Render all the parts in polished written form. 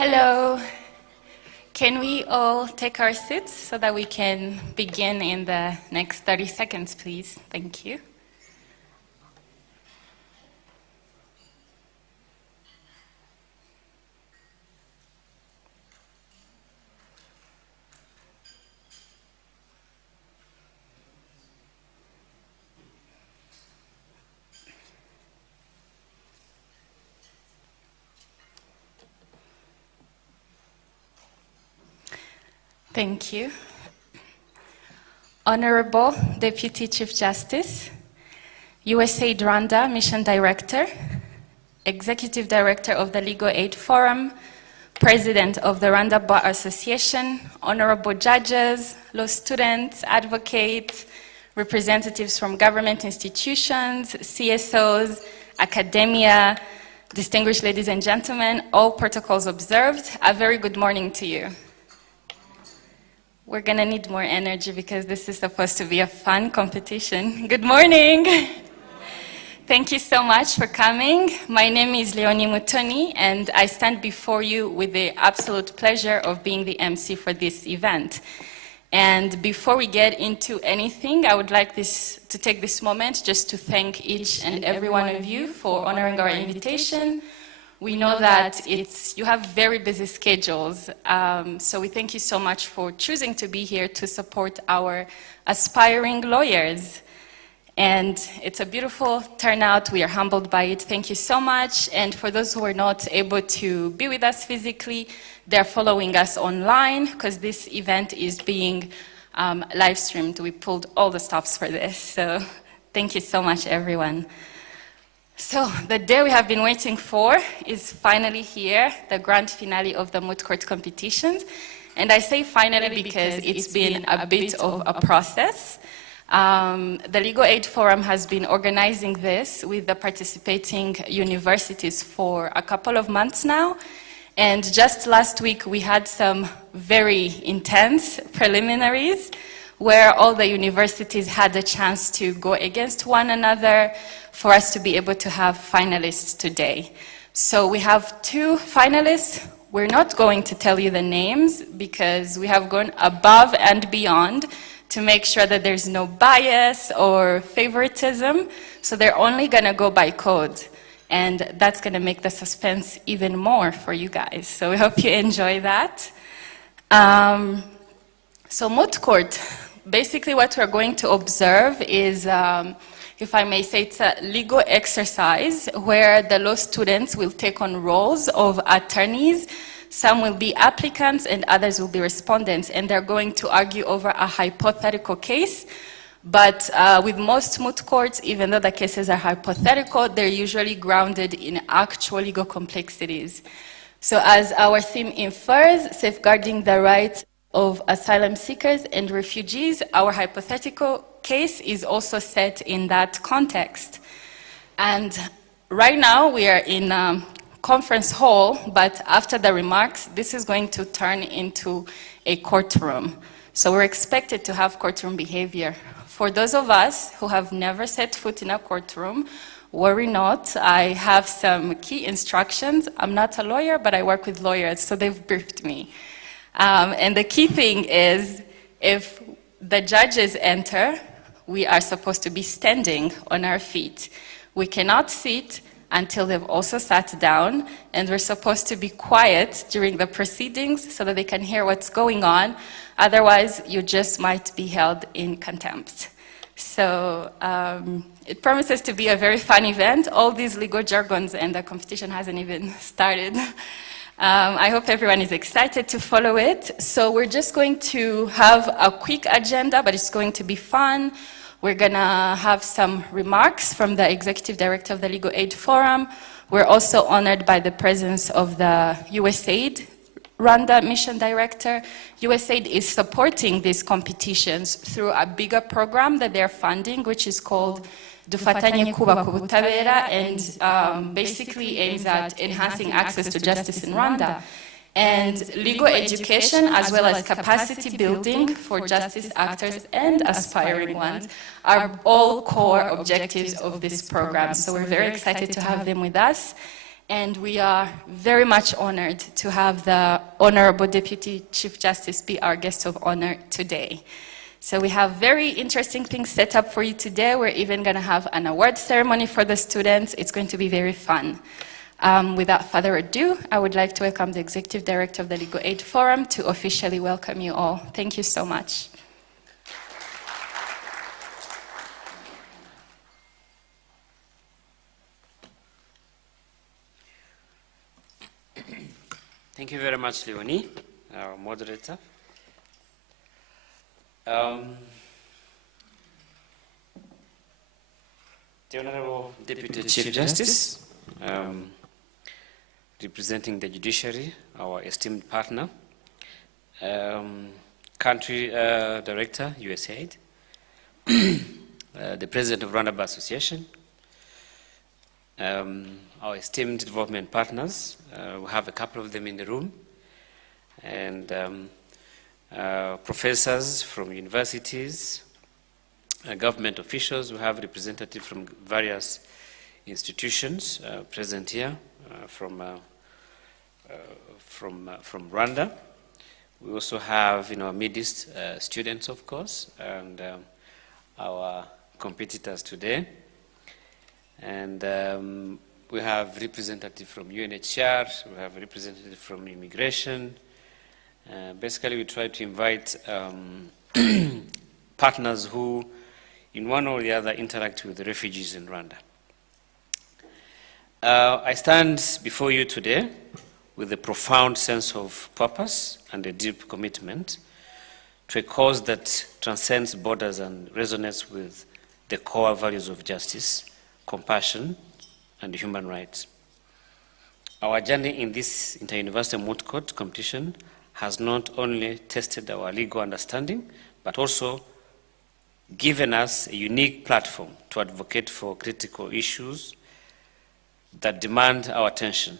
Hello. Can we all take our seats so that we can begin in the next 30 seconds, please? Thank you. Thank you. Honorable Deputy Chief Justice, USAID Rwanda Mission Director, Executive Director of the Legal Aid Forum, President of the Rwanda Bar Association, honorable judges, law students, advocates, representatives from government institutions, CSOs, academia, distinguished ladies and gentlemen, all protocols observed, a very good morning to you. We're gonna need more energy because this is supposed to be a fun competition. Good morning. Thank you so much for coming. My name is Leonie Mutoni, and I stand before you with the absolute pleasure of being the MC for this event. And before we get into anything, I would like to take this moment just to thank each and every one of you for honoring our invitation. We know that you have very busy schedules, so we thank you so much for choosing to be here to support our aspiring lawyers. And it's a beautiful turnout. We are humbled by it. Thank you so much. And for those who are not able to be with us physically, they're following us online because this event is being live streamed. We pulled all the stops for this. So thank you so much, everyone. So the day we have been waiting for is finally here, the grand finale of the Moot Court competitions. And I say finally because it's been a bit of a process. The Legal Aid Forum has been organizing this with the participating universities for a couple of months now. And just last week we had some very intense preliminaries where all the universities had a chance to go against one another for us to be able to have finalists today. So we have two finalists. We're not going to tell you the names because we have gone above and beyond to make sure that there's no bias or favoritism. So they're only gonna go by code. And that's gonna make the suspense even more for you guys. So we hope you enjoy that. So Moot Court, basically what we're going to observe is, if I may say, it's a legal exercise where the law students will take on roles of attorneys. Some will be applicants and others will be respondents, and they're going to argue over a hypothetical case. But with most moot courts, even though the cases are hypothetical, they're usually grounded in actual legal complexities. So as our theme infers, safeguarding the rights of asylum seekers and refugees, our hypothetical case is also set in that context. And right now we are in a conference hall, but after the remarks, this is going to turn into a courtroom. So we're expected to have courtroom behavior. For those of us who have never set foot in a courtroom, worry not, I have some key instructions. I'm not a lawyer, but I work with lawyers, so they've briefed me. And the key thing is, if the judges enter, we are supposed to be standing on our feet. We cannot sit until they've also sat down, and we're supposed to be quiet during the proceedings so that they can hear what's going on. Otherwise, you just might be held in contempt. So it promises to be a very fun event. All these legal jargons, and the competition hasn't even started. I hope everyone is excited to follow it. So we're just going to have a quick agenda, but it's going to be fun. We're gonna have some remarks from the Executive Director of the Legal Aid Forum. We're also honored by the presence of the USAID Rwanda Mission Director. USAID is supporting these competitions through a bigger program that they're funding, which is called Dufatanye Kubaka Ubutabera, and basically aims at enhancing access to justice in Rwanda. And legal education, as well as capacity building for justice actors and aspiring ones, are all core objectives of this program. So we're very excited to have them with us. And we are very much honored to have the Honorable Deputy Chief Justice be our guest of honor today. So we have very interesting things set up for you today. We're even going to have an award ceremony for the students. It's going to be very fun. Without further ado, I would like to welcome the Executive Director of the Legal Aid Forum to officially welcome you all. Thank you so much. Thank you very much, Leonie, our moderator. The Honorable Deputy Chief Justice, representing the judiciary, our esteemed partner, country director, USAID, the president of Rwanda Bar Association, our esteemed development partners, we have a couple of them in the room, and professors from universities, government officials. We have representatives from various institutions present here from Rwanda. We also have in our midst students, of course, and our competitors today. And we have representatives from UNHCR, we have representatives from immigration. Basically, we try to invite partners who, in one or the other, interact with the refugees in Rwanda. I stand before you today with a profound sense of purpose and a deep commitment to a cause that transcends borders and resonates with the core values of justice, compassion, and human rights. Our journey in this inter-university moot court competition has not only tested our legal understanding, but also given us a unique platform to advocate for critical issues that demand our attention: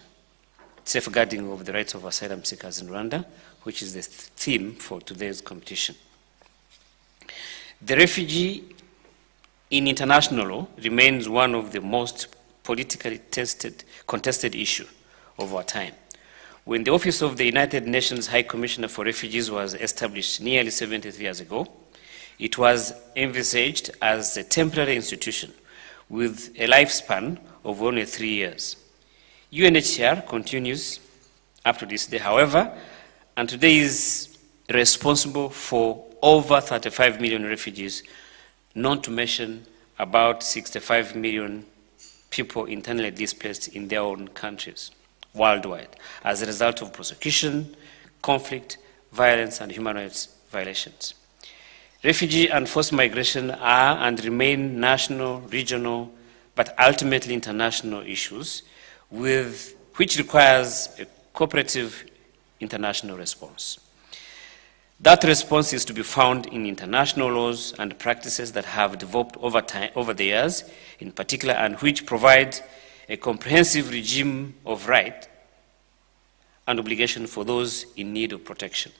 safeguarding of the rights of asylum seekers in Rwanda, which is the theme for today's competition. The refugee in international law remains one of the most politically contested issues of our time. When the Office of the United Nations High Commissioner for Refugees was established nearly 73 years ago, it was envisaged as a temporary institution with a lifespan of only 3 years. UNHCR continues up to this day, however, and today is responsible for over 35 million refugees, not to mention about 65 million people internally displaced in their own countries worldwide as a result of persecution, conflict, violence, and human rights violations. Refugee and forced migration are and remain national, regional, but ultimately international issues which requires a cooperative international response. That response is to be found in international laws and practices that have developed over the years, in particular, and which provide a comprehensive regime of right and obligation for those in need of protection.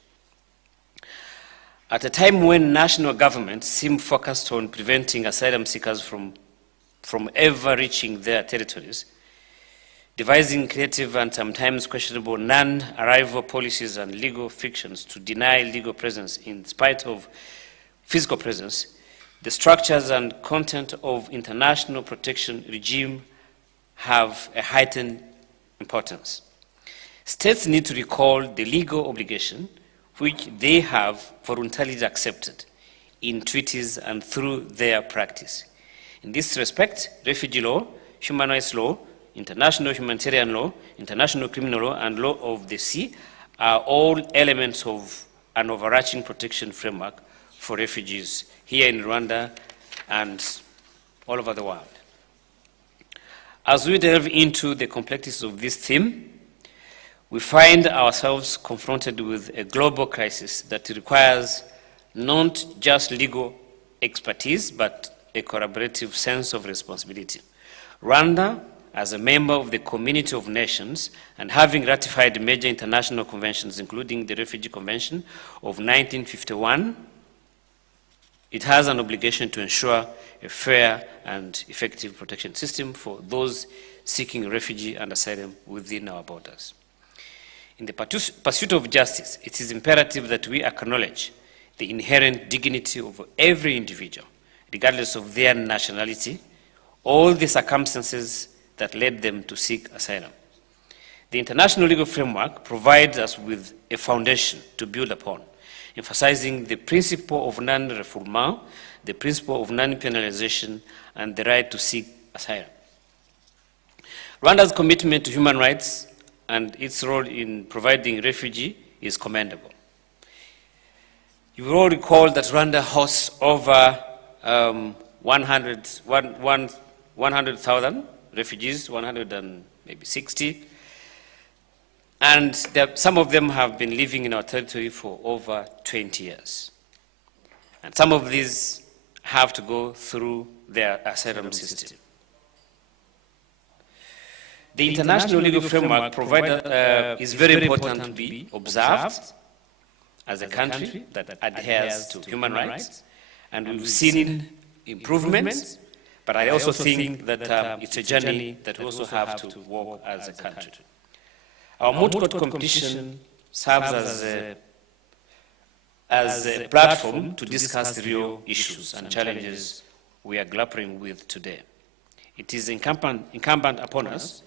At a time when national governments seem focused on preventing asylum seekers from ever reaching their territories, devising creative and sometimes questionable non-arrival policies and legal fictions to deny legal presence in spite of physical presence, the structures and content of international protection regime have a heightened importance. States need to recall the legal obligation which they have voluntarily accepted in treaties and through their practice. In this respect, refugee law, human rights law, international humanitarian law, international criminal law, and law of the sea are all elements of an overarching protection framework for refugees here in Rwanda and all over the world. As we delve into the complexities of this theme, we find ourselves confronted with a global crisis that requires not just legal expertise, but a collaborative sense of responsibility. Rwanda, as a member of the Community of Nations and having ratified major international conventions, including the Refugee Convention of 1951, it has an obligation to ensure a fair and effective protection system for those seeking refugee and asylum within our borders. In the pursuit of justice, it is imperative that we acknowledge the inherent dignity of every individual, regardless of their nationality, all the circumstances that led them to seek asylum. The international legal framework provides us with a foundation to build upon, emphasizing the principle of non-refoulement, the principle of non-penalization, and the right to seek asylum. Rwanda's commitment to human rights and its role in providing refugee is commendable. You will all recall that Rwanda hosts over 100,000 refugees, 160, and some of them have been living in our territory for over 20 years. And some of these have to go through their asylum system. The international legal framework is very important to be observed as a country that adheres to human rights, and we've seen improvements, but I also think that it's a journey that we also have to walk as a country. Our Moot competition serves as a platform to discuss the real issues and challenges we are grappling with today. It is incumbent upon us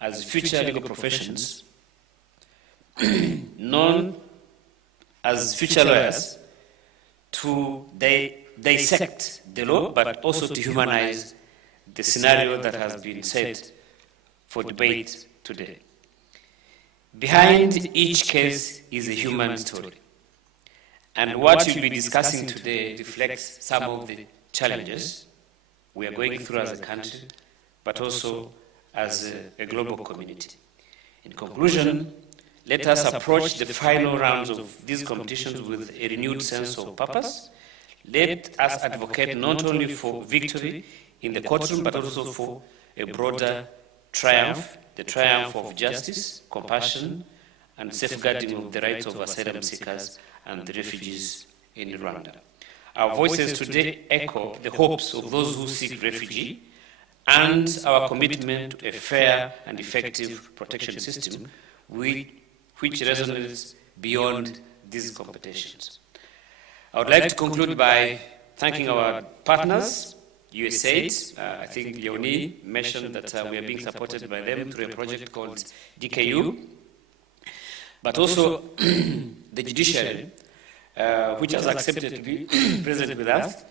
as future legal professions, known as future lawyers, to dissect the law, but also to humanize the scenario that has been set for debate today. Behind each case is a human story. And what we'll be discussing today reflects some of the challenges we are going through as a country, but also as a global community. In conclusion, let us approach the final rounds of these competitions with a renewed sense of purpose. Let us advocate not only for victory in the courtroom, but also for a broader triumph, the triumph of justice, compassion, and safeguarding of the rights of asylum seekers and the refugees in Rwanda. Our voices today echo the hopes of those who seek refugee and our commitment to a fair and effective protection system which resonates beyond these competitions. I would like to conclude by thanking our partners, USAID. I think Leonie mentioned that we are being supported by them through a project called DKU, but also the judiciary, which has accepted to be present with us,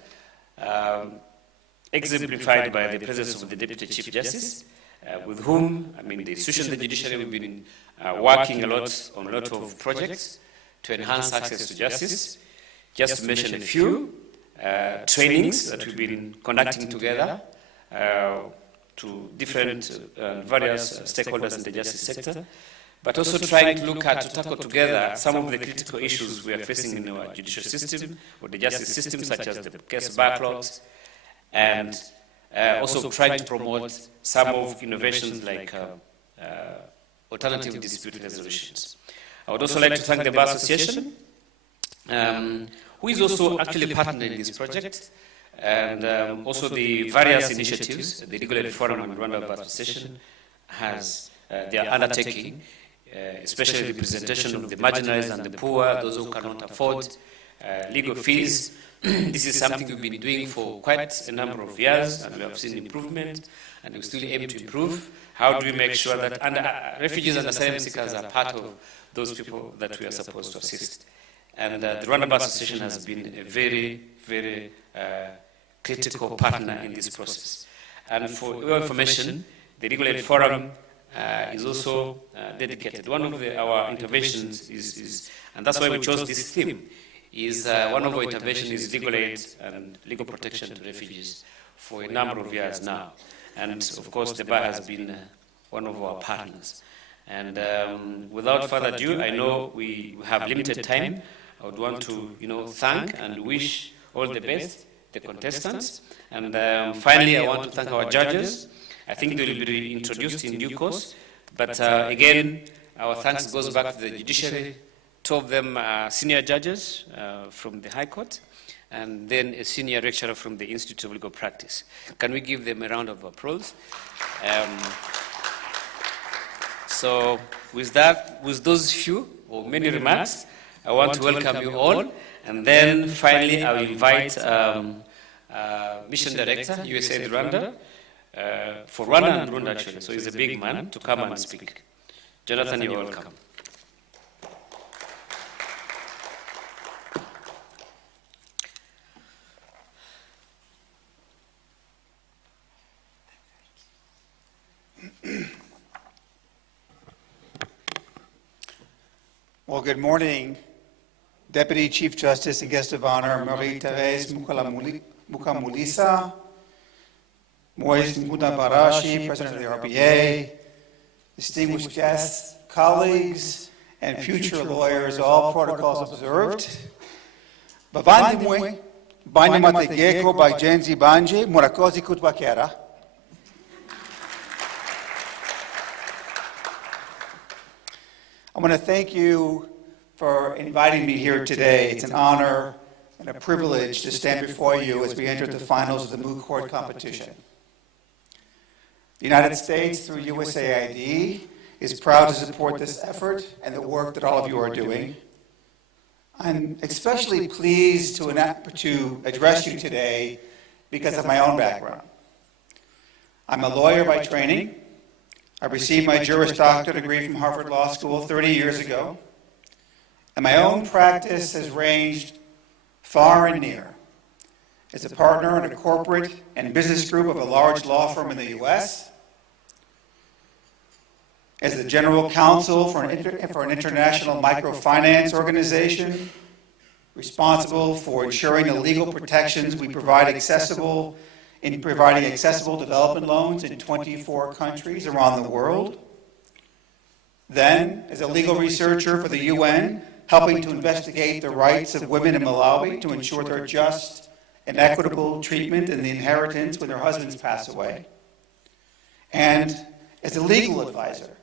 exemplified by the presence of the Deputy Chief Justice, with whom, the institution of the judiciary, we've been working a lot on a lot of projects to enhance access to justice. Just to mention a few, trainings that we've been conducting together to different various stakeholders in the justice sector, but also trying to tackle together some of the critical issues we are facing in our judicial system, or the justice system, such as the case backlogs, and also trying to promote some of innovations like alternative dispute resolutions. I would also like to thank the Bar Association, who is also actually partnering in this project, and also the various initiatives the Legal Aid Forum and Rwanda Bar Association they are undertaking, especially the presentation of the marginalized and the poor, those who cannot afford legal fees. This is something we've been doing for quite a number of years, and we have seen improvement, and we still aim to improve. How do we make sure that refugees and asylum seekers are part of those people that we are supposed to assist? And the Rwanda Bar Association has been a very, very critical partner in this process. And for your information, the Legal Aid Forum is also dedicated. One of our interventions is, and that's why we chose this theme, is one of our interventions is legal aid and legal protection to refugees for a number of years now. And of course, the Bar has been one of our partners. And without further ado, I know we have limited time. I would want to thank and wish all the best, the contestants. And finally, I want to thank our judges. I think they will be introduced in due course. But again, our thanks goes back to the judiciary. Two of them are senior judges from the High Court, and then a senior lecturer from the Institute of Legal Practice. Can we give them a round of applause? So with that, with those few or many remarks, I want to welcome you all, and then finally I will invite Mission Director, USAID Rwanda, for Rwanda and Burundi actually, so he's a big man, to come and speak. Jonathan, you're welcome. Well, good morning, Deputy Chief Justice and Guest of Honor Marie-Thérèse Mukamulisa, Moise Mudabarashi, President of the RBA, distinguished guests, colleagues, and future lawyers, all protocols observed. Bavandimwe, Banyamategeko by Genzi Banje, Murakozi Kutbakera. I want to thank you for inviting me here today. It's an honor and a privilege to stand before you as we enter the finals of the Moot Court competition. The United States, through USAID, is proud to support this effort and the work that all of you are doing. I'm especially pleased to address you today because of my own background. I'm a lawyer by training. I received my Juris Doctor degree from Harvard Law School 30 years ago, and my own practice has ranged far and near. As a partner in a corporate and business group of a large law firm in the U.S., as the general counsel for an international microfinance organization, responsible for ensuring the legal protections we provide providing accessible development loans in 24 countries around the world. Then, as a legal researcher for the UN, helping to investigate the rights of women in Malawi to ensure their just and equitable treatment in the inheritance when their husbands pass away. And as a legal advisor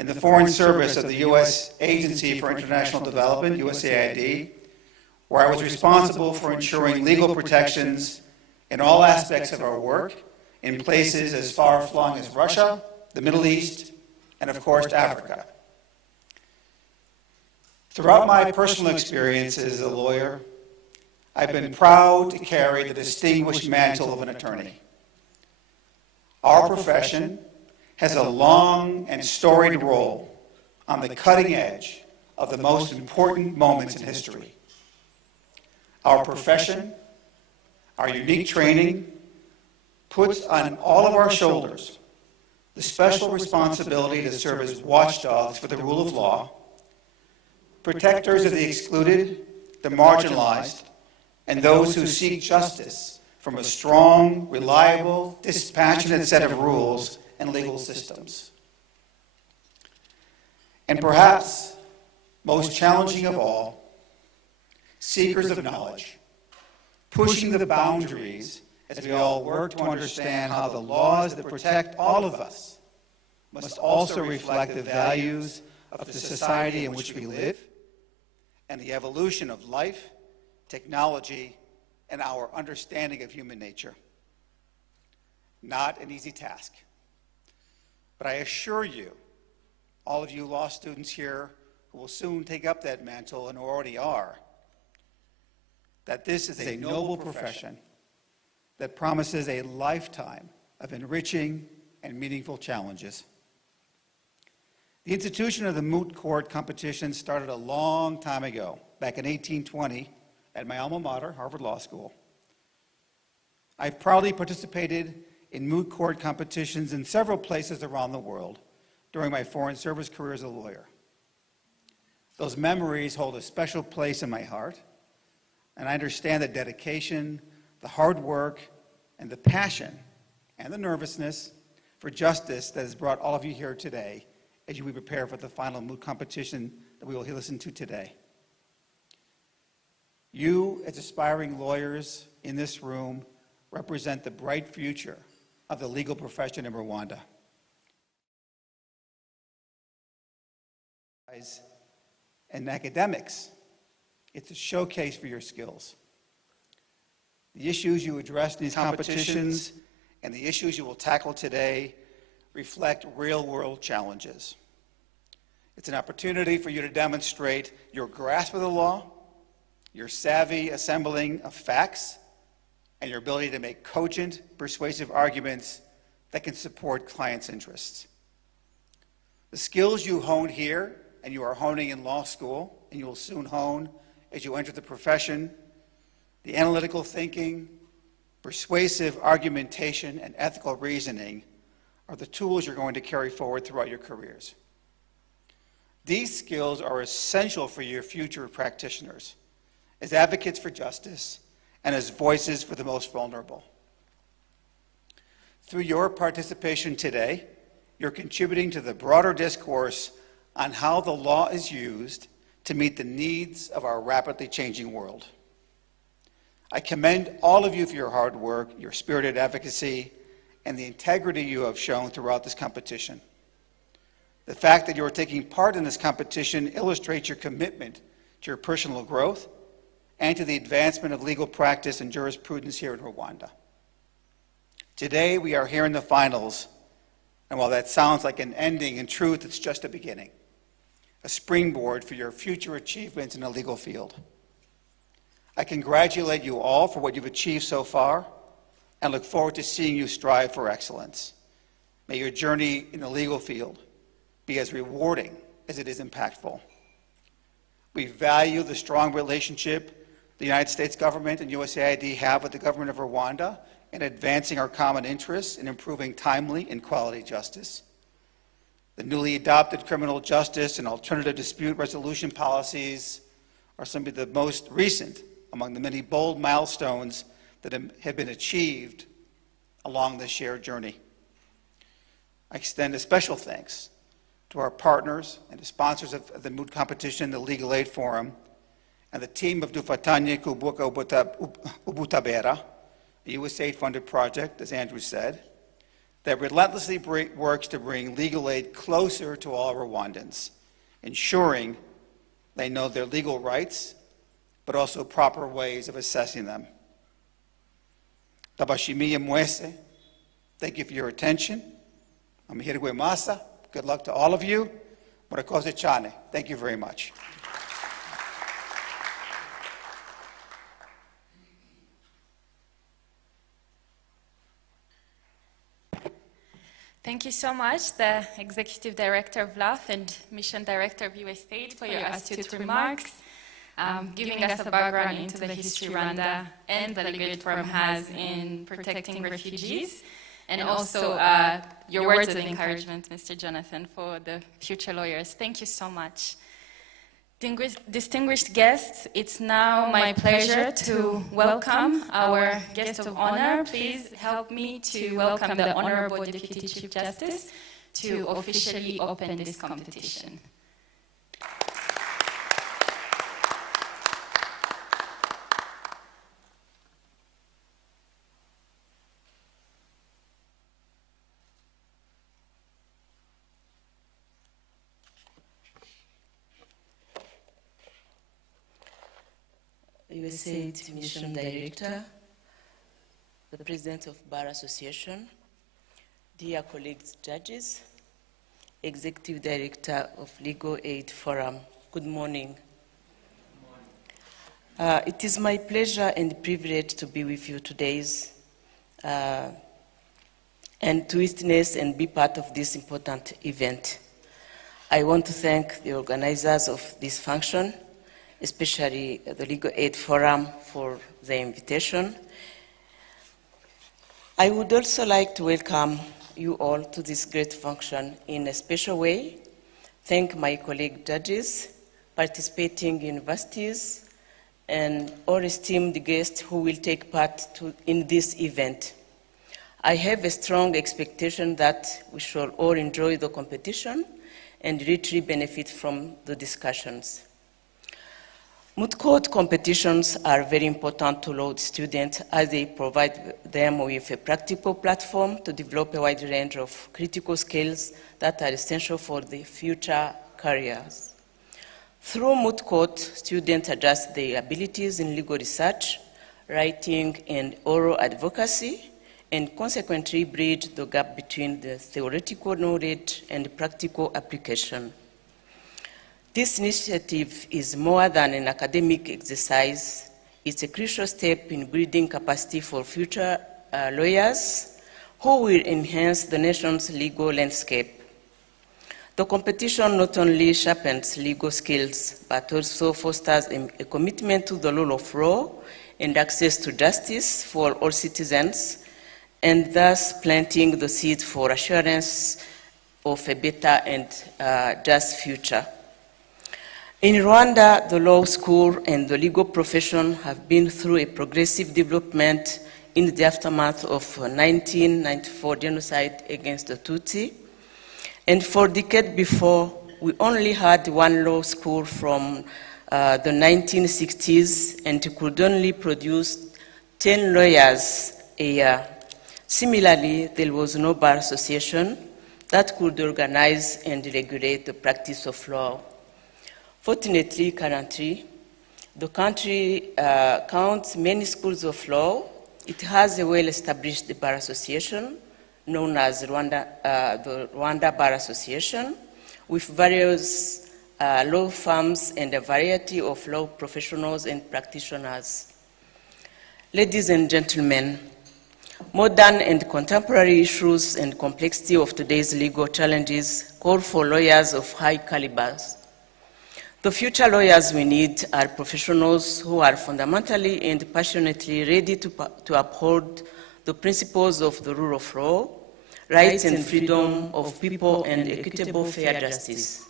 in the Foreign Service of the U.S. Agency for International Development, USAID, where I was responsible for ensuring legal protections in all aspects of our work in places as far-flung as Russia, the Middle East, and of course, Africa. Throughout my personal experiences as a lawyer, I've been proud to carry the distinguished mantle of an attorney. Our profession has a long and storied role on the cutting edge of the most important moments in history. Our profession, our unique training, puts on all of our shoulders the special responsibility to serve as watchdogs for the rule of law, protectors of the excluded, the marginalized, and those who seek justice from a strong, reliable, dispassionate set of rules and legal systems. And perhaps most challenging of all, seekers of knowledge, pushing the boundaries as we all work to understand how the laws that protect all of us must also reflect the values of the society in which we live and the evolution of life, technology, and our understanding of human nature. Not an easy task. But I assure you, all of you law students here who will soon take up that mantle and already are, that this is a noble profession that promises a lifetime of enriching and meaningful challenges. The institution of the Moot Court competition started a long time ago, back in 1820, at my alma mater, Harvard Law School. I've proudly participated in Moot Court competitions in several places around the world during my foreign service career as a lawyer. Those memories hold a special place in my heart, and I understand the dedication, the hard work, and the passion, and the nervousness for justice that has brought all of you here today as we prepare for the final Moot competition that we will listen to today. You, as aspiring lawyers in this room, represent the bright future of the legal profession in Rwanda. And academics, it's a showcase for your skills. The issues you address in these competitions and the issues you will tackle today reflect real-world challenges. It's an opportunity for you to demonstrate your grasp of the law, your savvy assembling of facts, and your ability to make cogent, persuasive arguments that can support clients' interests. The skills you hone here and you are honing in law school, and you will soon hone as you enter the profession, the analytical thinking, persuasive argumentation, and ethical reasoning are the tools you're going to carry forward throughout your careers. These skills are essential for your future practitioners, as advocates for justice and as voices for the most vulnerable. Through your participation today, you're contributing to the broader discourse on how the law is used to meet the needs of our rapidly changing world. I commend all of you for your hard work, your spirited advocacy, and the integrity you have shown throughout this competition. The fact that you are taking part in this competition illustrates your commitment to your personal growth and to the advancement of legal practice and jurisprudence here in Rwanda. Today, we are here in the finals, and while that sounds like an ending, in truth, it's just a beginning, a springboard for your future achievements in the legal field. I congratulate you all for what you've achieved so far and look forward to seeing you strive for excellence. May your journey in the legal field be as rewarding as it is impactful. We value the strong relationship the United States government and USAID have with the government of Rwanda in advancing our common interests in improving timely and quality justice. The newly adopted criminal justice and alternative dispute resolution policies are some of the most recent among the many bold milestones that have been achieved along this shared journey. I extend a special thanks to our partners and the sponsors of the Moot competition, the Legal Aid Forum, and the team of Dufatanye Kubuka Ubutabera, a USAID-funded project, as Andrew said, that relentlessly works to bring legal aid closer to all Rwandans, ensuring they know their legal rights, but also proper ways of assessing them. Tabashimiye mwese, thank you for your attention. Amahirwe masa, good luck to all of you. Murakoze chane, thank you very much. Thank you so much, the Executive Director of LAF and Mission Director of USAID, for your astute remarks, giving us a background into the history Rwanda and the Legal Aid Forum has in protecting refugees, and also your words of encouragement, Mr. Jonathan, for the future lawyers. Thank you so much. Distinguished guests, it's now my pleasure to welcome our guest of honor. Please help me to welcome the Honorable Deputy Chief Justice to officially open this competition. USAID Mission Director, the President of Bar Association, dear colleagues judges, Executive Director of Legal Aid Forum, good morning. It is my pleasure and privilege to be with you today and to witness and be part of this important event. I want to thank the organizers of this function, especially the Legal Aid Forum, for the invitation. I would also like to welcome you all to this great function in a special way. Thank my colleague judges, participating universities, and all esteemed guests who will take part in this event. I have a strong expectation that we shall all enjoy the competition and richly benefit from the discussions. Moot court competitions are very important to law students as they provide them with a practical platform to develop a wide range of critical skills that are essential for their future careers. Through moot court, students adjust their abilities in legal research, writing, and oral advocacy, and consequently bridge the gap between the theoretical knowledge and practical application. This initiative is more than an academic exercise. It's a crucial step in building capacity for future lawyers who will enhance the nation's legal landscape. The competition not only sharpens legal skills, but also fosters a commitment to the rule of law and access to justice for all citizens, and thus planting the seed for assurance of a better and just future. In Rwanda, the law school and the legal profession have been through a progressive development in the aftermath of 1994 genocide against the Tutsi. And for decades before, we only had one law school from the 1960s and could only produce 10 lawyers a year. Similarly, there was no bar association that could organize and regulate the practice of law. Fortunately, currently, the country counts many schools of law. It has a well-established bar association known as the Rwanda Bar Association, with various law firms and a variety of law professionals and practitioners. Ladies and gentlemen, modern and contemporary issues and complexity of today's legal challenges call for lawyers of high calibers. The future lawyers we need are professionals who are fundamentally and passionately ready to uphold the principles of the rule of law, rights and freedom of people, and equitable fair justice.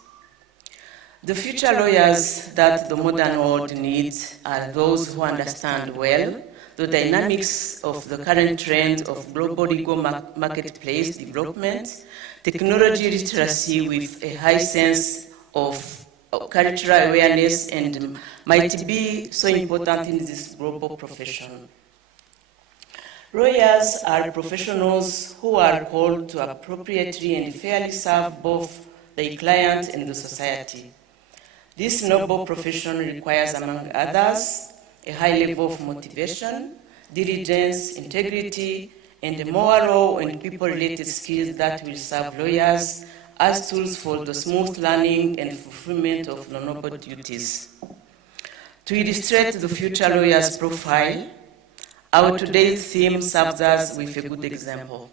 The future lawyers that the modern world needs are those who understand well the dynamics of the current trend of global legal marketplace development, technology literacy with a high sense of cultural awareness, and might be so important in this global profession. Lawyers are professionals who are called to appropriately and fairly serve both their client and the society. This noble profession requires, among others, a high level of motivation, diligence, integrity, and moral and people-related skills that will serve lawyers as tools for the smooth learning and fulfillment of the noble duties. To illustrate the future lawyer's profile, our today's theme serves us with a good example.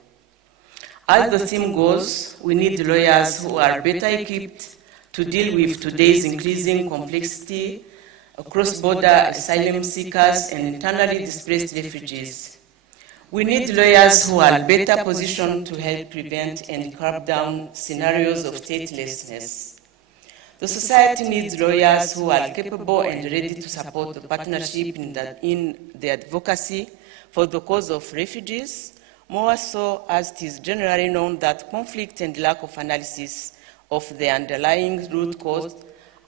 As the theme goes, we need lawyers who are better equipped to deal with today's increasing complexity, cross-border asylum seekers, and internally displaced refugees. We need lawyers who are better positioned to help prevent and curb down scenarios of statelessness. The society needs lawyers who are capable and ready to support the partnership in the advocacy for the cause of refugees, more so as it is generally known that conflict and lack of analysis of the underlying root cause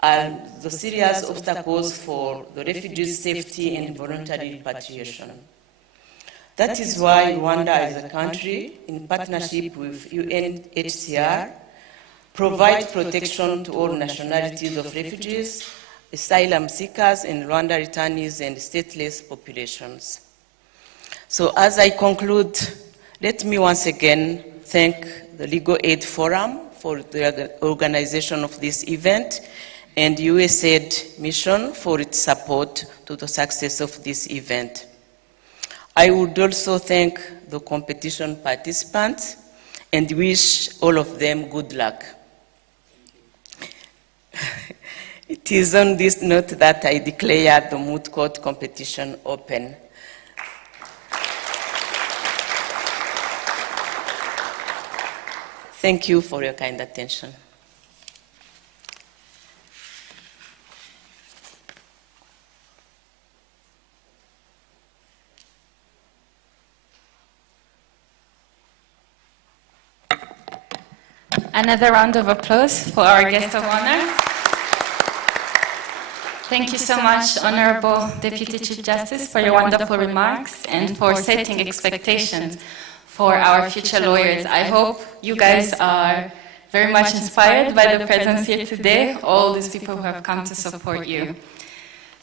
are the serious obstacles for the refugees' safety and voluntary repatriation. That is why Rwanda as a country, in partnership with UNHCR, provide protection to all nationalities of refugees, asylum seekers, and Rwanda returnees and stateless populations. So as I conclude, let me once again thank the Legal Aid Forum for the organization of this event and USAID Mission for its support to the success of this event. I would also thank the competition participants and wish all of them good luck. It is on this note that I declare the Moot Court competition open. Thank you for your kind attention. Another round of applause for our guest of honor. Thank you so much, Honorable Deputy Chief Justice, for your wonderful remarks and for setting expectations for our future lawyers. I hope you guys are very much inspired by the presence here today, all these people who have come to support you.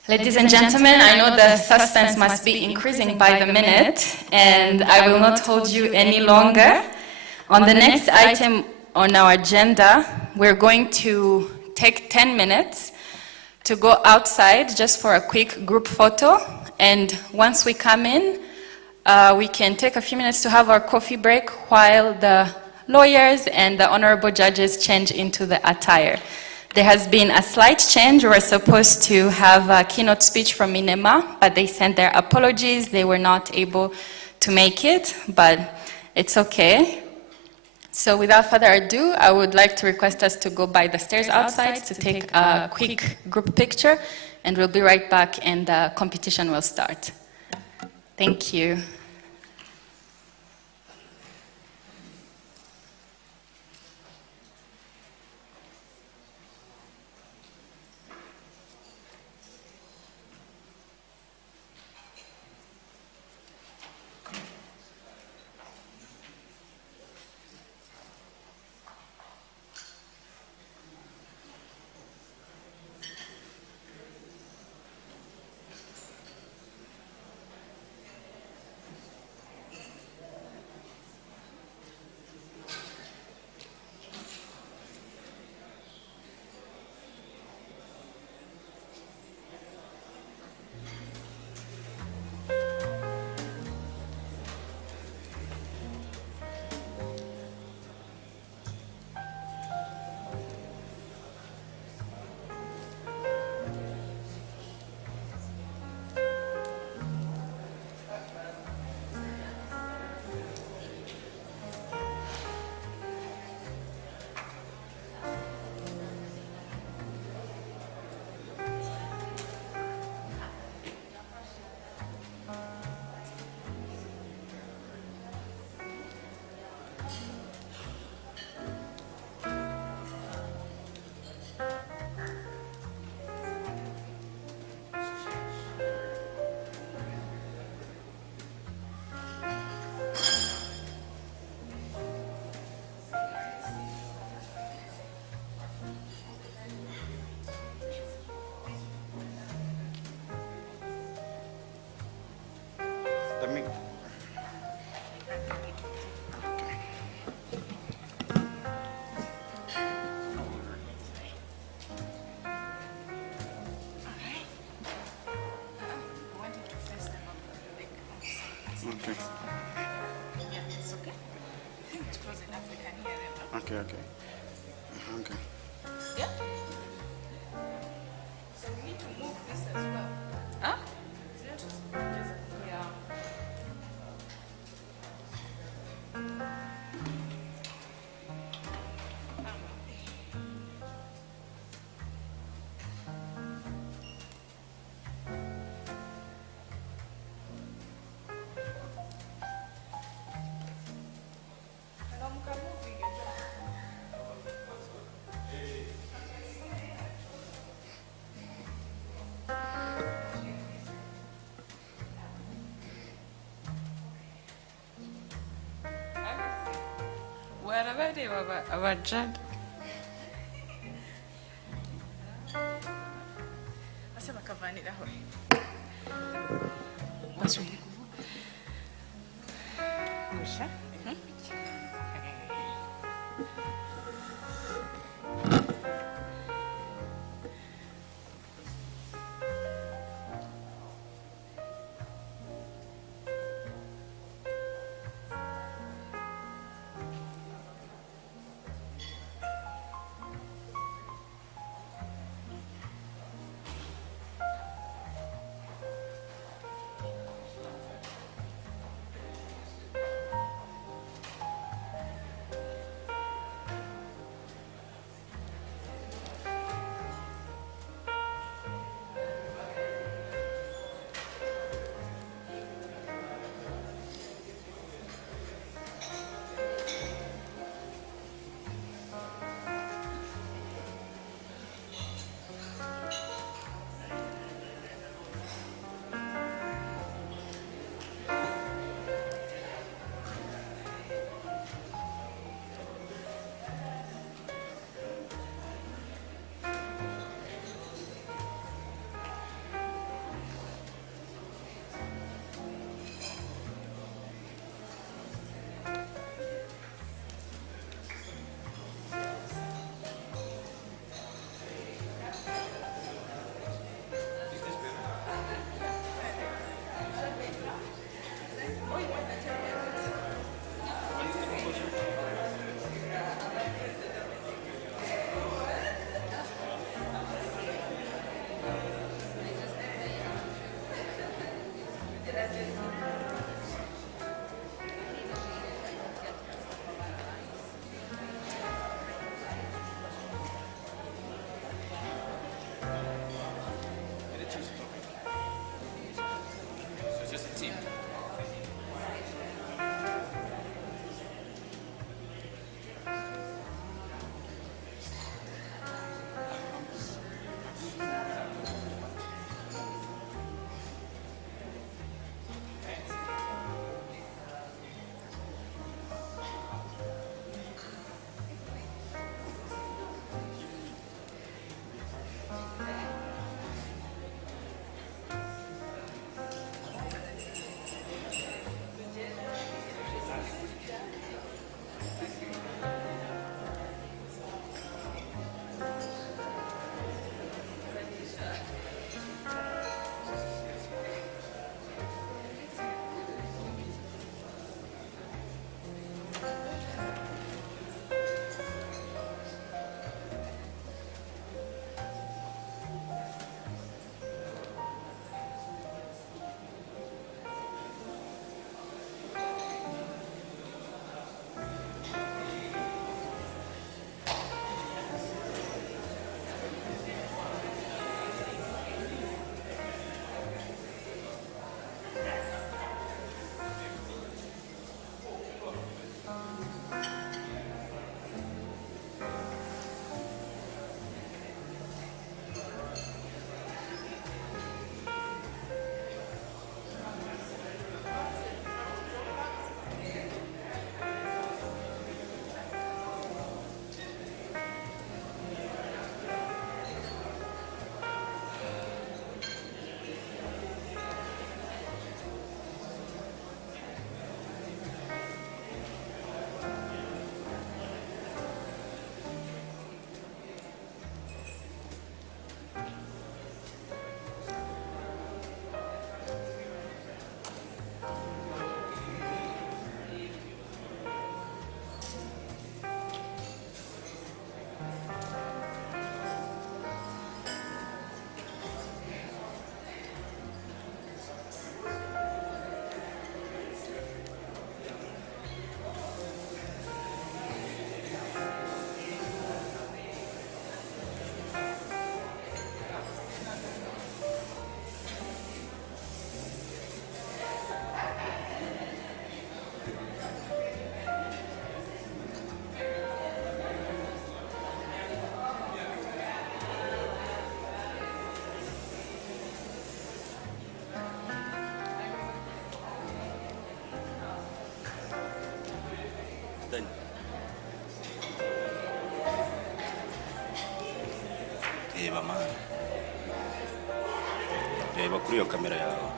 Ladies and gentlemen, I know the suspense must be increasing by the minute, and I will not hold you any longer. On the next item on our agenda, we're going to take 10 minutes to go outside just for a quick group photo, and once we come in, we can take a few minutes to have our coffee break while the lawyers and the honorable judges change into the attire. There has been a slight change. We were supposed to have a keynote speech from Minema, but they sent their apologies. They were not able to make it, but it's okay. So without further ado, I would like to request us to go by the stairs outside to take a quick group picture, and we'll be right back and the competition will start. Thank you. Let me. Okay. Okay, okay. Okay. Yeah? So we need to move this as well. Huh? Yeah. Warabareba abajada ase bakavaniraho Musha? reba kuri iyo kamera yawe.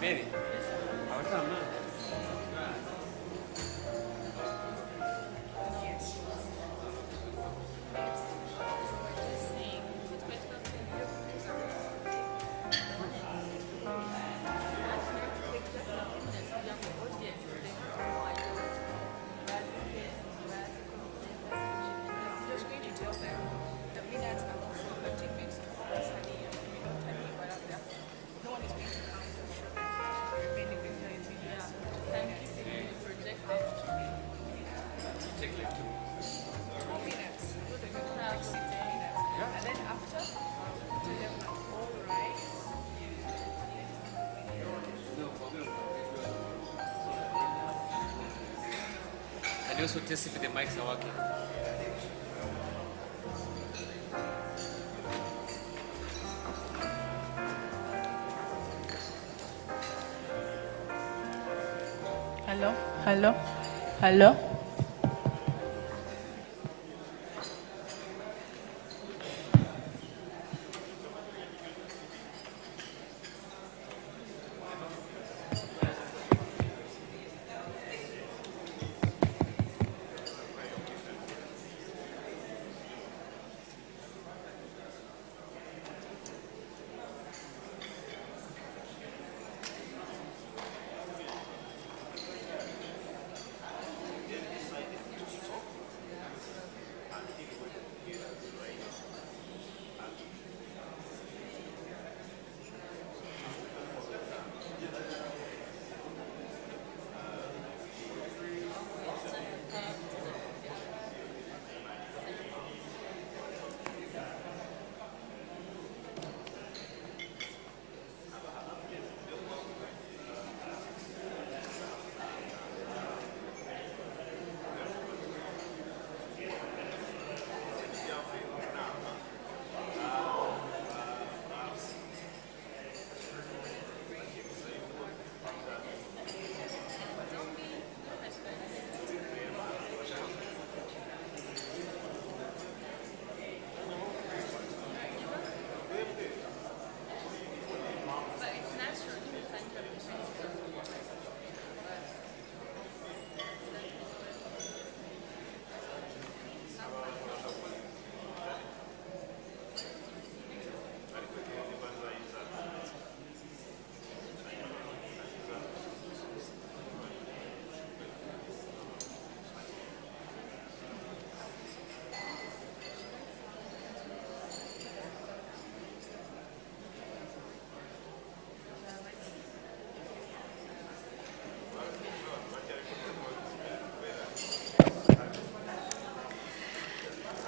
Baby. And also test if the mics are working. Hello, hello, hello.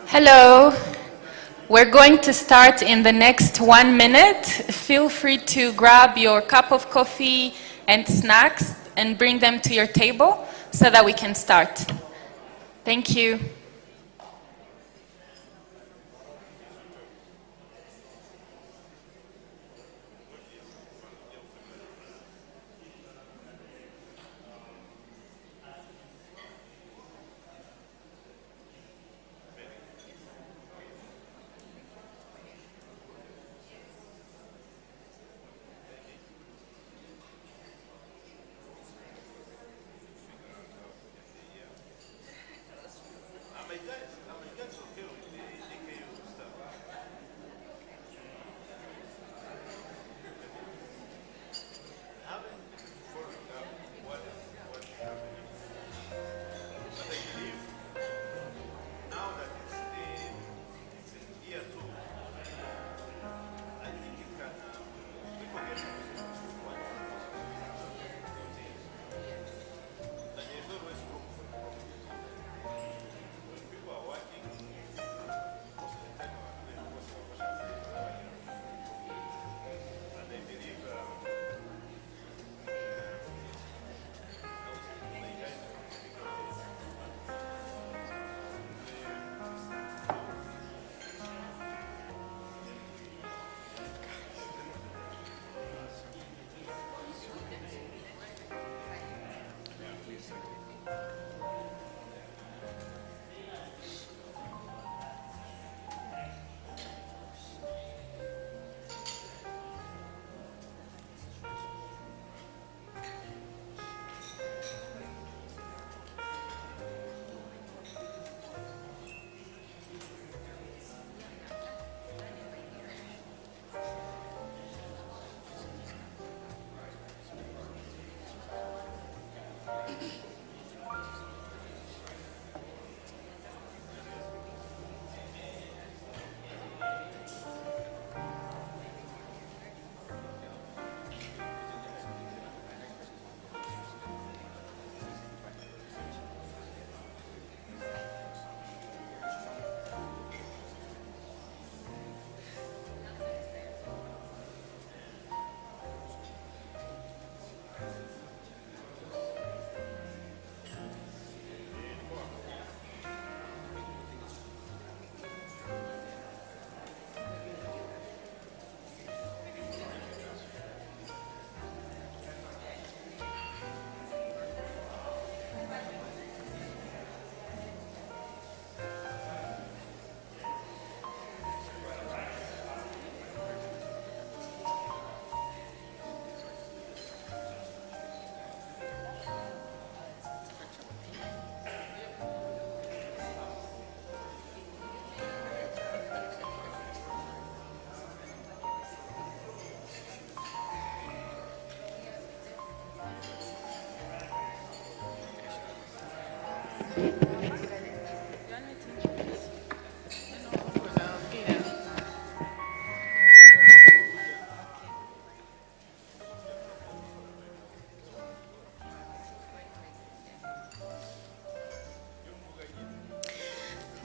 Hello. We're going to start in the next 1 minute. Feel free to grab your cup of coffee and snacks and bring them to your table so that we can start. Thank you.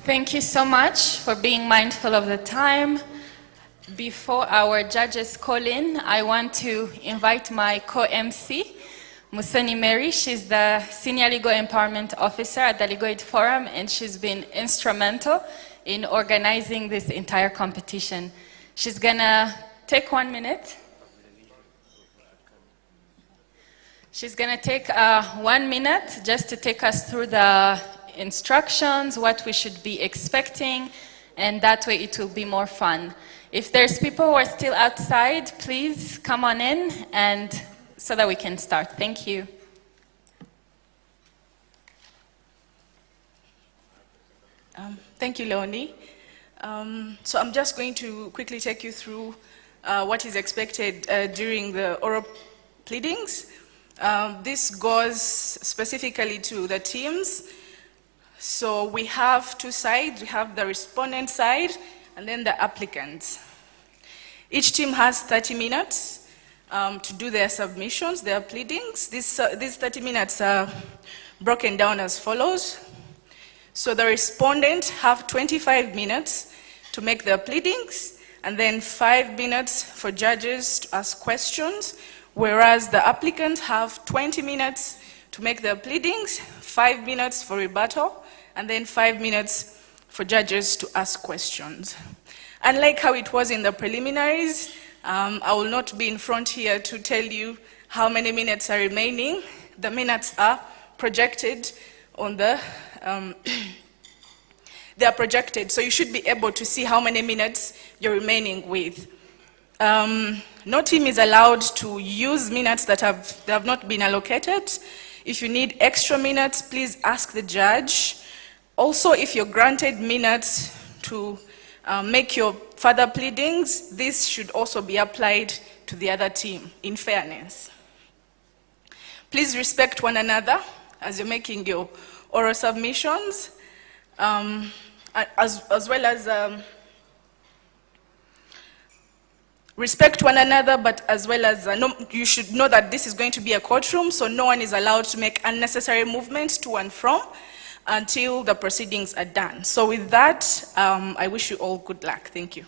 Thank you so much for being mindful of the time. Before our judges call in, I want to invite my co-MC, Musoni Mary. She's the Senior Legal Empowerment Officer at the Legal Aid Forum, and she's been instrumental in organizing this entire competition. She's gonna take 1 minute. She's gonna take 1 minute just to take us through the instructions, what we should be expecting, and that way it will be more fun. If there's people who are still outside, please come on in and so that we can start. Thank you. Thank you, Leonie. So I'm just going to quickly take you through what is expected during the oral pleadings. This goes specifically to the teams. So we have two sides. We have the respondent side and then the applicants. Each team has 30 minutes to do their submissions, their pleadings. These 30 minutes are broken down as follows. So the respondent have 25 minutes to make their pleadings, and then 5 minutes for judges to ask questions, whereas the applicants have 20 minutes to make their pleadings, 5 minutes for rebuttal, and then 5 minutes for judges to ask questions. Unlike how it was in the preliminaries, I will not be in front here to tell you how many minutes are remaining. The minutes are projected on the, they are projected, so you should be able to see how many minutes you're remaining with. No team is allowed to use minutes that have not been allocated. If you need extra minutes, please ask the judge. Also, if you're granted minutes to make your further pleadings, this should also be applied to the other team, in fairness. Please respect one another as you're making your oral submissions, as well as respect one another, but as well as you should know that this is going to be a courtroom, so no one is allowed to make unnecessary movements to and from until the proceedings are done. So with that, I wish you all good luck. Thank you.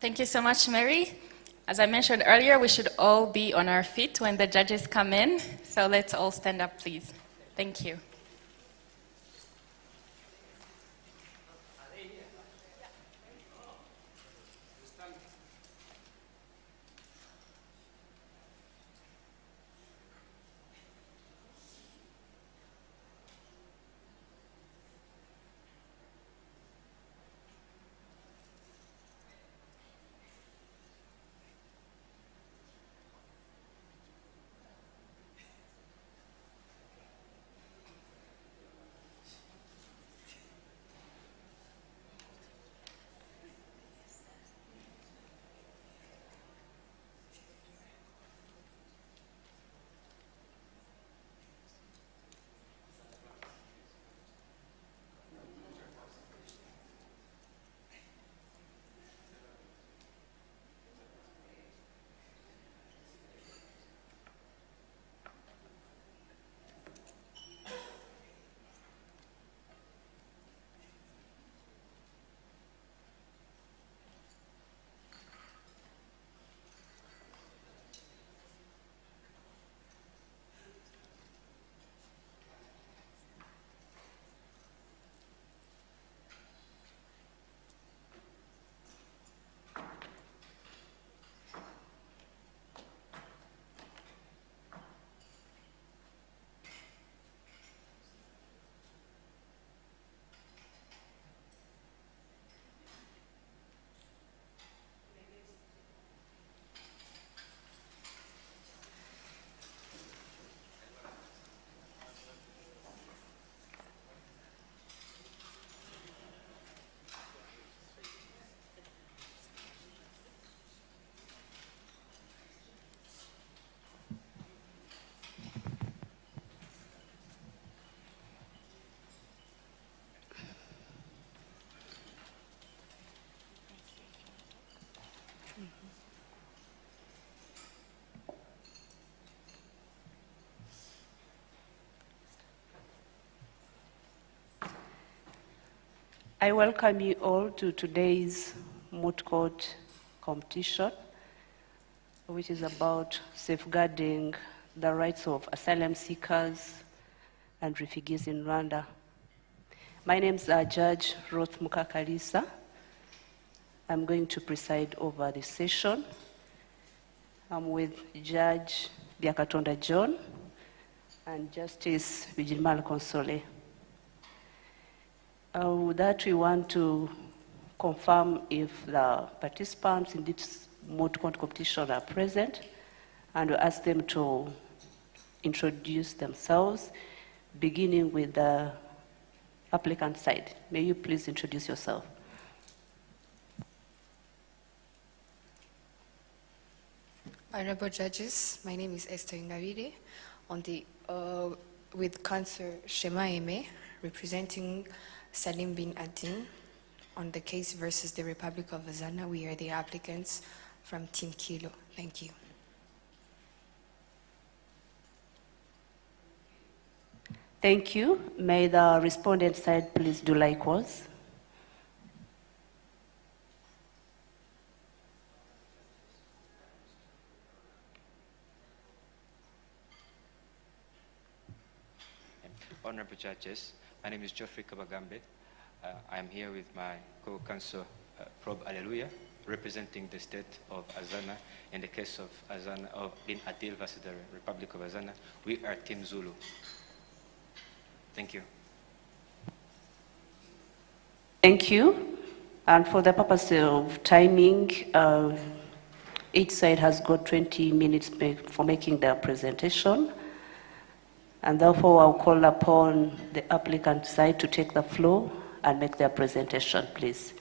Thank you so much, Mary. As I mentioned earlier, we should all be on our feet when the judges come in. So let's all stand up, please. Thank you. I welcome you all to today's Moot Court competition, which is about safeguarding the rights of asylum seekers and refugees in Rwanda. My name is Judge Ruth Mukakalisa. I'm going to preside over this session. I'm with Judge Byakatonda John and Justice Vigilmal Console. With that, we want to confirm if the participants in this Moot Court competition are present, and we ask them to introduce themselves, beginning with the applicant side. May you please introduce yourself? Honorable judges, my name is Esther Ingabire, with Counsel Shema Eme, representing Salim bin Adin on the case versus the Republic of Azana. We are the applicants from Team Kilo. Thank you. Thank you. May the respondent side please do likewise. Honorable judges, my name is Geoffrey Kabagambe. I am here with my co-counsel, Prob Alleluia, representing the state of Azana in the case of Azana of Bin Adil versus the Republic of Azana. We are Team Zulu. Thank you. Thank you. And for the purpose of timing, each side has got 20 minutes for making their presentation. And therefore, I'll call upon the applicant side to take the floor and make their presentation, please.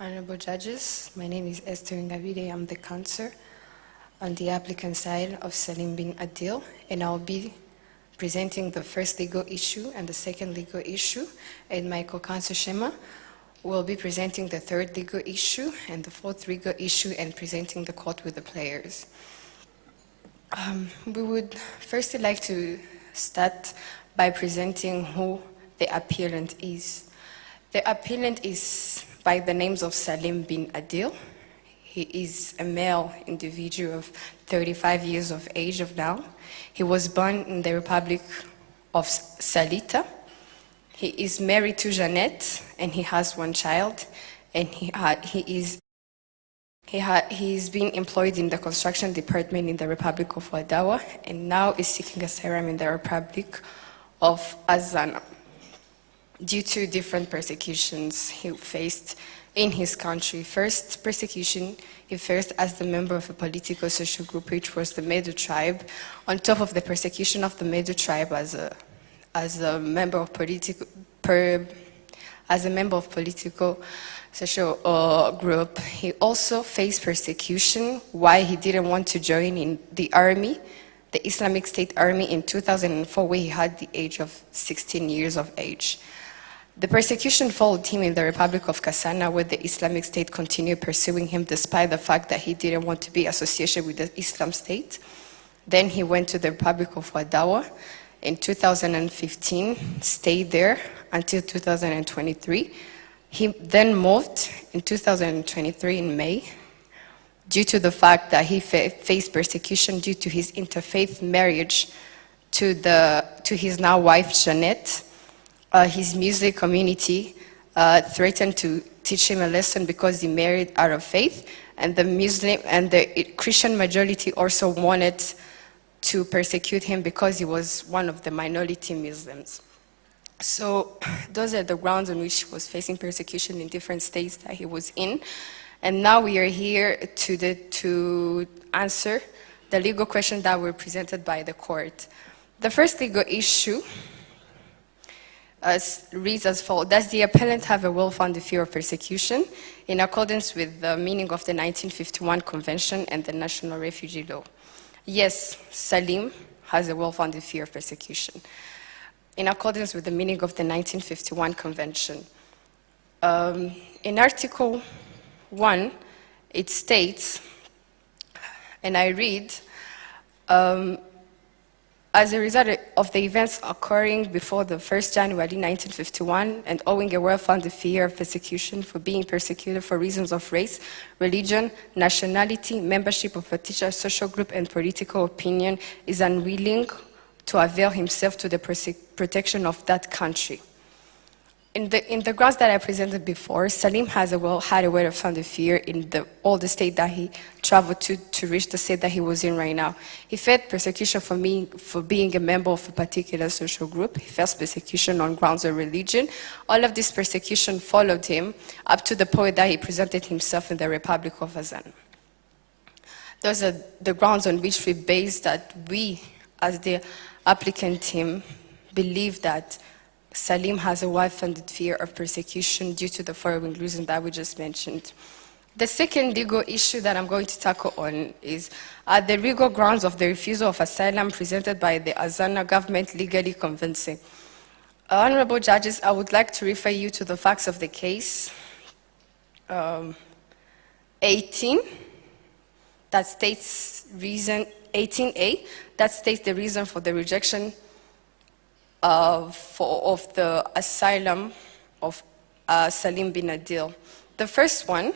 Honorable judges, my name is Esther Ingabire. I'm the counsel on the applicant side of Salim bin Adil, and I'll be presenting the first legal issue and the second legal issue, and my co-counsel Shema will be presenting the third legal issue and the fourth legal issue and presenting the court with the players. We would firstly like to start by presenting who the appellant is. The appellant is by the names of Salim bin Adil. He is a male individual of 35 years of age of now. He was born in the Republic of Salita. He is married to Jeanette, and he has one child, and he's been employed in the construction department in the Republic of Wadawa, and now is seeking asylum in the Republic of Azana due to different persecutions he faced in his country. First persecution, he faced as the member of a political social group, which was the Medu tribe. On top of the persecution of the Medu tribe as a member of political social group, he also faced persecution why he didn't want to join in the army, the Islamic State Army, in 2004, where he had the age of 16 years of age. The persecution followed him in the Republic of Kassana, where the Islamic State continued pursuing him despite the fact that he didn't want to be associated with the Islam State. Then he went to the Republic of Wadawa in 2015, stayed there until 2023. He then moved in 2023 in May due to the fact that he faced persecution due to his interfaith marriage to his now wife, Jeanette. His music community threatened to teach him a lesson because he married out of faith, and the Muslim and the Christian majority also wanted to persecute him because he was one of the minority Muslims. So those are the grounds on which he was facing persecution in different states that he was in. And now we are here to answer the legal questions that were presented by the court. The first legal issue reads as follows: does the appellant have a well-founded fear of persecution in accordance with the meaning of the 1951 Convention and the National Refugee Law? Yes, Salim has a well-founded fear of persecution in accordance with the meaning of the 1951 Convention. In Article 1, it states, and I read, as a result of the events occurring before the 1st January 1951 and owing a well-founded fear of persecution for being persecuted for reasons of race, religion, nationality, membership of a particular social group, and political opinion, is unwilling to avail himself to the protection of that country. In the grounds that I presented before, Salim had a well-founded fear in all the state that he traveled to reach the state that he was in right now. He felt persecution for being a member of a particular social group. He felt persecution on grounds of religion. All of this persecution followed him up to the point that he presented himself in the Republic of Azan. Those are the grounds on which we base that we, as the applicant team, believe that Salim has a well-founded fear of persecution due to the following reasons that we just mentioned. The second legal issue that I'm going to tackle on is the legal grounds of the refusal of asylum presented by the Azana government legally convincing. Honorable judges, I would like to refer you to the facts of the case 18, that states reason, 18A, that states the reason for the rejection of the asylum of Salim bin Adil. The first one,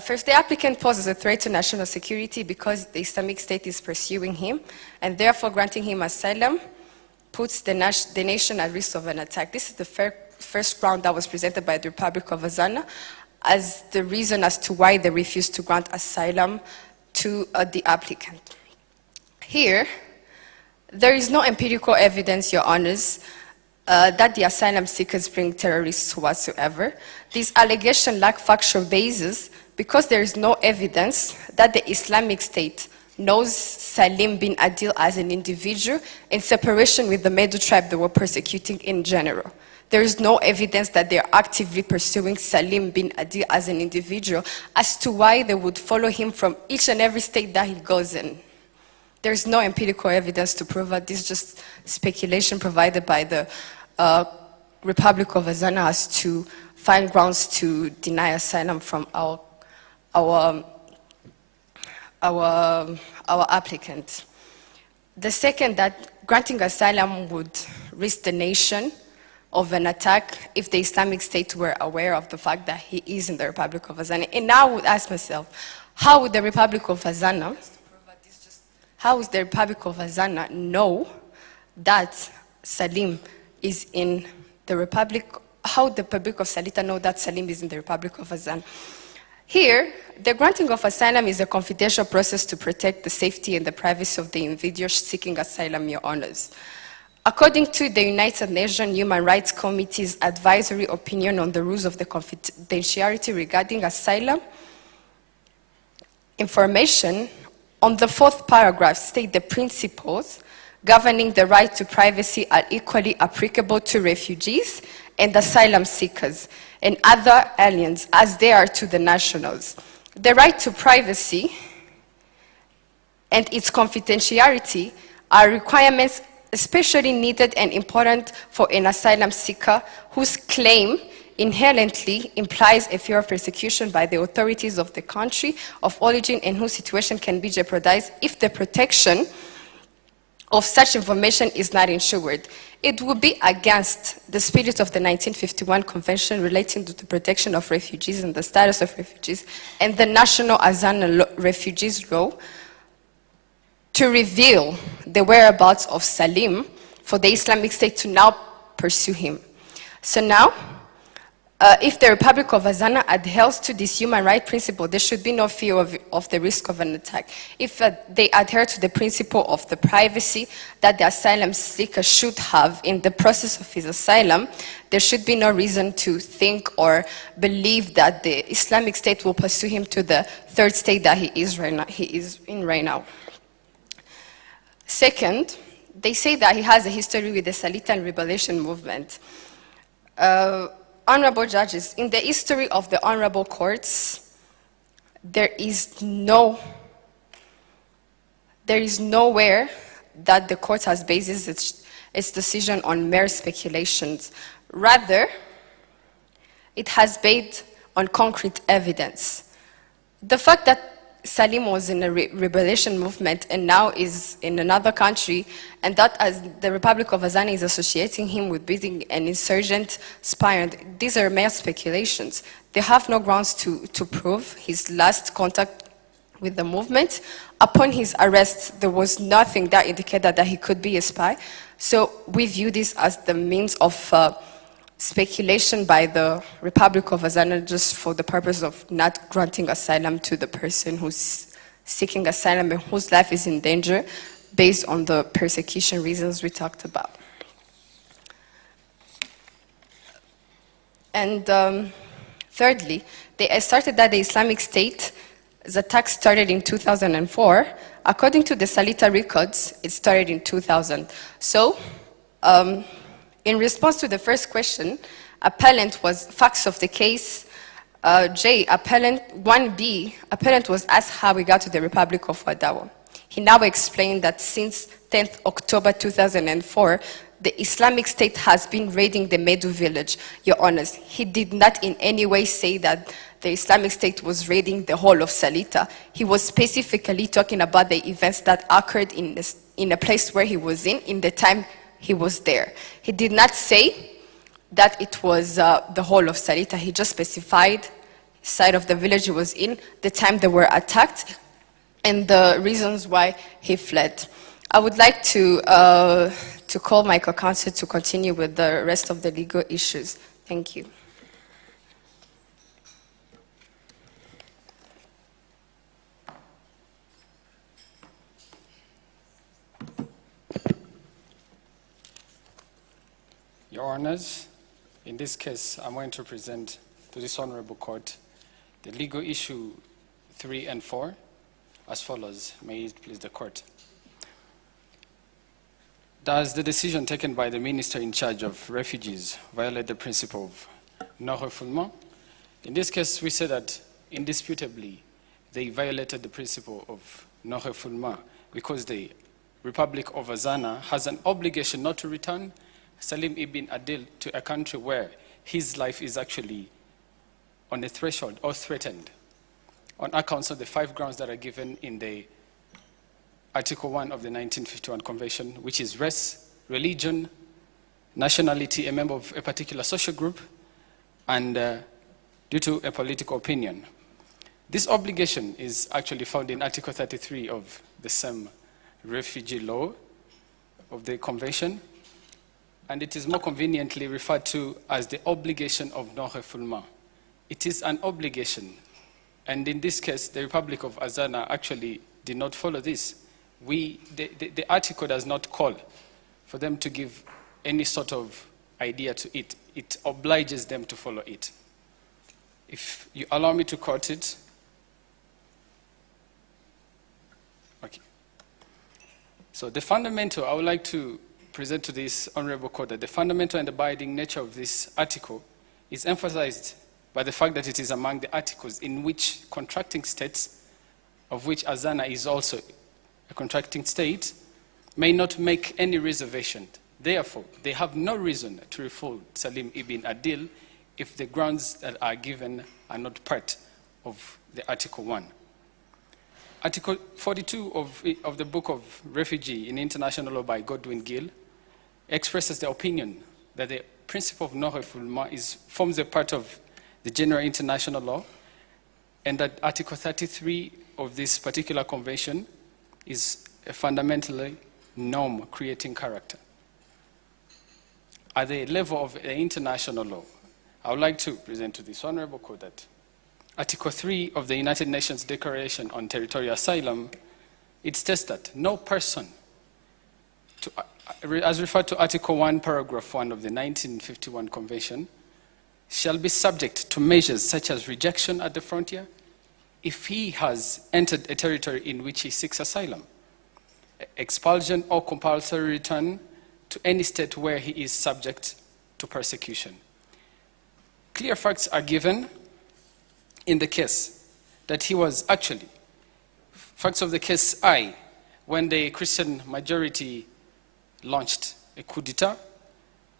first, the applicant poses a threat to national security because the Islamic State is pursuing him, and therefore granting him asylum puts the nation at risk of an attack. This is the first ground that was presented by the Republic of Azana as the reason as to why they refused to grant asylum to the applicant. Here, there is no empirical evidence, Your Honors, that the asylum seekers bring terrorists whatsoever. These allegations lack factual basis because there is no evidence that the Islamic State knows Salim bin Adil as an individual in separation with the Medu tribe they were persecuting in general. There is no evidence that they are actively pursuing Salim bin Adil as an individual as to why they would follow him from each and every state that he goes in. There's no empirical evidence to prove that. This is just speculation provided by the Republic of Azana as to find grounds to deny asylum from our applicant. The second, that granting asylum would risk the nation of an attack if the Islamic State were aware of the fact that he is in the Republic of Azana. And now I would ask myself, how would the Republic of Azana know that Salim is in the Republic? How would the Republic of Salita know that Salim is in the Republic of Azan? Here, the granting of asylum is a confidential process to protect the safety and the privacy of the individual seeking asylum, Your Honors. According to the United Nations Human Rights Committee's advisory opinion on the rules of the confidentiality regarding asylum, information on the 4th paragraph state the principles governing the right to privacy are equally applicable to refugees and asylum seekers and other aliens as they are to the nationals. The right to privacy and its confidentiality are requirements especially needed and important for an asylum seeker whose claim inherently implies a fear of persecution by the authorities of the country of origin and whose situation can be jeopardized if the protection of such information is not ensured. It would be against the spirit of the 1951 Convention relating to the protection of refugees and the status of refugees and the National Azana Refugees Law to reveal the whereabouts of Salim for the Islamic State to now pursue him. So now, if the Republic of Azana adheres to this human rights principle, there should be no fear of the risk of an attack. If they adhere to the principle of the privacy that the asylum seeker should have in the process of his asylum, there should be no reason to think or believe that the Islamic State will pursue him to the 3rd state that he is in right now. Second, they say that he has a history with the Salitan Liberation Movement. Honorable judges, in the history of the honorable courts, there is nowhere that the court has based its decision on mere speculations. Rather, it has based on concrete evidence. The fact that Salim was in a rebellion movement and now is in another country, and that as the Republic of Azana is associating him with being an insurgent spy, and these are mere speculations. They have no grounds to prove his last contact with the movement. Upon his arrest, there was nothing that indicated that he could be a spy. So we view this as the means of speculation by the Republic of Azana just for the purpose of not granting asylum to the person who's seeking asylum and whose life is in danger based on the persecution reasons we talked about. And thirdly, they asserted that the Islamic State, the attack started in 2004. According to the Salita records, it started in 2000. So, in response to the first question, appellant was facts of the case. Appellant 1B, appellant was asked how he got to the Republic of Wadawo. He now explained that since 10th October 2004, the Islamic State has been raiding the Medu village, Your Honors. He did not in any way say that the Islamic State was raiding the whole of Salita. He was specifically talking about the events that occurred in the place where he was in the time he was there. He did not say that it was the whole of Salita. He just specified side of the village he was in, the time they were attacked, and the reasons why he fled. I would like to call my co-counsel to continue with the rest of the legal issues. Thank you. Your Honors, in this case, I'm going to present to this Honorable Court the legal issue 3 and 4 as follows. May it please the Court. Does the decision taken by the Minister in charge of refugees violate the principle of non-refoulement? In this case, we say that indisputably they violated the principle of non-refoulement because the Republic of Azana has an obligation not to return Salim ibn Adil to a country where his life is actually on a threshold or threatened on accounts of the 5 grounds that are given in the Article 1 of the 1951 Convention, which is race, religion, nationality, a member of a particular social group, and due to a political opinion. This obligation is actually found in Article 33 of the same refugee law of the Convention, and it is more conveniently referred to as the obligation of non-refoulement. It is an obligation, and in this case, the Republic of Azana actually did not follow this. The article does not call for them to give any sort of idea to it. It obliges them to follow it. If you allow me to quote it. Okay. So the fundamental, I would like to present to this Honorable Court that the fundamental and abiding nature of this article is emphasized by the fact that it is among the articles in which contracting states, of which Azana is also a contracting state, may not make any reservation. Therefore, they have no reason to refute Salim ibn Adil if the grounds that are given are not part of the Article 1. Article 42 of the Book of Refugee in International Law by Godwin Gill expresses the opinion that the principle of non-refoulement forms a part of the general international law, and that Article 33 of this particular convention is a fundamentally norm-creating character. At the level of the international law, I would like to present to this Honorable Court that Article 3 of the United Nations Declaration on Territorial Asylum, it states that no person, as referred to Article 1, Paragraph 1 of the 1951 Convention, shall be subject to measures such as rejection at the frontier if he has entered a territory in which he seeks asylum, expulsion or compulsory return to any state where he is subject to persecution. Clear facts are given in the case that he was actually, facts of the case I, when the Christian majority launched a coup d'etat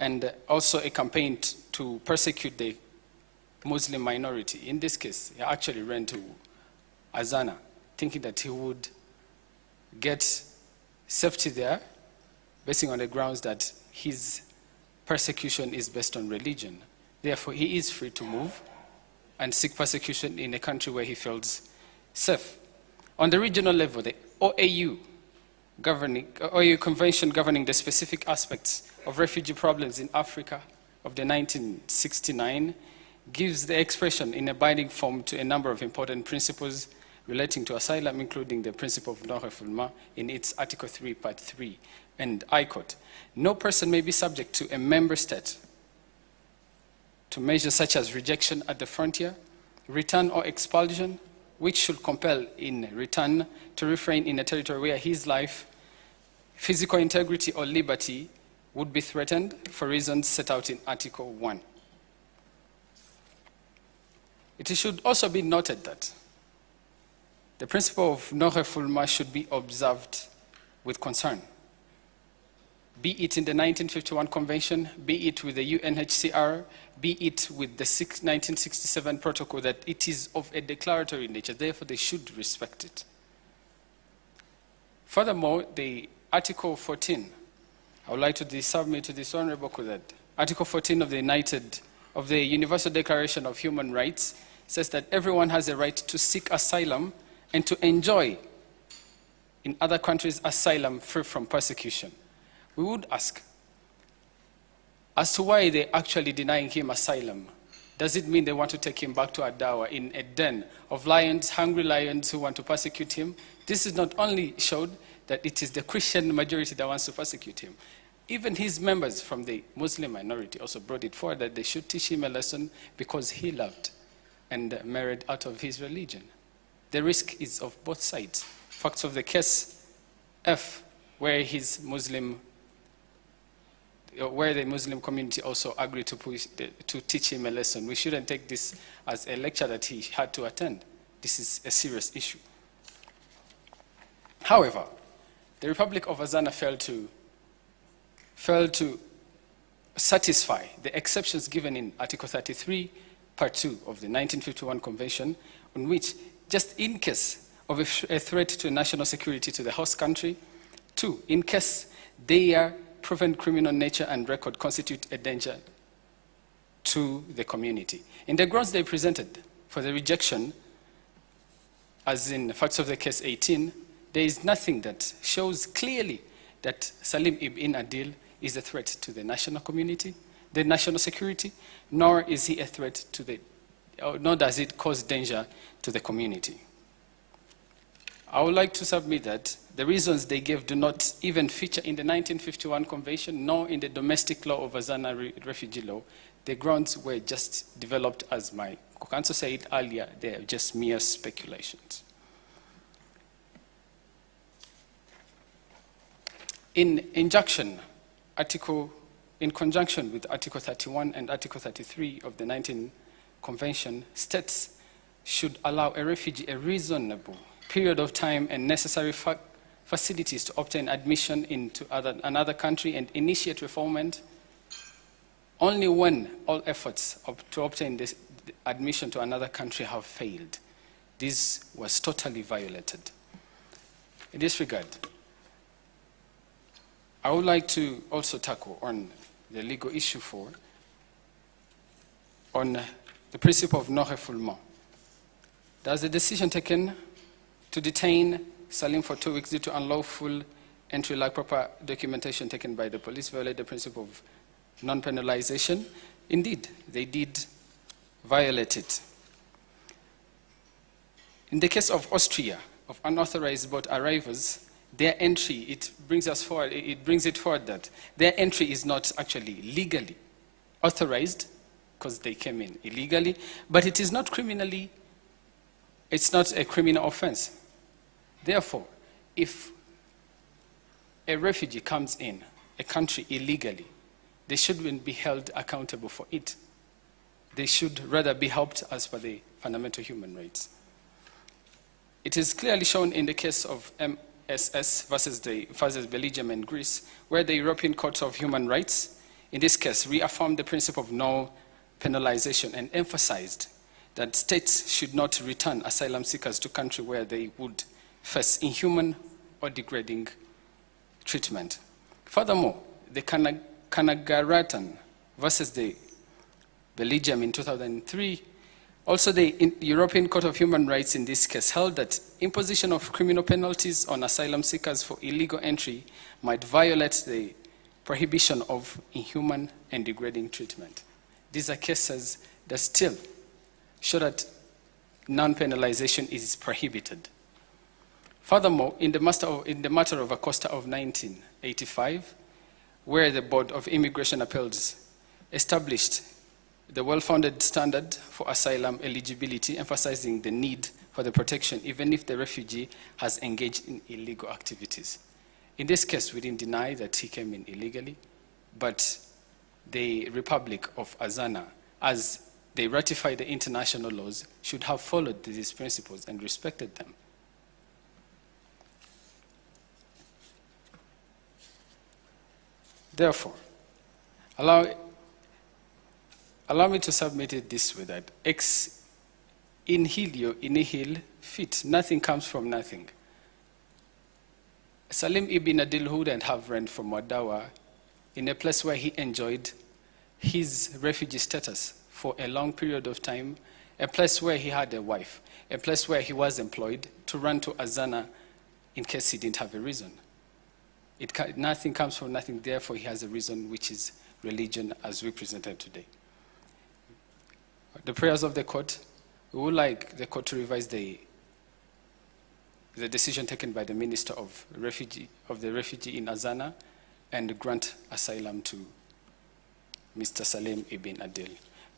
and also a campaign to persecute the Muslim minority. In this case, he actually ran to Azana, thinking that he would get safety there, basing on the grounds that his persecution is based on religion. Therefore, he is free to move and seek persecution in a country where he feels safe. On the regional level, the OAU Convention governing the specific aspects of refugee problems in Africa of the 1969 gives the expression in a binding form to a number of important principles relating to asylum, including the principle of non-refoulement in its Article 3, Part 3. And I quote, "No person may be subject to a member state to measures such as rejection at the frontier, return or expulsion, which should compel in return to refrain in a territory where his life, physical integrity or liberty would be threatened for reasons set out in Article 1. It should also be noted that the principle of non-refoulement should be observed with concern, be it in the 1951 Convention, be it with the UNHCR, be it with the 1967 Protocol, that it is of a declaratory nature, therefore they should respect it. Furthermore, the Article 14, I would like to submit to this Honorable that Article 14 of the Universal Declaration of Human Rights says that everyone has a right to seek asylum and to enjoy in other countries asylum free from persecution. We would ask as to why they're actually denying him asylum. Does it mean they want to take him back to Adawa in a den of lions, hungry lions who want to persecute him? This is not only showed that it is the Christian majority that wants to persecute him. Even his members from the Muslim minority also brought it forward that they should teach him a lesson because he loved and married out of his religion. The risk is of both sides. Facts of the case F, where the Muslim community also agreed to teach him a lesson. We shouldn't take this as a lecture that he had to attend. This is a serious issue. However, the Republic of Azana failed to satisfy the exceptions given in Article 33, Part 2 of the 1951 Convention, on which, just in case of a threat to national security to the host country, 2, in case their proven criminal nature and record constitute a danger to the community. In the grounds they presented for the rejection, as in facts of the case 18, there is nothing that shows clearly that Salim ibn Adil is a threat to the national community, the national security, nor is he a threat to nor does it cause danger to the community. I would like to submit that the reasons they gave do not even feature in the 1951 Convention, nor in the domestic law of Azana refugee law. The grounds were just developed, as my co-counsel said earlier, they are just mere speculations. In conjunction with Article 31 and Article 33 of the 19 Convention, states should allow a refugee a reasonable period of time and necessary facilities to obtain admission into another country and initiate refoulement only when all efforts to obtain this admission to another country have failed. This was totally violated. In this regard, I would like to also tackle on the legal issue on the principle of non-refoulement. Does the decision taken to detain Salim for 2 weeks due to unlawful entry like proper documentation taken by the police violate the principle of non-penalization? Indeed, they did violate it. In the case of Austria, of unauthorized boat arrivals, their entry, it brings it forward that their entry is not actually legally authorized because they came in illegally, but it is not criminally, it's not a criminal offense. Therefore, if a refugee comes in a country illegally, they shouldn't be held accountable for it. They should rather be helped as per the fundamental human rights. It is clearly shown in the case of MSS versus Belgium and Greece, where the European Court of Human Rights, in this case, reaffirmed the principle of no penalization and emphasized that states should not return asylum seekers to country where they would face inhuman or degrading treatment. Furthermore, the Kanagaratan versus the Belgium in 2003, also the European Court of Human Rights in this case held that imposition of criminal penalties on asylum seekers for illegal entry might violate the prohibition of inhuman and degrading treatment. These are cases that still show that non-penalization is prohibited. Furthermore, in the matter of Acosta of 1985, where the Board of Immigration Appeals established the well-founded standard for asylum eligibility, emphasizing the need for the protection even if the refugee has engaged in illegal activities. In this case, we didn't deny that he came in illegally, but the Republic of Azana, as they ratified the international laws, should have followed these principles and respected them. Therefore, allow me to submit it this way, that ex nihilo in nihil fit, nothing comes from nothing. Salim ibn Adil wouldn't have run from Wadawa in a place where he enjoyed his refugee status for a long period of time, a place where he had a wife, a place where he was employed, to run to Azana in case he didn't have a reason. Nothing comes from nothing, therefore he has a reason, which is religion as we presented today. The prayers of the court, we would like the court to revise the decision taken by the Minister of the Refugee in Azana and grant asylum to Mr. Salim ibn Adil.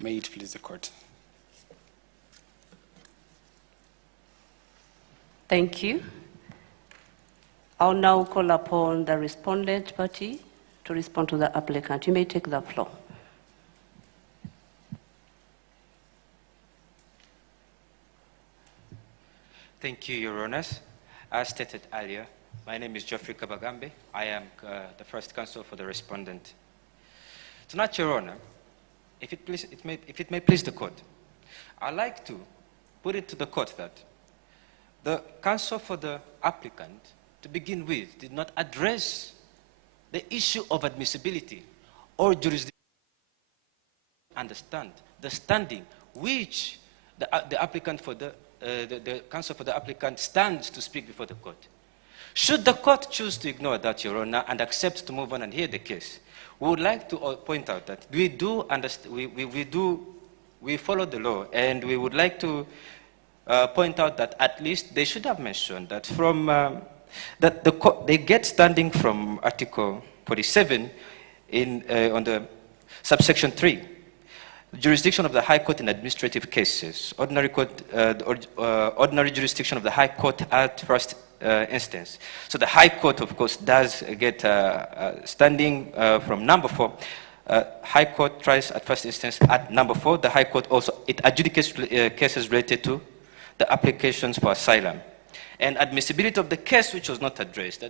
May it please the court. Thank you. I'll now call upon the respondent party to respond to the applicant. You may take the floor. Thank you, Your Honors. As stated earlier, my name is Geoffrey Kabagambe. I am the first counsel for the respondent. Tonight, Your Honor, if it may please the court, I'd like to put it to the court that the counsel for the applicant, to begin with, did not address the issue of admissibility or jurisdiction. Understand the standing which the applicant for the counsel for the applicant stands to speak before the court. Should the court choose to ignore that, Your Honor, and accept to move on and hear the case, we would like to point out that we do understand, we follow the law, and we would like to point out that at least they should have mentioned that from that they get standing from Article 47 on the subsection 3. Jurisdiction of the High Court in administrative cases, ordinary jurisdiction of the High Court at first instance. So the High Court, of course, does get standing from number 4. High Court tries at first instance at number 4. The High Court also, it adjudicates cases related to the applications for asylum. And admissibility of the case, which was not addressed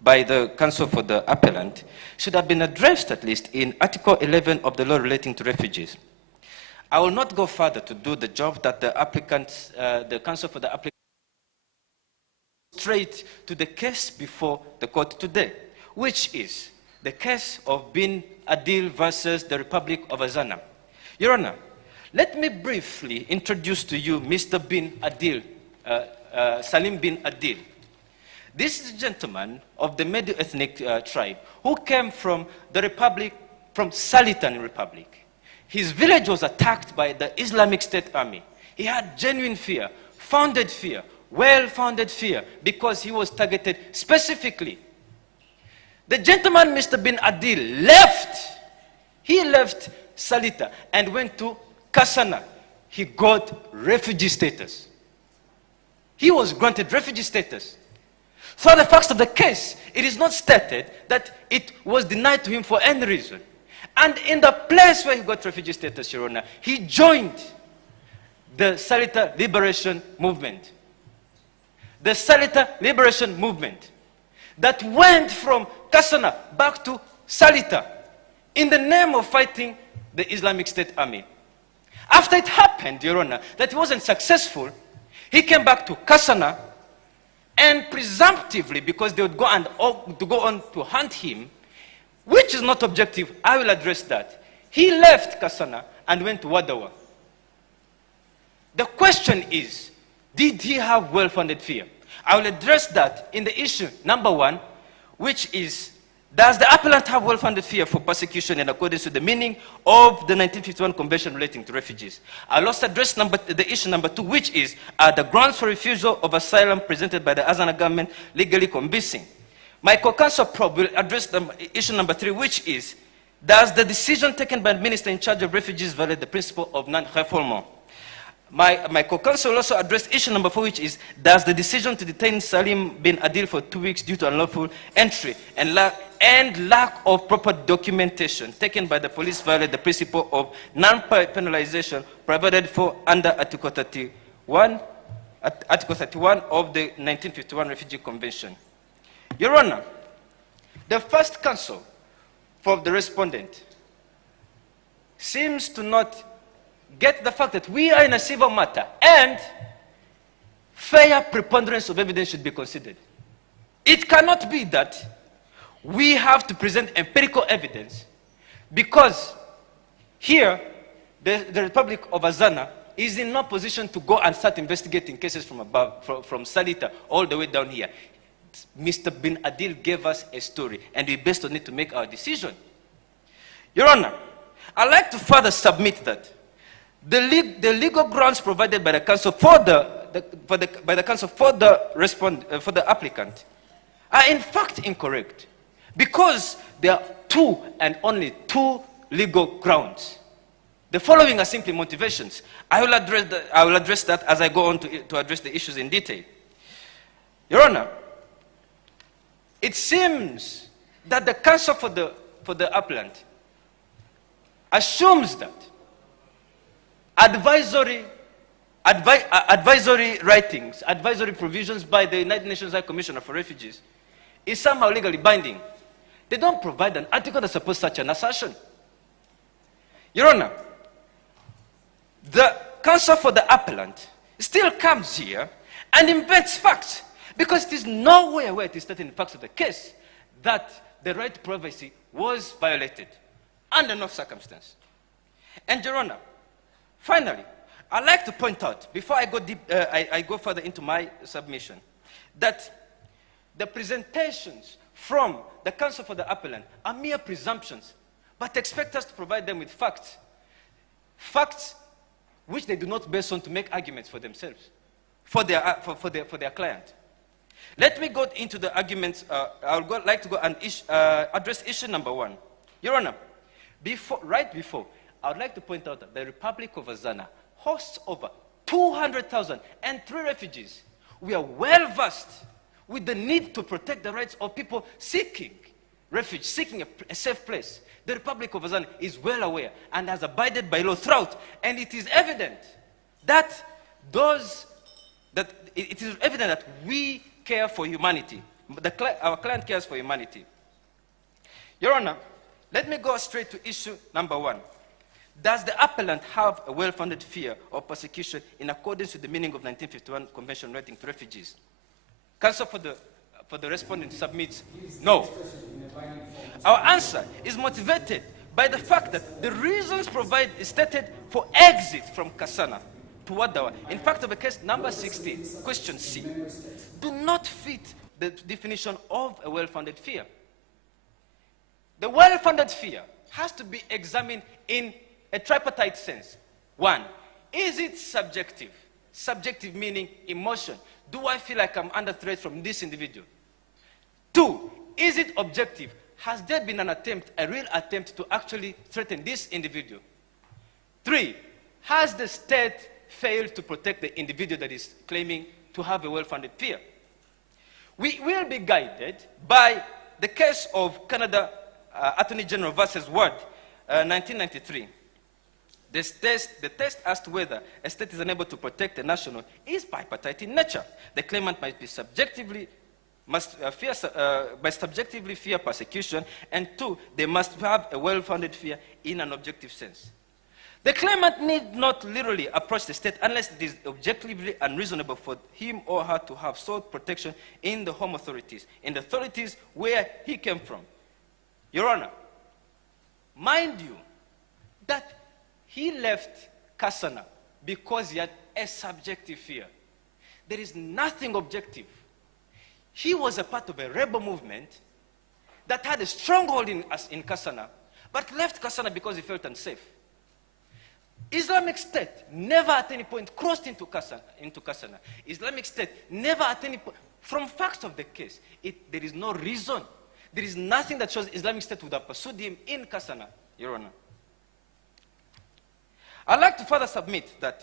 by the counsel for the appellant, should have been addressed at least in Article 11 of the law relating to refugees. I will not go further to do the job that the applicant, the counsel for the applicant, straight to the case before the court today, which is the case of Bin Adil versus the Republic of Azana. Your Honor, let me briefly introduce to you Mr. Bin Adil, Salim bin Adil. This is a gentleman of the Medu ethnic tribe who came from the Republic, from Salitan Republic. His village was attacked by the Islamic State Army. He had genuine fear, founded fear, well-founded fear, because he was targeted specifically. The gentleman, Mr. Bin Adil, left. He left Salita and went to Kasana. He got refugee status. He was granted refugee status. So the facts of the case, it is not stated that it was denied to him for any reason. And in the place where he got refugee status, Your Honor, he joined the Salita Liberation Movement. The Salita Liberation Movement that went from Kasana back to Salita in the name of fighting the Islamic State Army. After it happened, Your Honor, that he wasn't successful, he came back to Kasana, and presumptively, because they would go on to hunt him, which is not objective, I will address that. He left Kasana and went to Wadawa. The question is, did he have well-founded fear? I will address that in the issue number 1, which is, does the appellant have well-founded fear for persecution in accordance with the meaning of the 1951 Convention relating to refugees? I'll also address the issue number 2, which is, are the grounds for refusal of asylum presented by the Azana government legally convincing? My co-counsel Prob will address issue number 3, which is, does the decision taken by the minister in charge of refugees violate the principle of non-refoulement? My co-counsel will also address issue number 4, which is, does the decision to detain Salim bin Adil for 2 weeks due to unlawful entry and lack of proper documentation taken by the police violate the principle of non-penalization provided for under Article 31 of the 1951 Refugee Convention? Your Honor, the first counsel for the respondent seems to not get the fact that we are in a civil matter and fair preponderance of evidence should be considered. It cannot be that we have to present empirical evidence because here the Republic of Azana is in no position to go and start investigating cases from above, from Salita all the way down here. Mr. Bin Adil gave us a story and we based on it to make our decision. Your Honor, I'd like to further submit that the legal grounds provided by the counsel for the applicant are in fact incorrect because there are 2 and only 2 legal grounds. The following are simply motivations. I will address that as I go on to address the issues in detail. Your Honor, it seems that the counsel for the appellant assumes that advisory writings, advisory provisions by the United Nations High Commissioner for Refugees is somehow legally binding. They don't provide an article that supports such an assertion. Your Honor, the counsel for the appellant still comes here and invents facts because it is nowhere where it is stated in the facts of the case that the right to privacy was violated under no circumstance. And Your Honor, finally, I'd like to point out, before I go deep, I go further into my submission, that the presentations from the counsel for the appellant are mere presumptions, but expect us to provide them with facts. Facts which they do not base on to make arguments for themselves, for their client. Let me go into the arguments. Like to go and address issue number 1. Your Honor, right before, I would like to point out that the Republic of Azana hosts over 200,003 refugees. We are well versed with the need to protect the rights of people seeking refuge, seeking a safe place. The Republic of Azana is well aware and has abided by law throughout, and it is evident that we care for humanity. Our client cares for humanity. Your Honor, let me go straight to issue number 1. Does the appellant have a well-founded fear of persecution in accordance with the meaning of 1951 Convention relating to refugees? Counsel for the respondent submits no. Our answer is motivated by the fact that the reasons stated for exit from Kasana to Wadawa, in fact of the case number 16, question C, do not fit the definition of a well-founded fear. The well-founded fear has to be examined in a tripartite sense. 1, is it subjective? Subjective meaning emotion. Do I feel like I'm under threat from this individual? 2, is it objective? Has there been a real attempt to actually threaten this individual? 3, has the state failed to protect the individual that is claiming to have a well-founded fear? We will be guided by the case of Canada Attorney General versus Ward, 1993. The test as to whether a state is unable to protect a national is bipartite in nature. The claimant must subjectively fear persecution, and 2, they must have a well-founded fear in an objective sense. The claimant need not literally approach the state unless it is objectively unreasonable for him or her to have sought protection in the home authorities, in the authorities where he came from. Your Honor, mind you that he left Kasana because he had a subjective fear. There is nothing objective. He was a part of a rebel movement that had a stronghold in Kasana, but left Kasana because he felt unsafe. Islamic State never at any point crossed into Kasana. Islamic State never at any point, from facts of the case, there is no reason. There is nothing that shows Islamic State would have pursued him in Kasana, Your Honor. I'd like to further submit that,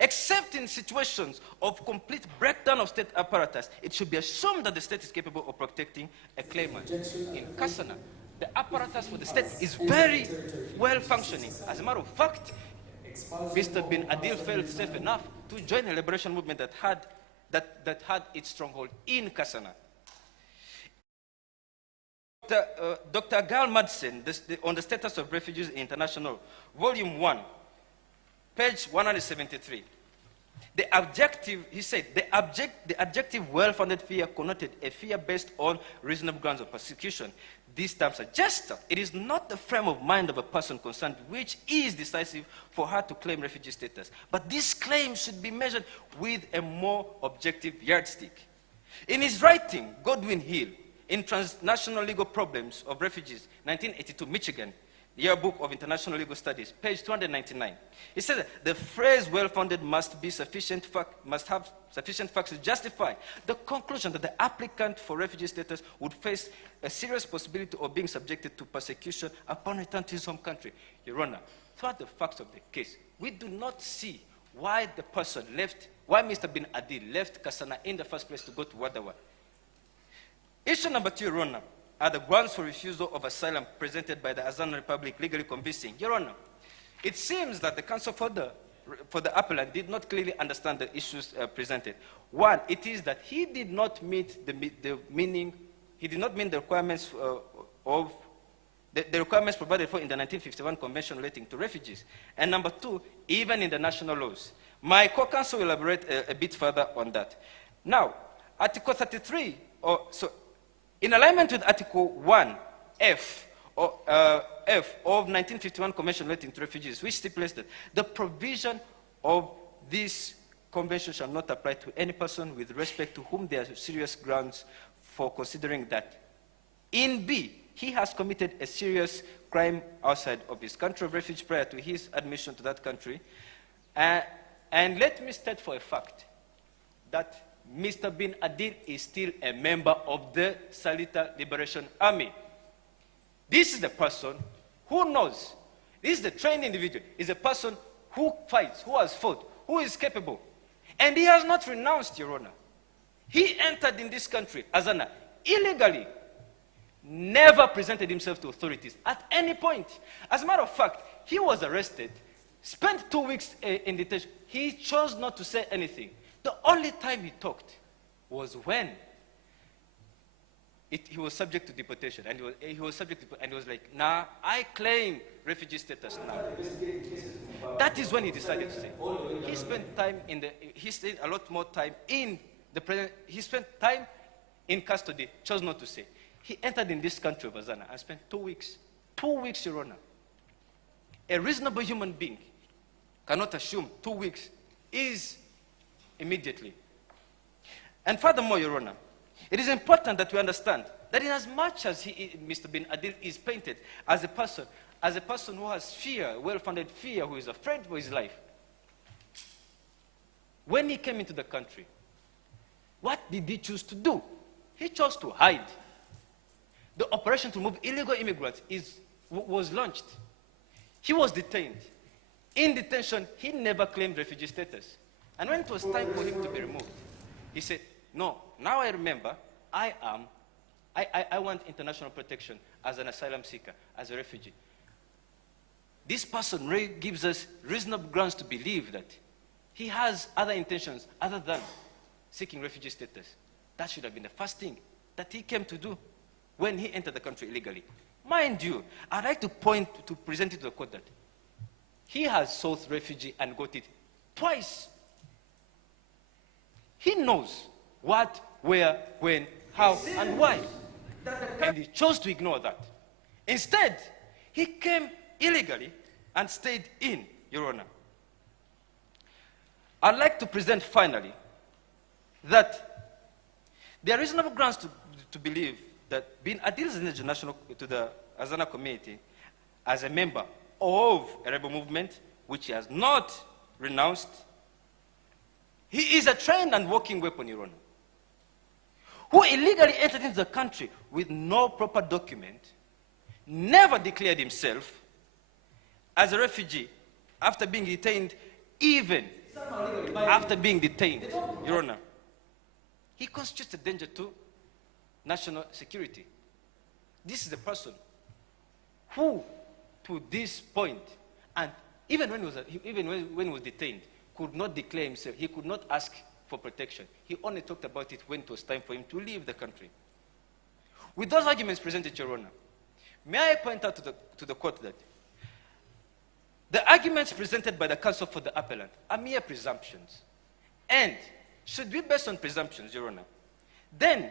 except in situations of complete breakdown of state apparatus, it should be assumed that the state is capable of protecting a claimant. In Kasana, the apparatus for the state is very well functioning. As a matter of fact, Mr. Bin Adil felt safe enough to join a liberation movement that had its stronghold in Kasana. Dr. Gal Madsen, on the status of refugees international, volume 1, page 173. The objective, he said, the objective well-founded fear connoted a fear based on reasonable grounds of persecution. This term suggests that it is not the frame of mind of a person concerned which is decisive for her to claim refugee status, but this claim should be measured with a more objective yardstick. In his writing, Godwin Hill, in Transnational Legal Problems of Refugees, 1982, Michigan, Yearbook of International Legal Studies, page 299. He said that the phrase well-founded must have sufficient facts to justify the conclusion that the applicant for refugee status would face a serious possibility of being subjected to persecution upon return to his home country. Your Honor, throughout the facts of the case, we do not see why the person left, why Mr. Bin Adil left Kasana in the first place to go to Wadawa. Issue number 2, Your Honor, are the grounds for refusal of asylum presented by the Azan Republic legally convincing. Your Honor, it seems that the counsel for the appellant did not clearly understand the issues presented. One, it is that he did not meet the meaning, he did not meet the requirements of the requirements provided for in the 1951 Convention relating to refugees. And number 2, even in the national laws. My co-counsel will elaborate a bit further on that. Now, Article 33, in alignment with Article 1F of 1951 Convention relating to refugees, which stipulates that the provision of this convention shall not apply to any person with respect to whom there are serious grounds for considering that in B, he has committed a serious crime outside of his country of refuge prior to his admission to that country. And let me state for a fact that Mr. Bin Adil is still a member of the Salita Liberation Army. This is the person who knows. This is the trained individual. Is a person who fights, who has fought, who is capable. And he has not renounced, Your Honor. He entered in this country, Azana, illegally, never presented himself to authorities at any point. As a matter of fact, he was arrested, spent 2 weeks in detention. He chose not to say anything. The only time he talked was when he was subject to deportation, and he was like, nah, I claim refugee status now. That is when he decided to say. He spent time he stayed a lot more time in the present, he spent time in custody, chose not to say. He entered in this country of Azana and spent 2 weeks. 2 weeks, Your Honor. A reasonable human being cannot assume 2 weeks is immediately. And furthermore, Your Honor, it is important that we understand that in as much as Mr. Bin Adil is painted as a person who has fear, well-founded fear, who is afraid for his life, when he came into the country, what did he choose to do? He chose to hide. The operation to remove illegal immigrants was launched. He was detained. In detention, he never claimed refugee status. And when it was time for him to be removed, he said, no, now I remember, I want international protection as an asylum seeker, as a refugee. This person gives us reasonable grounds to believe that he has other intentions other than seeking refugee status. That should have been the first thing that he came to do when he entered the country illegally. Mind you, I'd like to present it to the court that He has sought refugee and got it twice. He knows what, where, when, how, and why. And he chose to ignore that. Instead, he came illegally and stayed in, Your Honor. I'd like to present finally that there are reasonable grounds to believe that Bin Adil is international to the Azana community as a member of a rebel movement which he has not renounced. He is a trained and working weapon, Your Honor, who illegally entered into the country with no proper document, never declared himself as a refugee after being detained, even after being detained, Your Honor. He constitutes a danger to national security. This is a person who, to this point, and even when he was detained, could not declare himself. He could not ask for protection. He only talked about it when it was time for him to leave the country. With those arguments presented, Your Honor, may I point out to the court that the arguments presented by the counsel for the appellant are mere presumptions and should be based on presumptions, Your Honor. Then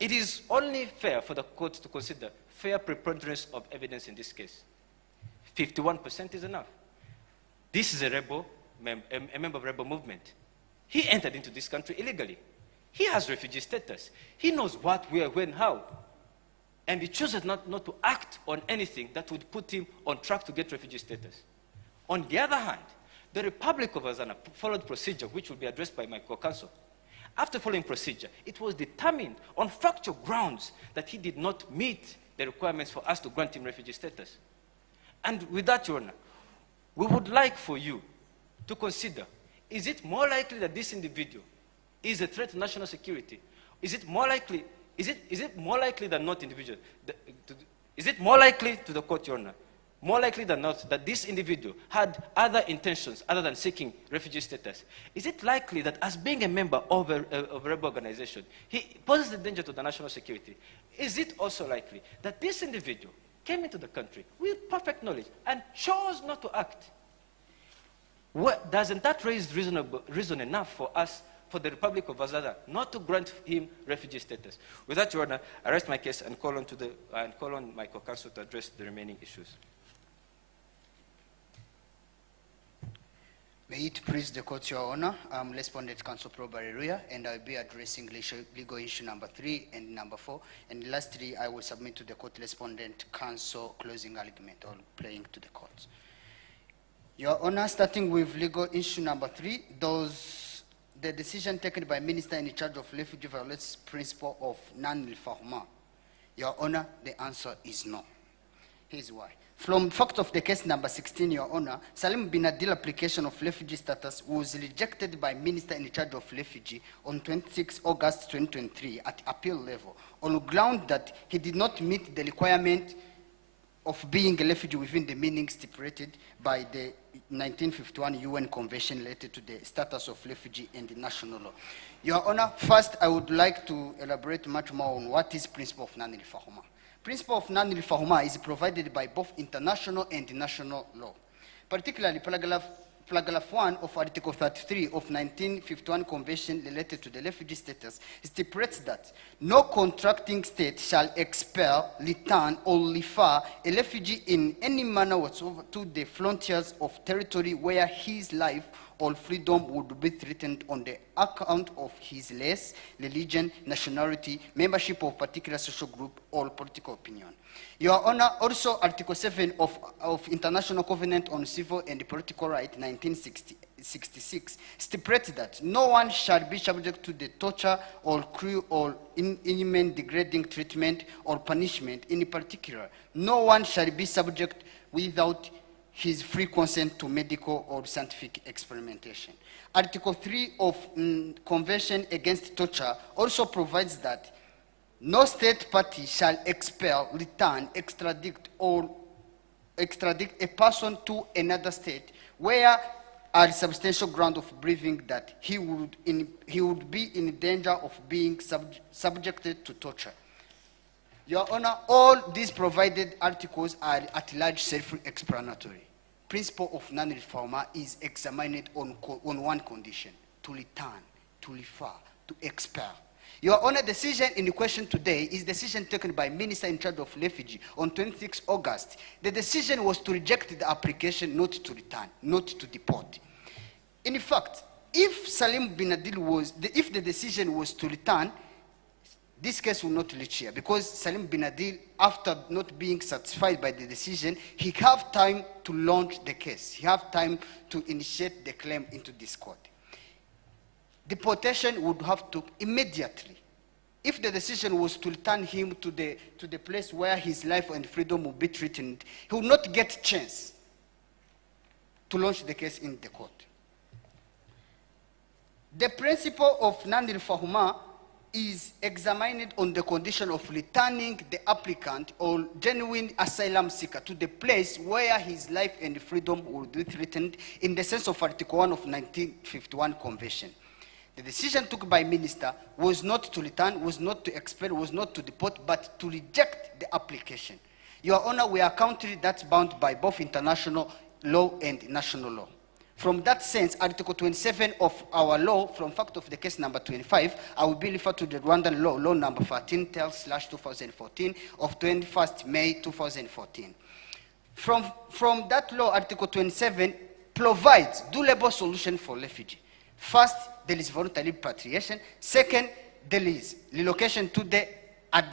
it is only fair for the court to consider fair preponderance of evidence in this case. 51% is enough. This is a member of rebel movement. He entered into this country illegally. He has refugee status. He knows what, where, when, how. And he chooses not to act on anything that would put him on track to get refugee status. On the other hand, the Republic of Azana followed procedure which will be addressed by my co-counsel. After following procedure, it was determined on factual grounds that he did not meet the requirements for us to grant him refugee status. And with that, Your Honor, we would like for you to consider, is it more likely that this individual is a threat to national security? Is it more likely than not, individual? Is it more likely to the court, Your Honor, more likely than not that this individual had other intentions other than seeking refugee status? Is it likely that as being a member of a rebel organization, he poses a danger to the national security? Is it also likely that this individual came into the country with perfect knowledge and chose not to act? Doesn't that raise reason enough for us, for the Republic of Azana, not to grant him refugee status? With that, Your Honor, I rest my case and call on my co-counsel to address the remaining issues. May it please the court, Your Honor. I'm Respondent Counsel Probe Hallelujah, and I'll be addressing legal issue number 3 and number 4. And lastly, I will submit to the court Respondent Counsel closing argument or playing to the court. Your Honor, starting with legal issue number 3, the decision taken by Minister in charge of refugee violates principle of non-refoulement. Your Honor, the answer is no. Here's why. From fact of the case number 16, Your Honor, Salim Bin Adil application of refugee status was rejected by Minister in charge of refugee on 26 August 2023 at appeal level on the ground that he did not meet the requirement of being a refugee within the meaning stipulated by the 1951 UN Convention related to the status of refugee and the national law. Your Honor, first I would like to elaborate much more on what is principle of non-refoulement. Principle of non-refoulement is provided by both international and national law. Particularly, paragraph 1 of Article 33 of 1951 Convention related to the refugee status stipulates that no contracting state shall expel, return, or refer a refugee in any manner whatsoever to the frontiers of territory where his life or freedom would be threatened on the account of his race, religion, nationality, membership of particular social group, or political opinion. Your Honor, also Article 7 of International Covenant on Civil and Political Rights, 1966, stipulates that no one shall be subject to the torture or cruel or inhuman degrading treatment or punishment. In particular, no one shall be subject without his free consent to medical or scientific experimentation. Article 3 of Convention Against Torture also provides that no state party shall expel, return, extradite a person to another state where are substantial ground of believing that he would be in danger of being subjected to torture. Your Honor, all these provided articles are at large self-explanatory. principle of non-refoulement is examined on one condition: to return, to refer, to expel. Your Honor, decision in question today is decision taken by Minister in charge of refugee on 26 August. The decision was to reject the application, not to return, not to deport. In fact, if Salim bin Adil if the decision was to return, this case will not reach here, because Salim bin Adil, after not being satisfied by the decision, he have time to launch the case. He have time to initiate the claim into this court. Deportation would have to immediately. If the decision was to return him to the place where his life and freedom will be threatened, he will not get a chance to launch the case in the court. The principle of non-refoulement is examined on the condition of returning the applicant or genuine asylum seeker to the place where his life and freedom will be threatened in the sense of Article 1 of 1951 Convention. The decision took by Minister was not to return, was not to expel, was not to deport, but to reject the application. Your Honor, we are a country that's bound by both international law and national law. From that sense, Article 27 of our law, from fact of the case number 25, I will be referred to the Rwandan law, law number 13/2014 of 21st May 2014. From that law, Article 27 provides durable solution for refugee. First, there is voluntary repatriation. Second, there is relocation to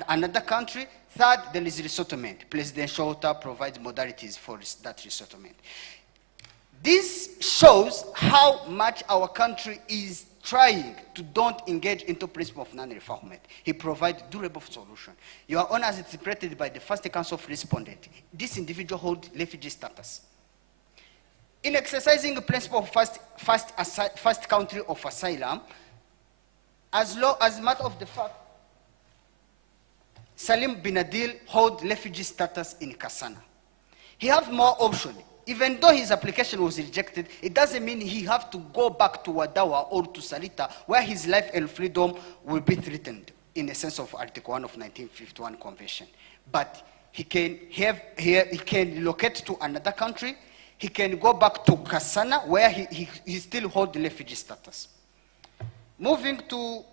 another country. Third, there is resettlement. Presidential order provides modalities for that resettlement. This shows how much our country is trying to don't engage into principle of non-refoulement. He provides durable solution. Your Honor, as interpreted by the first council of respondent, this individual holds refugee status. In exercising the principle of first country of asylum, as a matter of the fact, Salim bin Adil holds refugee status in Kassana. He has more options. Even though his application was rejected, it doesn't mean he has to go back to Wadawa or to Sarita, where his life and freedom will be threatened in the sense of Article 1 of 1951 Convention. But he can relocate to another country. He can go back to Kassana, where he still holds refugee status. Moving to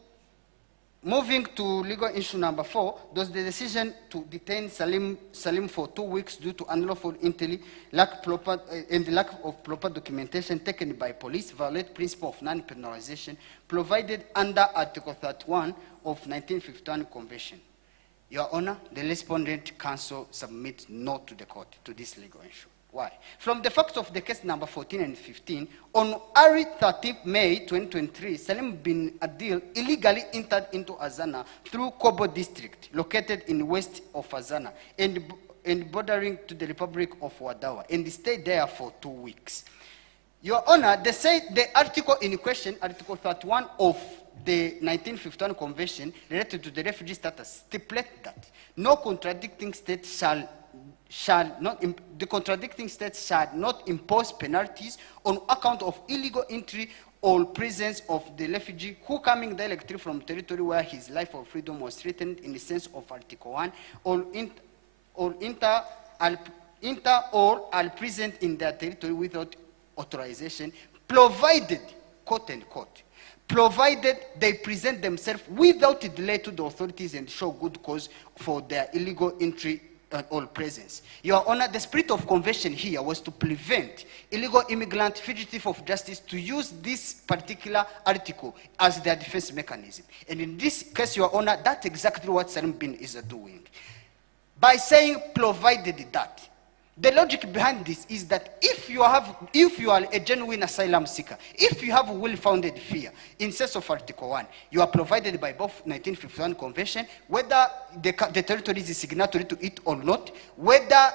legal issue number 4, does the decision to detain Salim for 2 weeks due to unlawful entry, lack of proper documentation taken by police violate principle of non-penalization provided under Article 31 of 1951 Convention? Your Honor, the respondent counsel submits no to the court to this legal issue. Why? From the facts of the case number 14 and 15, on early 13 May 2023, Salim bin Adil illegally entered into Azana through Kobo district, located in west of Azana, and bordering to the Republic of Wadawa, and stayed there for 2 weeks. Your Honor, the article in question, Article 31 of the 1951 Convention related to the refugee status, stipulates that no contradicting state the contradicting states shall not impose penalties on account of illegal entry or presence of the refugee who coming directly from territory where his life or freedom was threatened in the sense of Article 1 or are present in their territory without authorization, provided, quote unquote, provided they present themselves without delay to the authorities and show good cause for their illegal entry or presence. Your Honor, the spirit of convention here was to prevent illegal immigrant fugitive of justice to use this particular article as their defense mechanism. And in this case, Your Honor, that's exactly what Salim bin is doing. By saying provided that, the logic behind this is that if you are a genuine asylum seeker, if you have a well-founded fear, in sense of Article 1, you are provided by both 1951 Convention, whether the territory is signatory to it or not, whether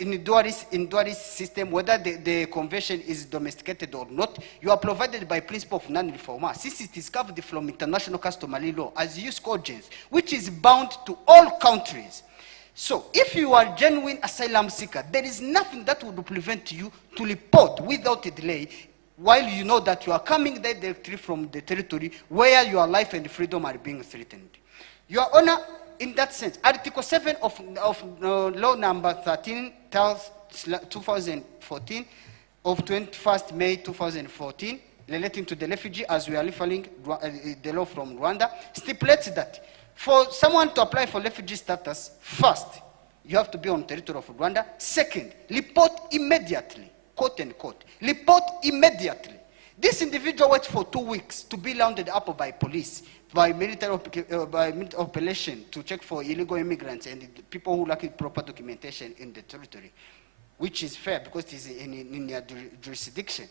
in dualist system, whether the convention is domesticated or not, you are provided by principle of non-refoulement, since it is covered from international customary law as use cogents, which is bound to all countries. So, if you are a genuine asylum seeker, there is nothing that would prevent you to report without a delay while you know that you are coming directly from the territory where your life and freedom are being threatened. Your Honor, in that sense, Article 7 of Law number 13, 2014, of 21st May 2014, relating to the refugee, as we are referring the law from Rwanda, stipulates that for someone to apply for refugee status, first, you have to be on territory of Rwanda. Second, report immediately, quote unquote, report immediately. This individual waits for 2 weeks to be rounded up by police, by military operation to check for illegal immigrants and people who lack proper documentation in the territory, which is fair because it is in their jurisdiction.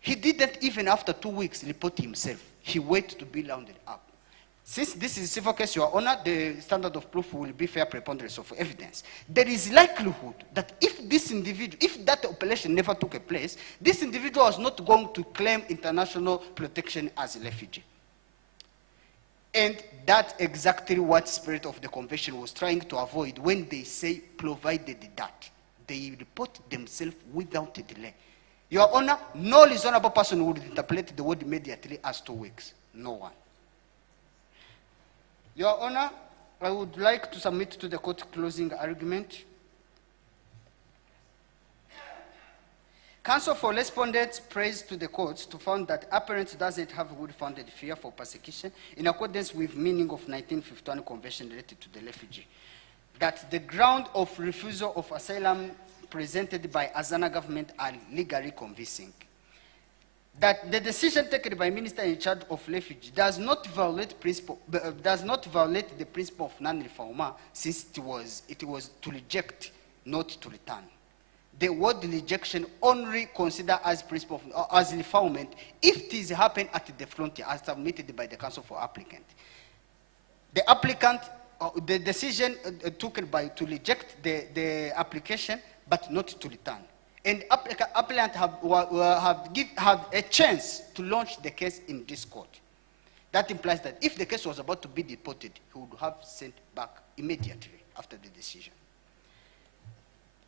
He didn't even after 2 weeks report himself. He waited to be rounded up. Since this is a civil case, Your Honor, the standard of proof will be fair preponderance of evidence. There is likelihood that if this individual, if that operation never took place, this individual was not going to claim international protection as a refugee. And that's exactly what spirit of the convention was trying to avoid when they say provided that. They report themselves without a delay. Your Honor, no reasonable person would interpret the word immediately as 2 weeks. No one. Your Honor, I would like to submit to the court closing argument. Counsel for respondents praised to the courts to find that appellant doesn't have good-founded fear for persecution in accordance with meaning of 1951 Convention related to the refugee. That the ground of refusal of asylum presented by Azana government are legally convincing. That the decision taken by minister in charge of refugee does not violate the principle of non-refoulement, since it was to reject, not to return. The word rejection only considered as principle of, as refoulement if it is happen at the frontier, as submitted by the counsel for applicant. The applicant, the decision taken by to reject the application, but not to return. And applicant have a chance to launch the case in this court. That implies that if the case was about to be deported, he would have sent back immediately after the decision.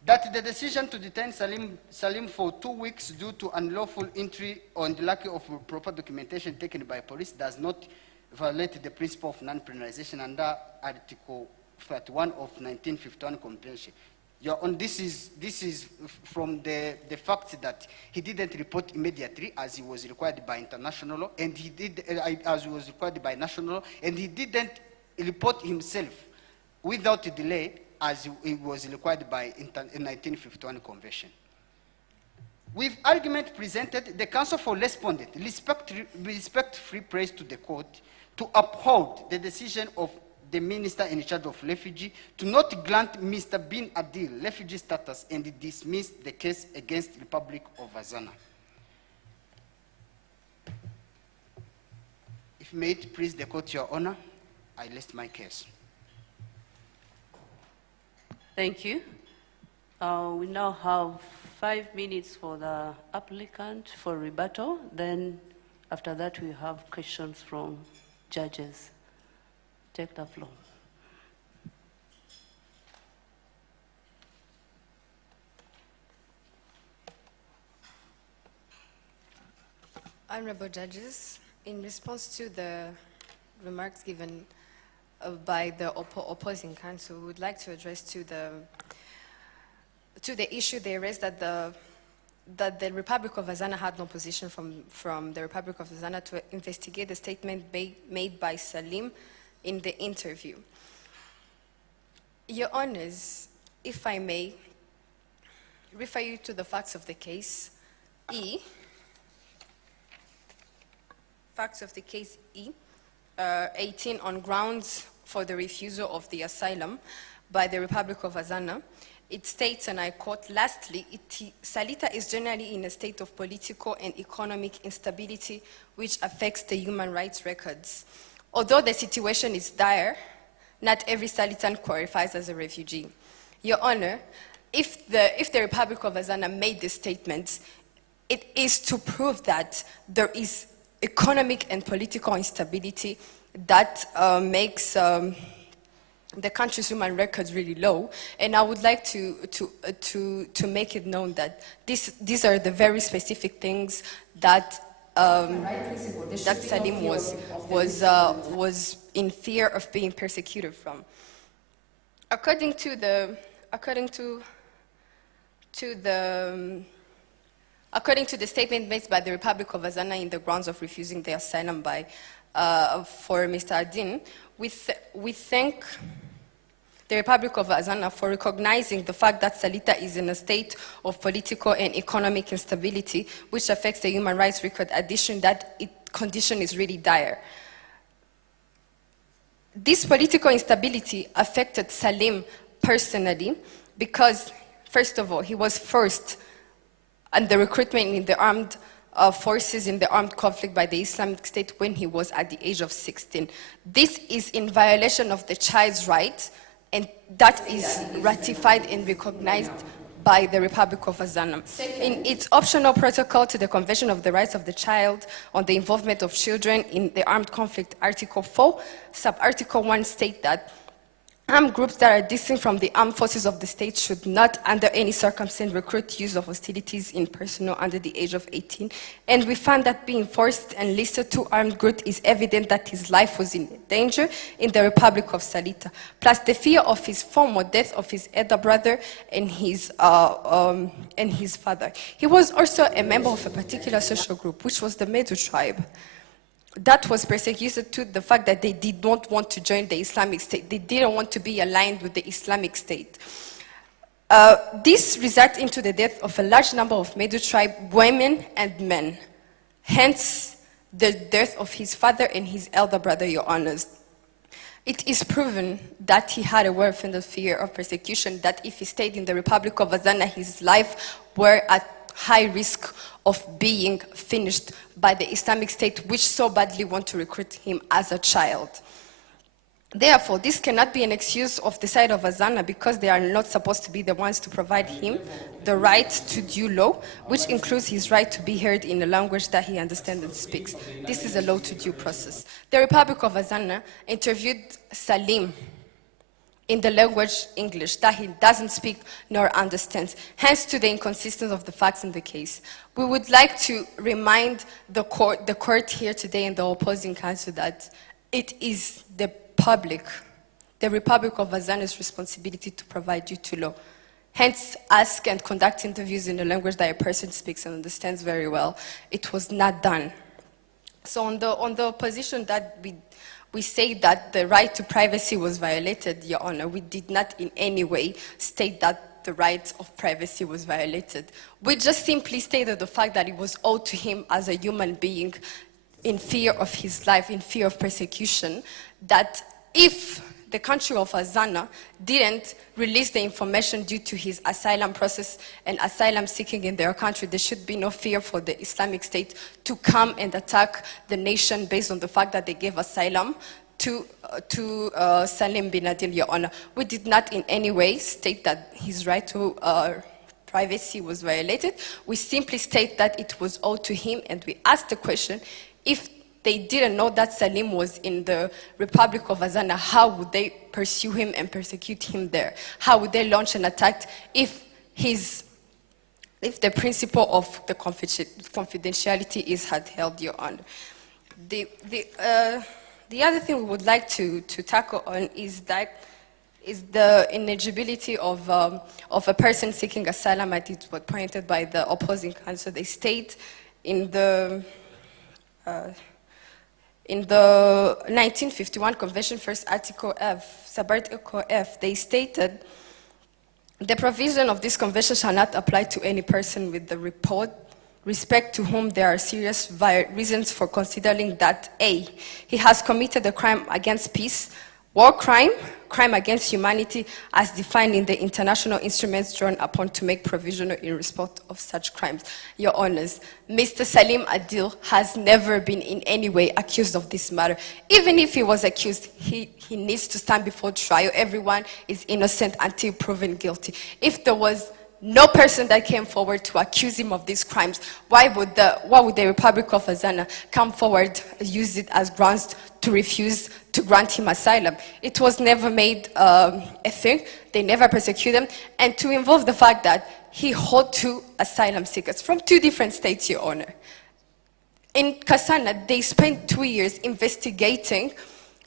That the decision to detain Salim for 2 weeks due to unlawful entry on the lack of proper documentation taken by police does not violate the principle of non-penalization under Article 31 of 1951 Convention. This is from the fact that he didn't report immediately as he was required by international law, and he did as he was required by national law, and he didn't report himself without delay as he was required by 1951 Convention. With argument presented, the counsel for respondent respectfully prays to the court to uphold the decision of the minister in charge of refugee to not grant Mr. Bin Adil refugee status and dismiss the case against the Republic of Azana. If may it please the court, Your Honor, I rest my case. Thank you. We now have 5 minutes for the applicant for rebuttal. Then after that, we have questions from judges. Take the floor. Honorable judges, in response to the remarks given by the opposing counsel, we would like to address to the issue they raised that the Republic of Azana had no position from the Republic of Azana to investigate the statement made by Salim in the interview. Your Honors, if I may refer you to the facts of the case E. Facts of the case E, 18 on grounds for the refusal of the asylum by the Republic of Azana. It states, and I quote, lastly, Salita is generally in a state of political and economic instability which affects the human rights records. Although the situation is dire, not every Salitan qualifies as a refugee. Your Honor, if the Republic of Azana made this statement, it is to prove that there is economic and political instability that makes the country's human records really low. And I would like to make it known that these are the very specific things that that Salim was in fear of being persecuted from. According to the statement made by the Republic of Azana in the grounds of refusing the asylum for Mr. Adin, we thank the Republic of Azana for recognizing the fact that Salita is in a state of political and economic instability, which affects the human rights record, addition that its condition is really dire. This political instability affected Salim personally because, first of all, he was forced and the recruitment in the armed forces in the armed conflict by the Islamic State when he was at the age of 16. This is in violation of the child's rights, and that is ratified and recognized by the Republic of Azana. In its optional protocol to the Convention of the Rights of the Child on the Involvement of Children in the Armed Conflict, Article 4, Sub-Article 1 states that armed groups that are distinct from the armed forces of the state should not, under any circumstance, recruit use of hostilities in personnel under the age of 18. And we found that being forced and listed to armed group is evident that his life was in danger in the Republic of Salita. Plus the fear of his former death of his elder brother and his father. He was also a member of a particular social group, which was the Medu tribe. That was persecuted to the fact that they did not want to join the Islamic State. They didn't want to be aligned with the Islamic State. This resulted into the death of a large number of Medu tribe women and men. Hence, the death of his father and his elder brother, Your Honors. It is proven that he had a well-founded fear of persecution, that if he stayed in the Republic of Azana, his life were at high risk of being finished by the Islamic State, which so badly want to recruit him as a child. Therefore, this cannot be an excuse of the side of Azana because they are not supposed to be the ones to provide him the right to due law, which includes his right to be heard in a language that he understands and speaks. This is a law to due process. The Republic of Azana interviewed Salim in the language English that he doesn't speak nor understands, hence to the inconsistency of the facts in the case. We would like to remind the court here today and the opposing counsel that it is the Republic of Azana's responsibility to provide you to law. Hence, ask and conduct interviews in a language that a person speaks and understands very well. It was not done. So on the position that we say that the right to privacy was violated, Your Honor, we did not in any way state that the right of privacy was violated. We just simply stated the fact that it was owed to him as a human being in fear of his life, in fear of persecution, that if the country of Azana didn't release the information due to his asylum process and asylum seeking in their country, there should be no fear for the Islamic State to come and attack the nation based on the fact that they gave asylum to Salim bin Adil, Your Honor. We did not in any way state that his right to privacy was violated. We simply state that it was owed to him, and we asked the question, if they didn't know that Salim was in the Republic of Azana, how would they pursue him and persecute him there? How would they launch an attack if the principle of the confidentiality is held, Your Honor? The other thing we would like to tackle on is the ineligibility of a person seeking asylum, as it was pointed by the opposing counsel. They state in the 1951 Convention, first Article F, Sub-Article F, they stated, the provision of this convention shall not apply to any person with the respect to whom there are serious reasons for considering that A, he has committed a crime against peace, war crime, crime against humanity, as defined in the international instruments drawn upon to make provision in respect of such crimes. Your Honors, Mr. Salim Adil has never been in any way accused of this matter. Even if he was accused, he needs to stand before trial. Everyone is innocent until proven guilty. If there was no person that came forward to accuse him of these crimes, why would the Republic of Azana come forward and use it as grounds to refuse to grant him asylum? It was never made a thing. They never persecuted him. And to involve the fact that he held two asylum seekers from two different states, Your Honor. In Kasana, they spent 2 years investigating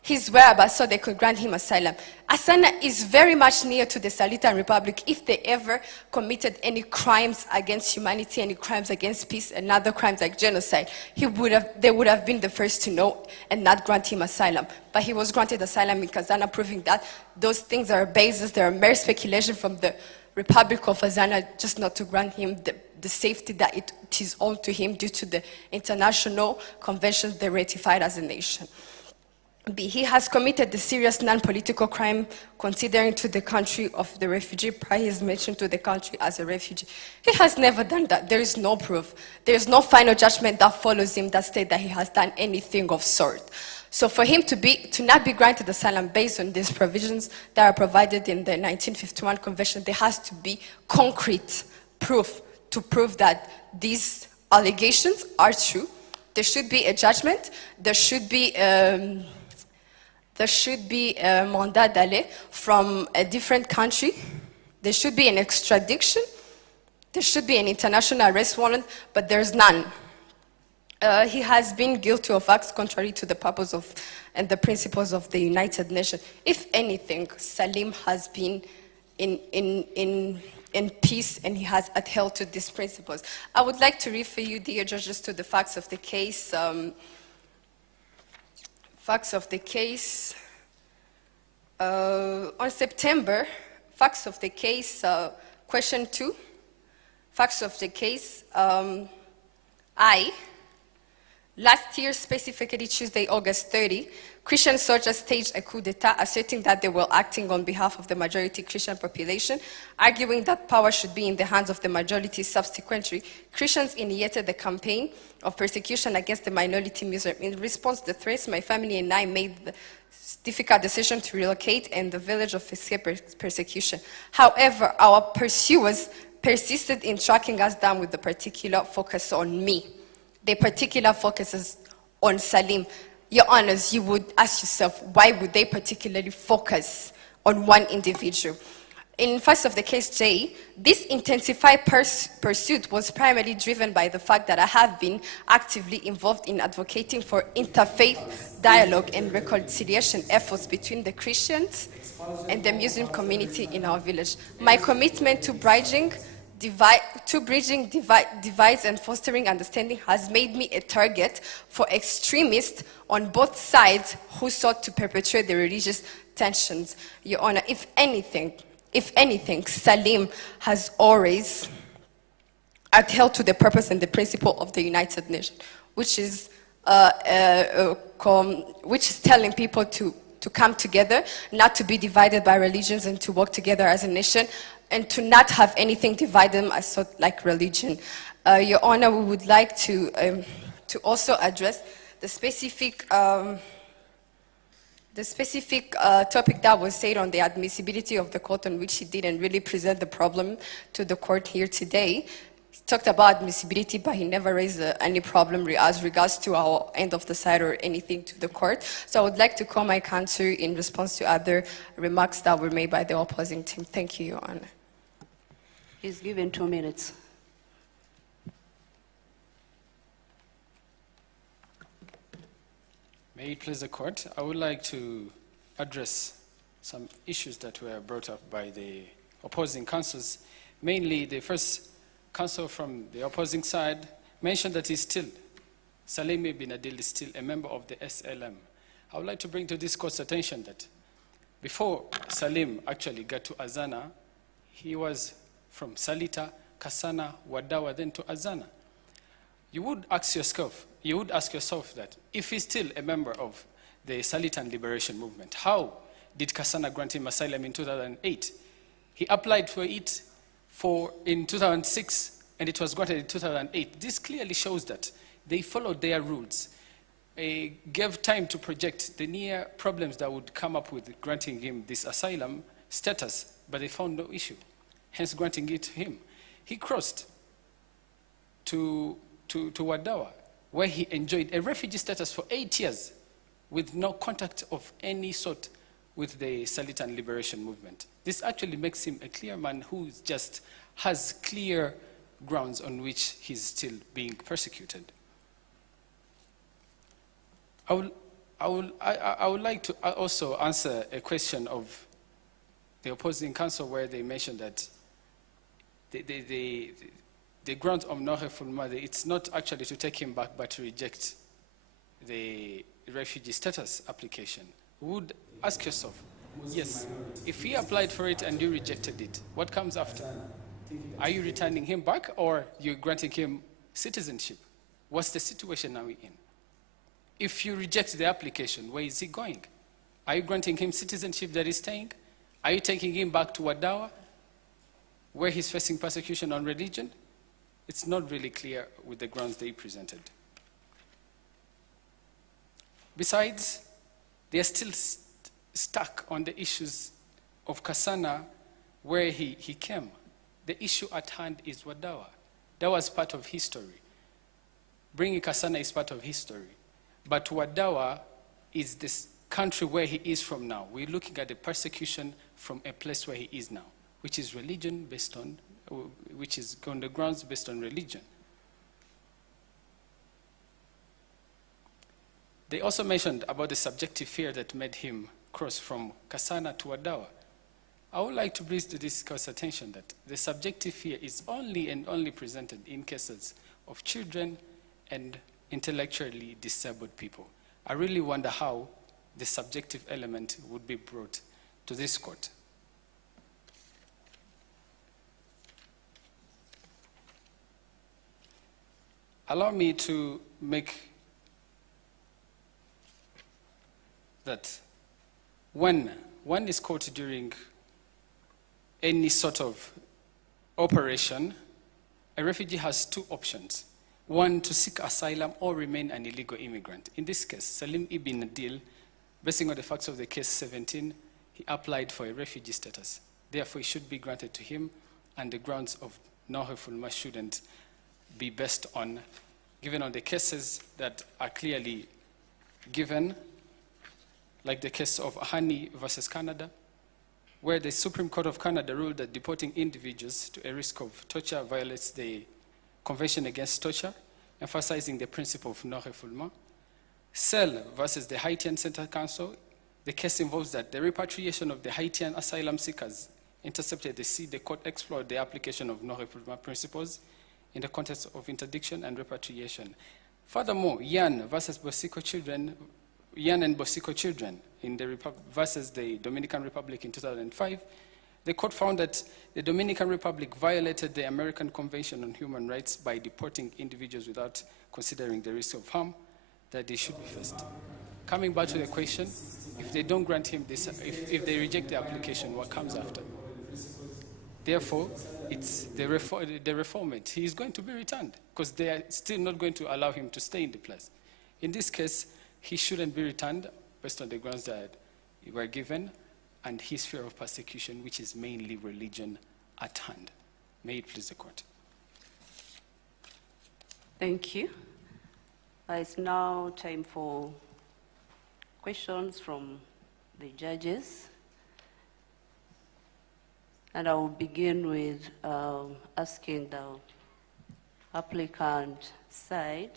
his whereabouts so they could grant him asylum. Asana is very much near to the Salitan Republic. If they ever committed any crimes against humanity, any crimes against peace, and other crimes like genocide, they would have been the first to know and not grant him asylum. But he was granted asylum in Kazana, proving that those things are baseless. They are mere speculation from the Republic of Azana, just not to grant him the safety that it is owed to him due to the international conventions they ratified as a nation. B, he has committed the serious non-political crime considering to the country of the refugee, prior he is mentioned to the country as a refugee. He has never done that. There is no proof. There is no final judgment that follows him that states that he has done anything of sort. So for him to not be granted asylum based on these provisions that are provided in the 1951 convention, there has to be concrete proof to prove that these allegations are true. There should be a judgment. There should be a mandat d'aller from a different country. There should be an extradition. There should be an international arrest warrant, but there's none. He has been guilty of acts contrary to the purpose of and the principles of the United Nations. If anything, Salim has been in peace and he has adhered to these principles. I would like to refer you, dear judges, to the facts of the case. Facts of the case. On September, facts of the case, question 2. Facts of the case, last year, specifically Tuesday, August 30, Christian soldiers staged a coup d'etat asserting that they were acting on behalf of the majority Christian population, arguing that power should be in the hands of the majority. Subsequently, Christians initiated the campaign of persecution against the minority Muslim. In response to the threats, my family and I made the difficult decision to relocate in the village of escape persecution. However, our pursuers persisted in tracking us down with the particular focus on me. The particular focus on Salim. Your Honors, you would ask yourself, why would they particularly focus on one individual? In first of the case J, this intensified pursuit was primarily driven by the fact that I have been actively involved in advocating for interfaith dialogue and reconciliation efforts between the Christians and the Muslim community in our village. My commitment to bridging divides and fostering understanding has made me a target for extremists on both sides who sought to perpetuate the religious tensions. Your Honor, if anything, Salim has always adhered to the purpose and the principle of the United Nations, which is telling people to come together, not to be divided by religions, and to work together as a nation, and to not have anything divide them as like religion. Your Honor, we would like to also address the specific topic that was said on the admissibility of the court, on which he didn't really present the problem to the court here today. He talked about admissibility, but he never raised any problem as regards to our end of the side or anything to the court. So I would like to call my counsel in response to other remarks that were made by the opposing team. Thank you, Your Honor. He's given 2 minutes. May it please the court, I would like to address some issues that were brought up by the opposing counsels. Mainly, the first counsel from the opposing side mentioned that Salim bin Adil is still a member of the SLM. I would like to bring to this court's attention that before Salim actually got to Azana, he was from Salita, Kasana, Wadawa, then to Azana. You would ask yourself that if he's still a member of the Salitan Liberation Movement, how did Kasana grant him asylum in 2008? He applied for it in 2006, and it was granted in 2008. This clearly shows that they followed their rules, gave time to project the near problems that would come up with granting him this asylum status, but they found no issue, hence granting it to him. He crossed to Wadawa, where he enjoyed a refugee status for 8 years with no contact of any sort with the Salitan Liberation Movement. This actually makes him a clear man who just has clear grounds on which he's still being persecuted. I would I would like to also answer a question of the opposing counsel where they mentioned that the grant of non-refoulement, it's not actually to take him back, but to reject the refugee status application. Would ask yourself, yes, if he applied for it and you rejected it, what comes after? Are you returning him back or you're granting him citizenship? What's the situation now we're in? If you reject the application, where is he going? Are you granting him citizenship that he's staying? Are you taking him back to Wadawa, where he's facing persecution on religion? It's not really clear with the grounds they presented. Besides, they are still stuck on the issues of Kasana, where he came. The issue at hand is Wadawa. That was part of history. Bringing Kasana is part of history. But Wadawa is this country where he is from now. We're looking at the persecution from a place where he is now, which is religion based on, which is on the grounds based on religion. They also mentioned about the subjective fear that made him cross from Kasana to Wadawa. I would like to bring to this court's attention that the subjective fear is only and only presented in cases of children and intellectually disabled people. I really wonder how the subjective element would be brought to this court. Allow me to make that when one is caught during any sort of operation, a refugee has two options. One, to seek asylum or remain an illegal immigrant. In this case, Salim Ibn Adil, basing on the facts of the case 17, he applied for a refugee status. Therefore, it should be granted to him, and the grounds of non-refoulement shouldn't be based on, given on the cases that are clearly given, like the case of Ahani versus Canada, where the Supreme Court of Canada ruled that deporting individuals to a risk of torture violates the Convention Against Torture, emphasizing the principle of non-refoulement. Cell versus the Haitian Center Council, the case involves that the repatriation of the Haitian asylum seekers intercepted the sea. The court explored the application of non-refoulement principles in the context of interdiction and repatriation. Furthermore, Yan and Bosico children in the versus the Dominican Republic in 2005, the court found that the Dominican Republic violated the American Convention on Human Rights by deporting individuals without considering the risk of harm that they should be faced. Coming back to the question, if they don't grant him this, if they reject the application, what comes after? Therefore, it's the reformant. He is going to be returned because they are still not going to allow him to stay in the place. In this case, he shouldn't be returned based on the grounds that were given and his fear of persecution, which is mainly religion at hand. May it please the court. Thank you. It's now time for questions from the judges. And I will begin with asking the applicant side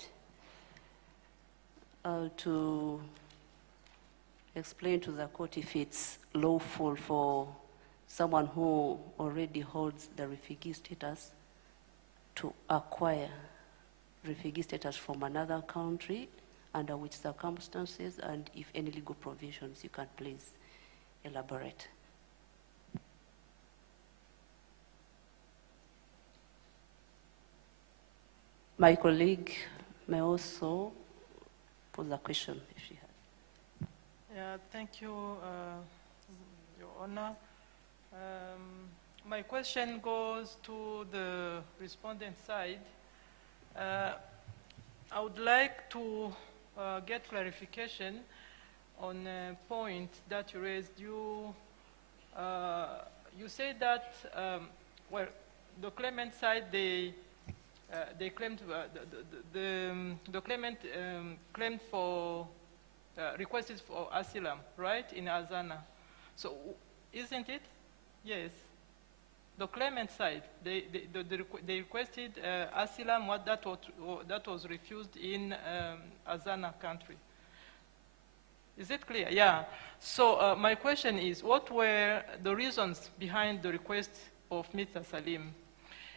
to explain to the court if it's lawful for someone who already holds the refugee status to acquire refugee status from another country, under which circumstances, and if any legal provisions, you can please elaborate. My colleague may also pose a question if she has. Yeah, thank you, Your Honor. My question goes to the respondent side. I would like to get clarification on a point that you raised. You said that, well, the claimant side, they claimed, the claimant claimed for, requested for asylum, right, in Azana. So, isn't it? Yes. The claimant side, they requested asylum, that was refused in Azana country. Is it clear? Yeah. So my question is, what were the reasons behind the request of Mr. Salim?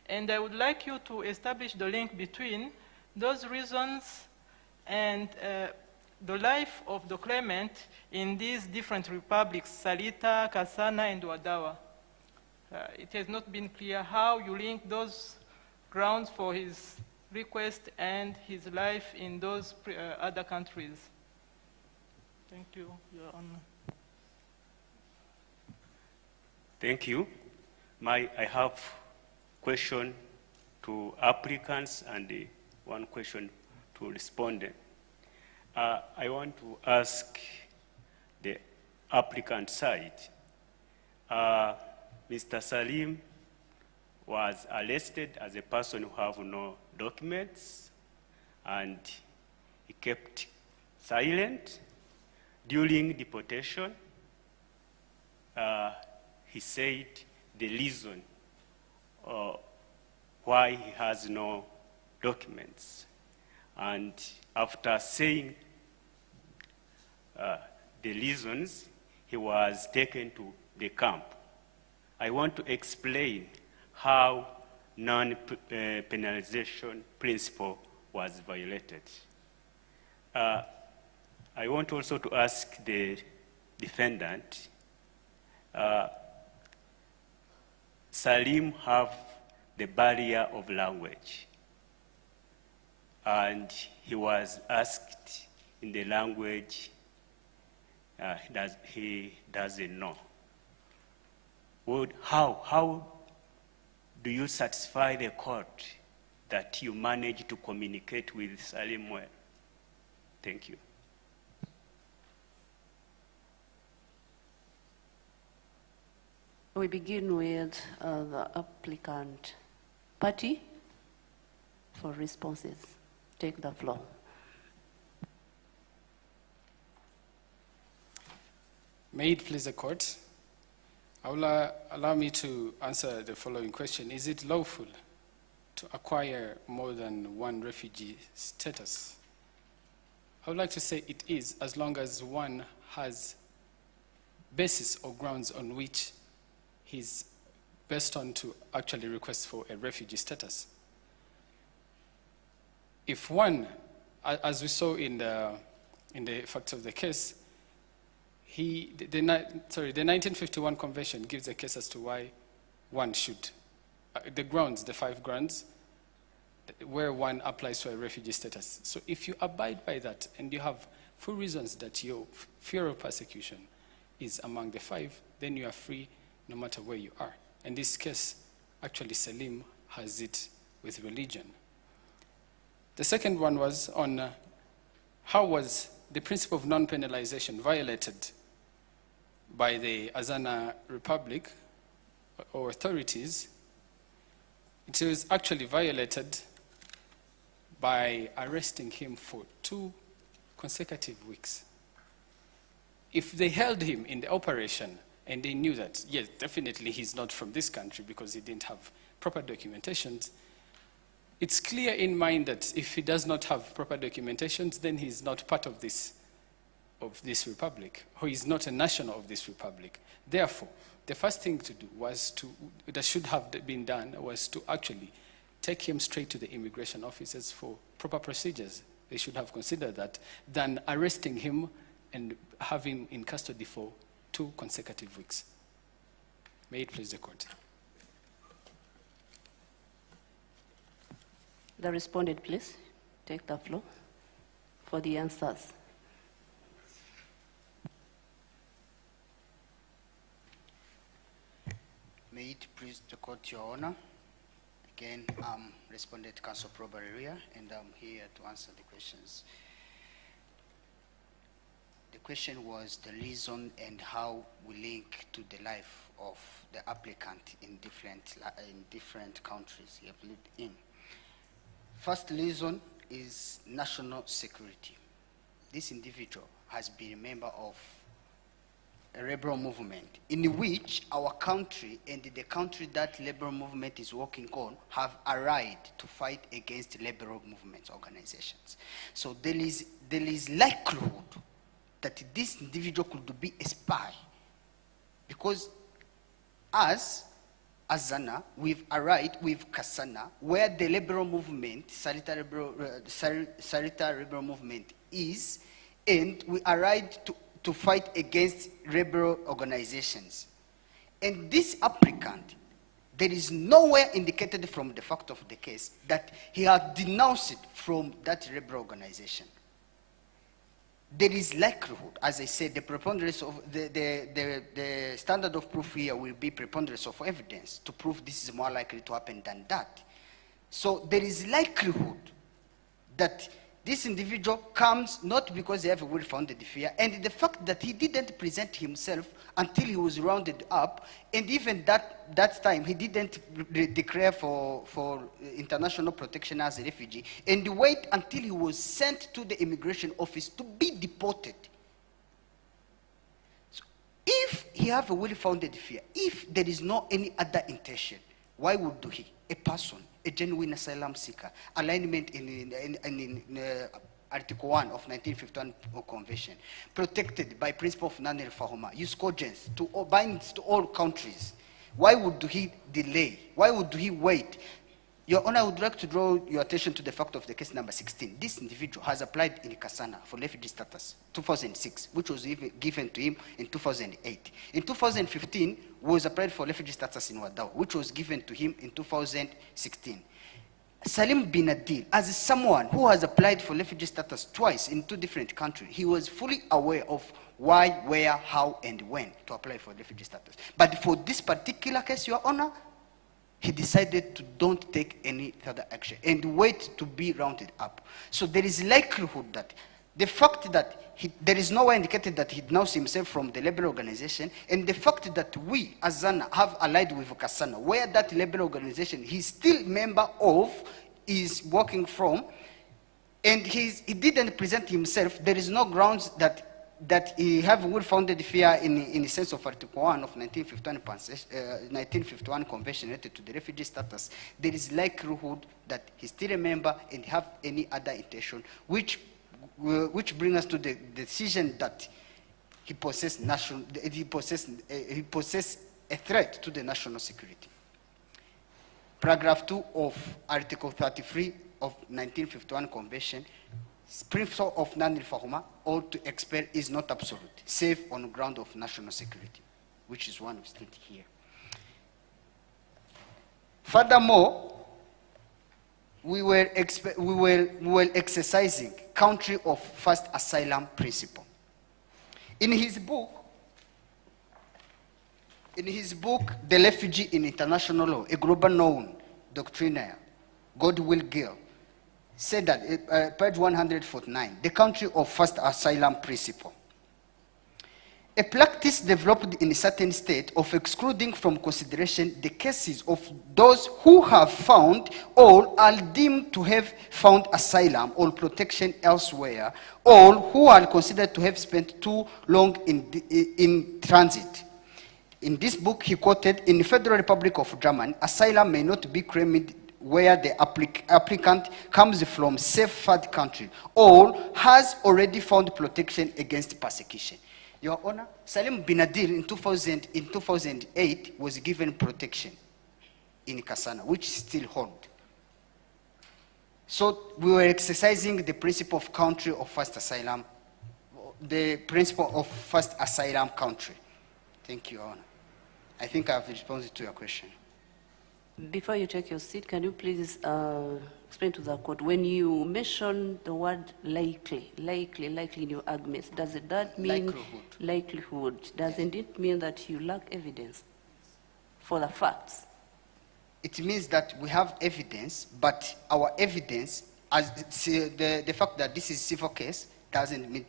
And I would like you to establish the link between those reasons and the life of the claimant in these different republics, Salita, Kasana, and Wadawa. It has not been clear how you link those grounds for his request and his life in those other countries. Thank you, Your Honor. Thank you. I have question to applicants and one question to respondent. I want to ask the applicant side. Mr. Salim was arrested as a person who have no documents, and he kept silent during deportation. He said the reason why he has no documents. And after saying the reasons, he was taken to the camp. I want to explain how non-penalization principle was violated. I want also to ask the defendant, Salim have the barrier of language, and he was asked in the language he doesn't know. How do you satisfy the court that you managed to communicate with Salim well? Thank you. We begin with the applicant party for responses. Take the floor. May it please the court, allow me to answer the following question. Is it lawful to acquire more than one refugee status? I would like to say it is, as long as one has basis or grounds on which he's based on to actually request for a refugee status. If one, as we saw in the facts of the case, the 1951 Convention gives a case as to why one should, the grounds, the 5 grounds, where one applies for a refugee status. So if you abide by that and you have full reasons that your fear of persecution is among the 5, then you are free no matter where you are. In this case, actually Salim has it with religion. The second one was on how was the principle of non-penalization violated by the Azana Republic or authorities. It was actually violated by arresting him for 2 consecutive weeks. If they held him in the operation and they knew that, yes, definitely he's not from this country because he didn't have proper documentations, it's clear in mind that if he does not have proper documentations, then he's not part of this republic, or he's not a national of this republic. Therefore, the first thing to do that should have been done was to actually take him straight to the immigration officers for proper procedures. They should have considered that than arresting him and have him in custody for 2 consecutive weeks. May it please the court. The respondent, please, take the floor for the answers. May it please the court, Your Honor. Again, I'm Respondent Counsel Pro Barreria, and I'm here to answer the questions. The question was the reason and how we link to the life of the applicant in different countries he have lived in. First reason is national security. This individual has been a member of a liberal movement in which our country and the country that liberal movement is working on have allied to fight against liberal movements organizations. So there is likelihood that this individual could be a spy. Because us, as Zana, we've arrived with Kasana, where the liberal movement, Sarita liberal movement is, and we arrived to fight against rebel organizations. And this applicant, there is nowhere indicated from the fact of the case that he had denounced it from that rebel organization. There is likelihood, as I said, the preponderance of the standard of proof here will be preponderance of evidence to prove this is more likely to happen than that. So there is likelihood that this individual comes not because they have a well-founded fear, and the fact that he didn't present himself until he was rounded up, and even that time he didn't declare for international protection as a refugee, and wait until he was sent to the immigration office to be deported. So if he have a well-founded fear, if there is no any other intention, why would he, a person, a genuine asylum seeker, alignment in Article 1 of 1951 Convention, protected by principle of non-refoulement, use cogence to bind to all countries, why would he delay? Why would he wait? Your Honor, I would like to draw your attention to the fact of the case number 16. This individual has applied in Kasana for refugee status 2006, which was given to him in 2008. In 2015, was applied for refugee status in Wadao, which was given to him in 2016. Salim bin Adil, as someone who has applied for refugee status twice in 2 different countries, he was fully aware of why, where, how, and when to apply for refugee status. But for this particular case, Your Honor, he decided to don't take any further action and wait to be rounded up. So there is likelihood that the fact that there is nowhere indicated that he denounced himself from the labor organization, and the fact that we, as Zana, have allied with Kasana, where that labor organization he's still member of, is working from, and he didn't present himself, there is no grounds that he have well-founded fear in the sense of Article 1 of 1951 Convention related to the refugee status. There is likelihood that he's still a member and have any other intention, which brings us to the decision that he possesses a threat to the national security. Paragraph 2 of Article 33 of 1951 Convention, principle of non-refoulement or to expel is not absolute, save on the ground of national security, which is one we state here. Furthermore, we were exercising country of first asylum principle. In his book, The Refugee in International Law, a global known doctrinaire, Godwill Gill, said that, page 149, the country of first asylum principle. A practice developed in a certain state of excluding from consideration the cases of those who have found or are deemed to have found asylum or protection elsewhere, or who are considered to have spent too long in transit. In this book, he quoted, in the Federal Republic of Germany, asylum may not be claimed where the applicant comes from safe third country or has already found protection against persecution. Your Honor, Salim bin Adil in 2008 was given protection in Kasana, which still hold. So we were exercising the principle of country of first asylum, the principle of first asylum country. Thank you, Your Honor. I think I've responded to your question. Before you take your seat, can you please explain to the court, when you mention the word likely in your arguments, does that mean likelihood? Doesn't it mean that you lack evidence for the facts? It means that we have evidence, but our evidence, the fact that this is a civil case, doesn't mean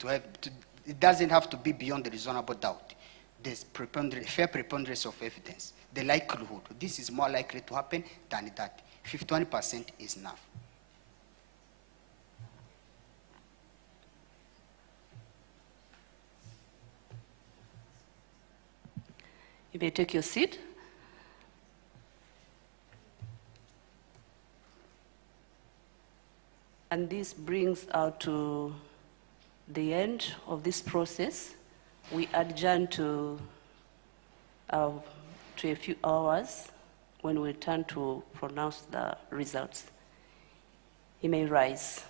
it doesn't have to be beyond the reasonable doubt. There's fair preponderance of evidence. The likelihood, this is more likely to happen than that. 51% is enough. You may take your seat. And this brings out to the end of this process, we adjourn to a few hours when we return to pronounce the results. You may rise.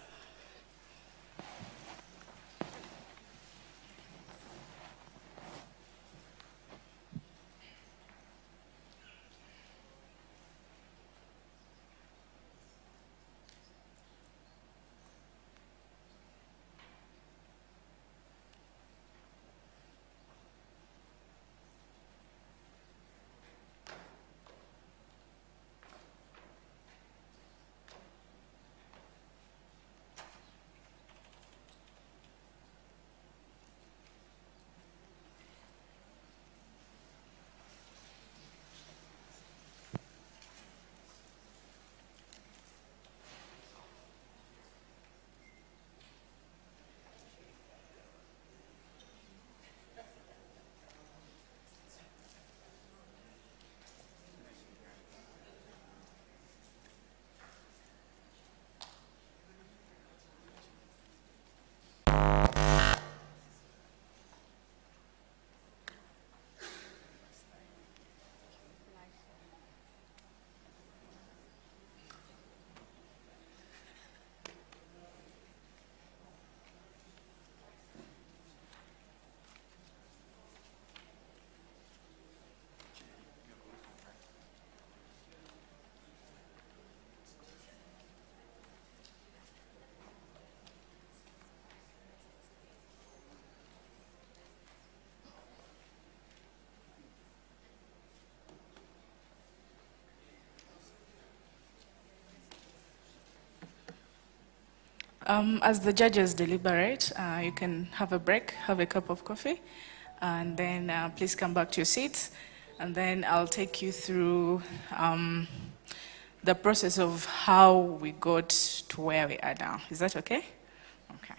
As the judges deliberate, you can have a break, have a cup of coffee, and then please come back to your seats. And then I'll take you through the process of how we got to where we are now. Is that okay? Okay.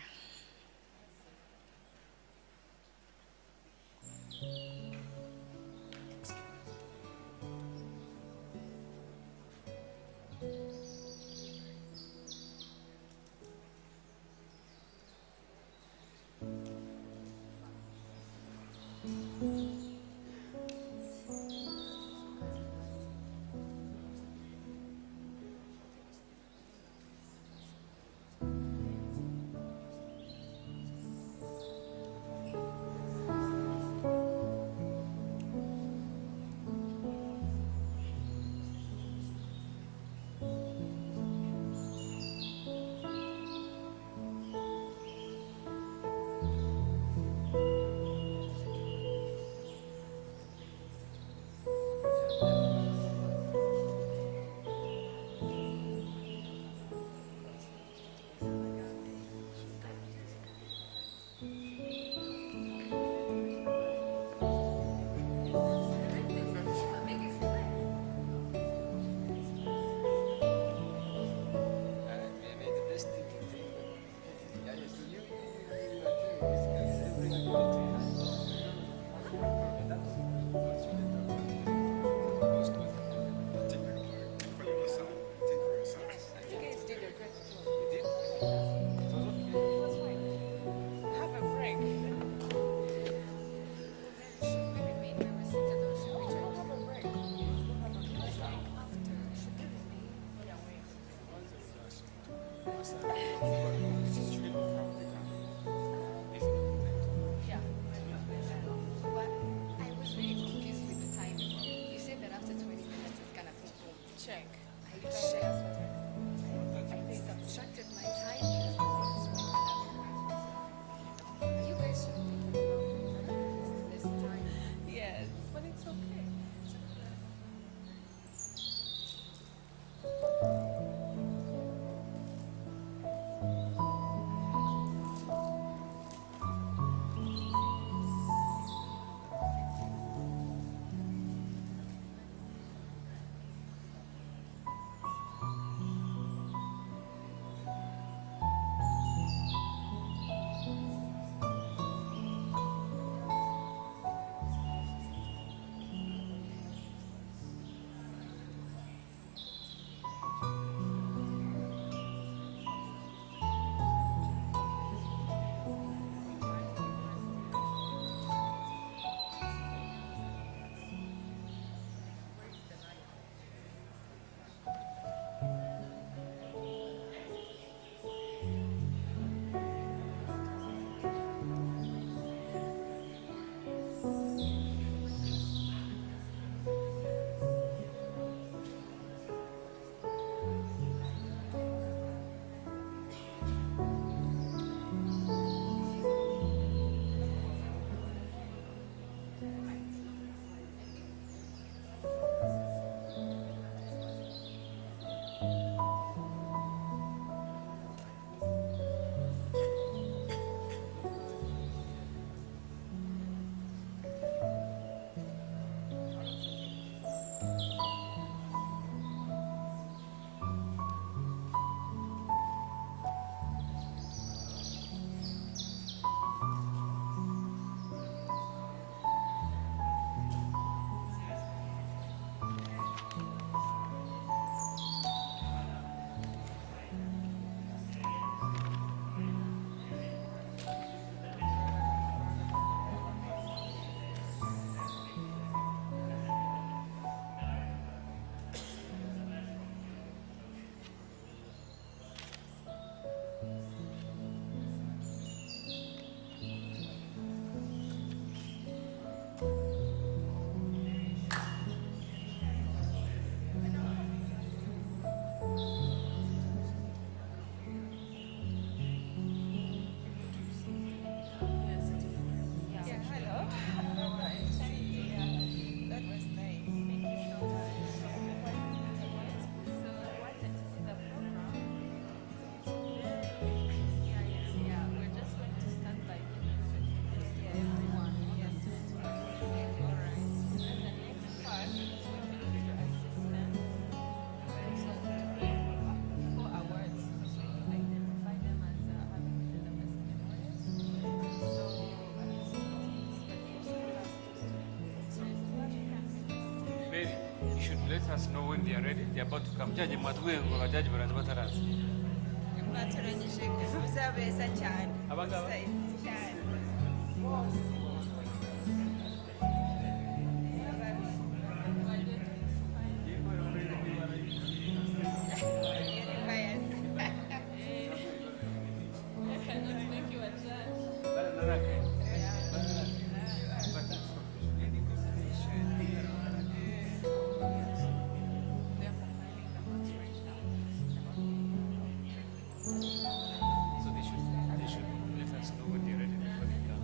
when they are ready. They are about to come. Judge Matwengo, Judge Barazataras. So they should let us know when they're ready before they come.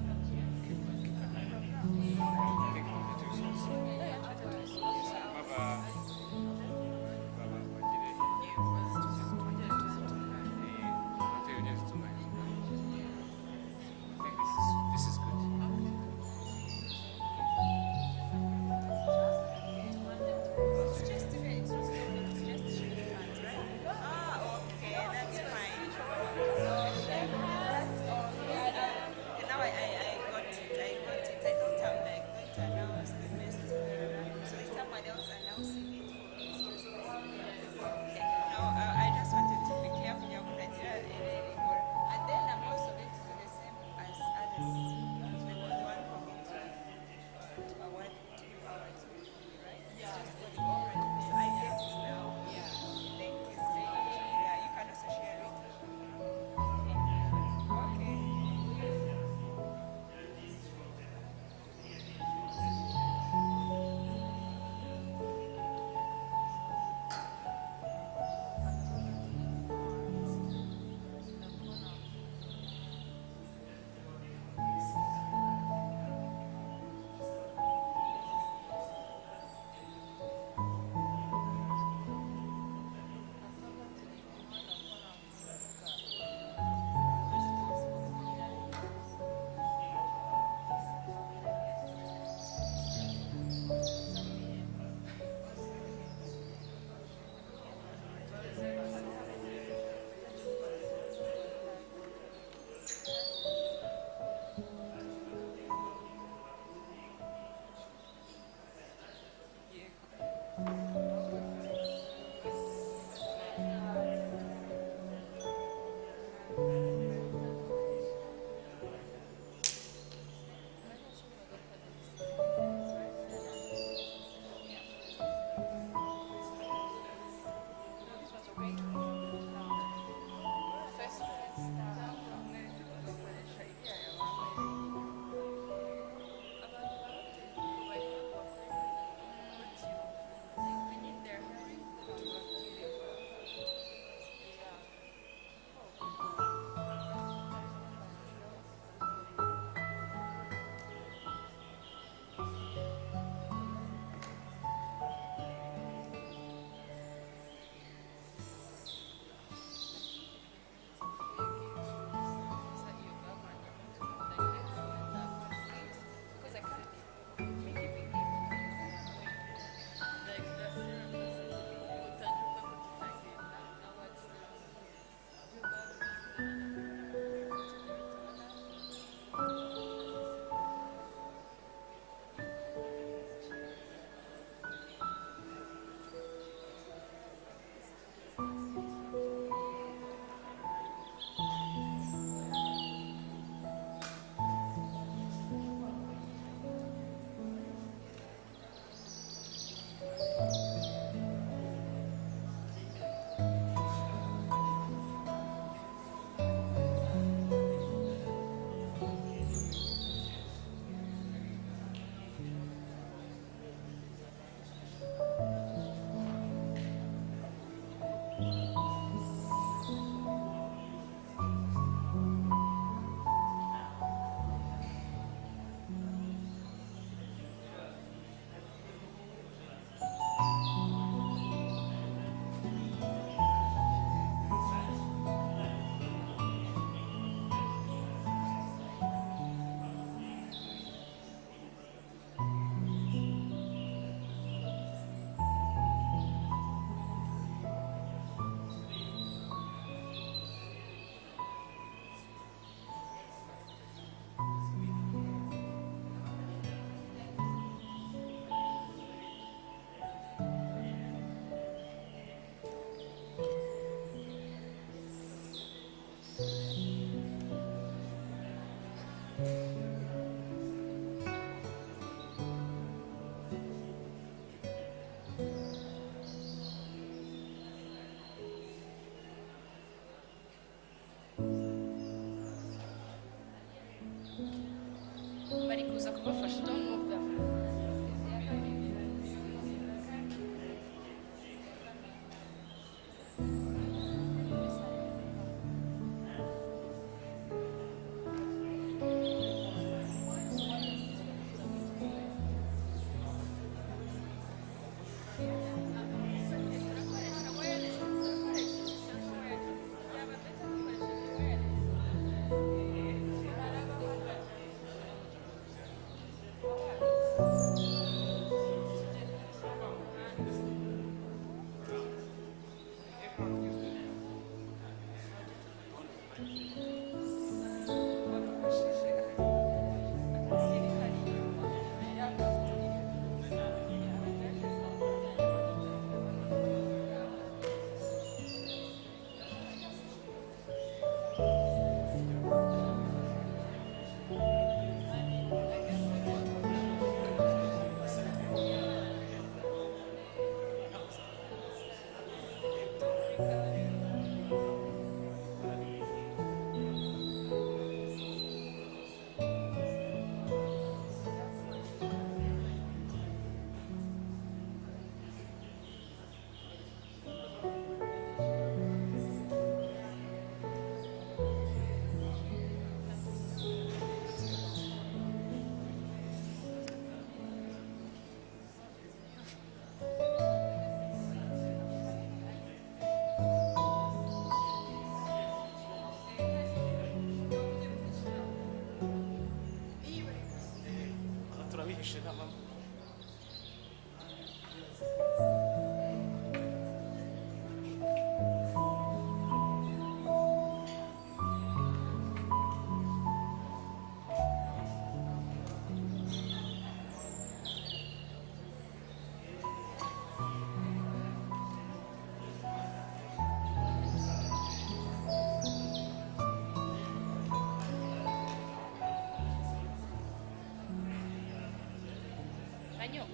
Manyo.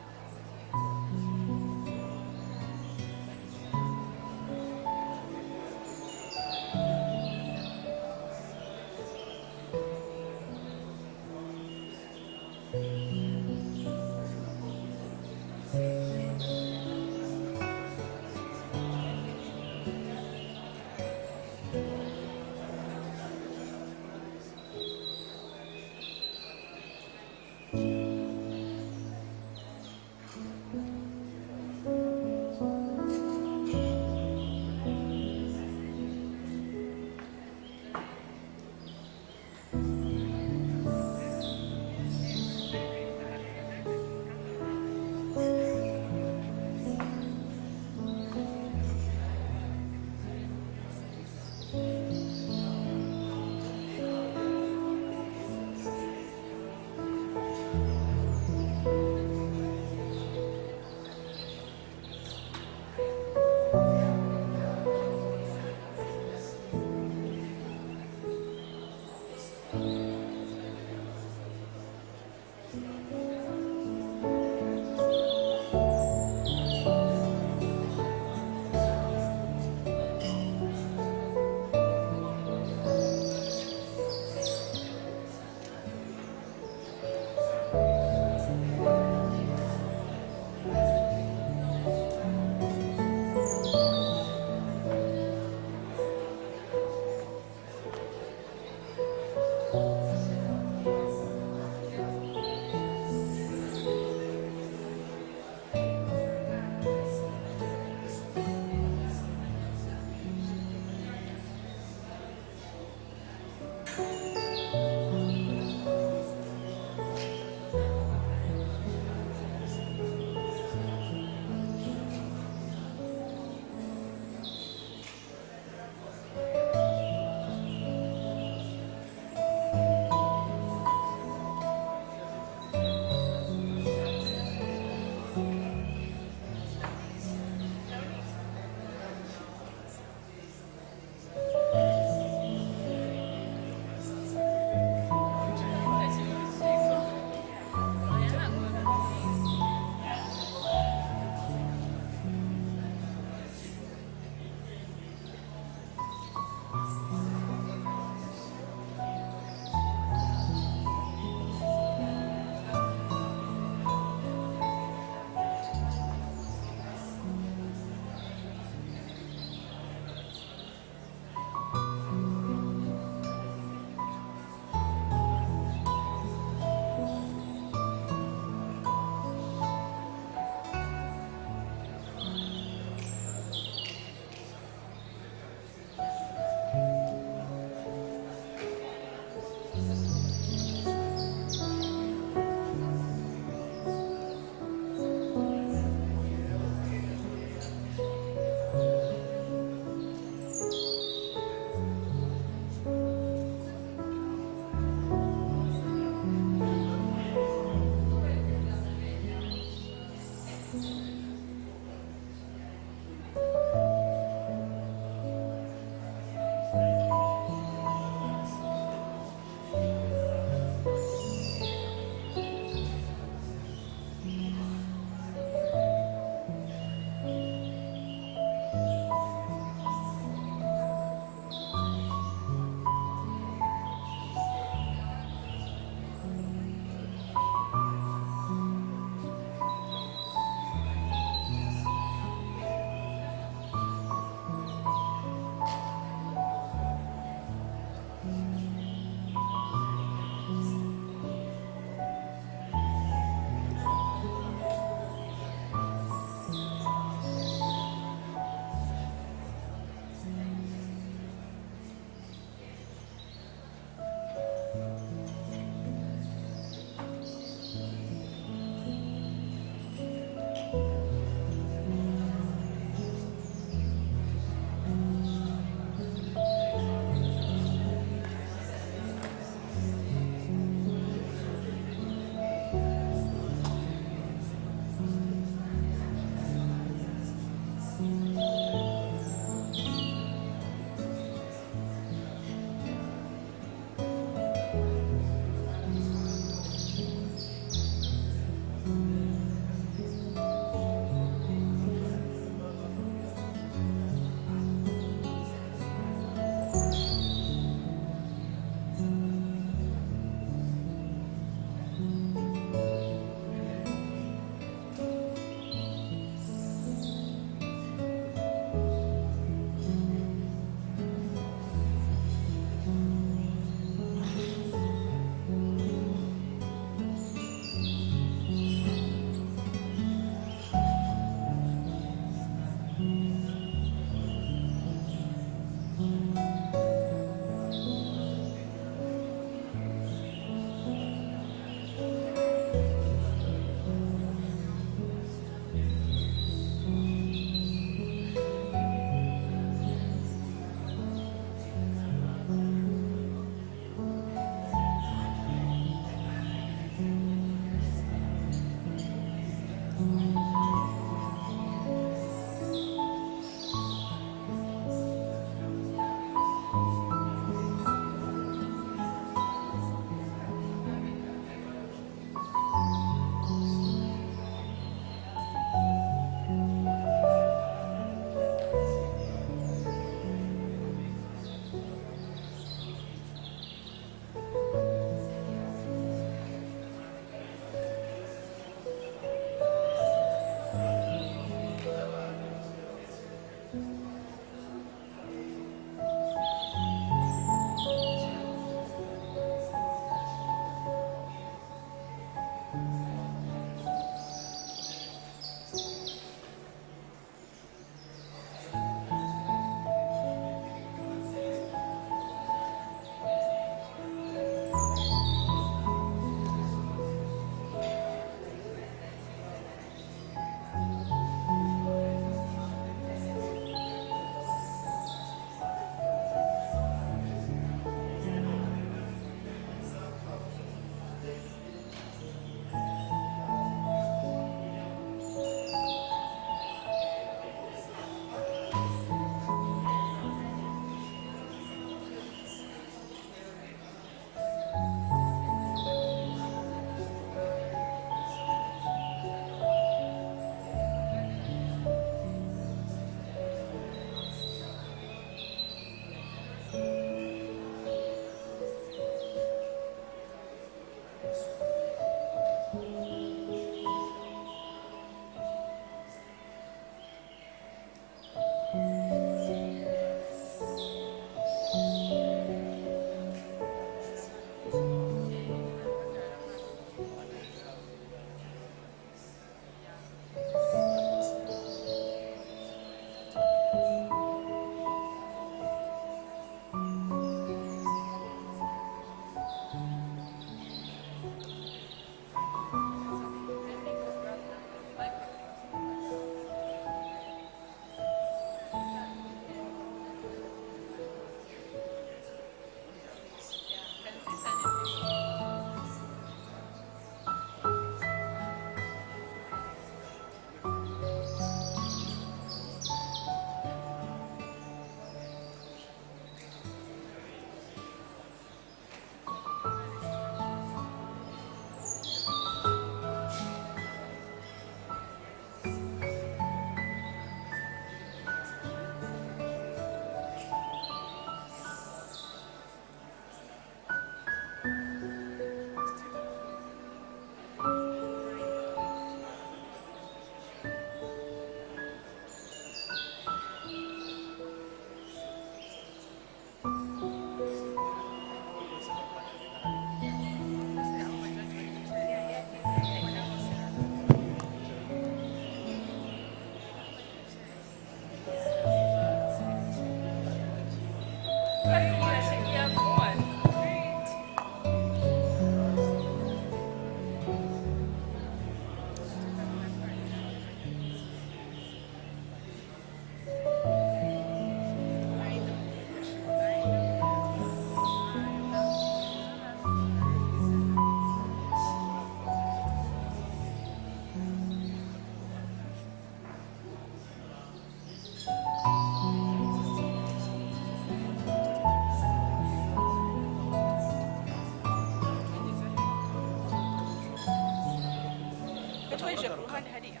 Utweje ku ruhande hariya.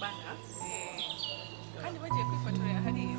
Bana, kandi bagiye kwifotorera hariya.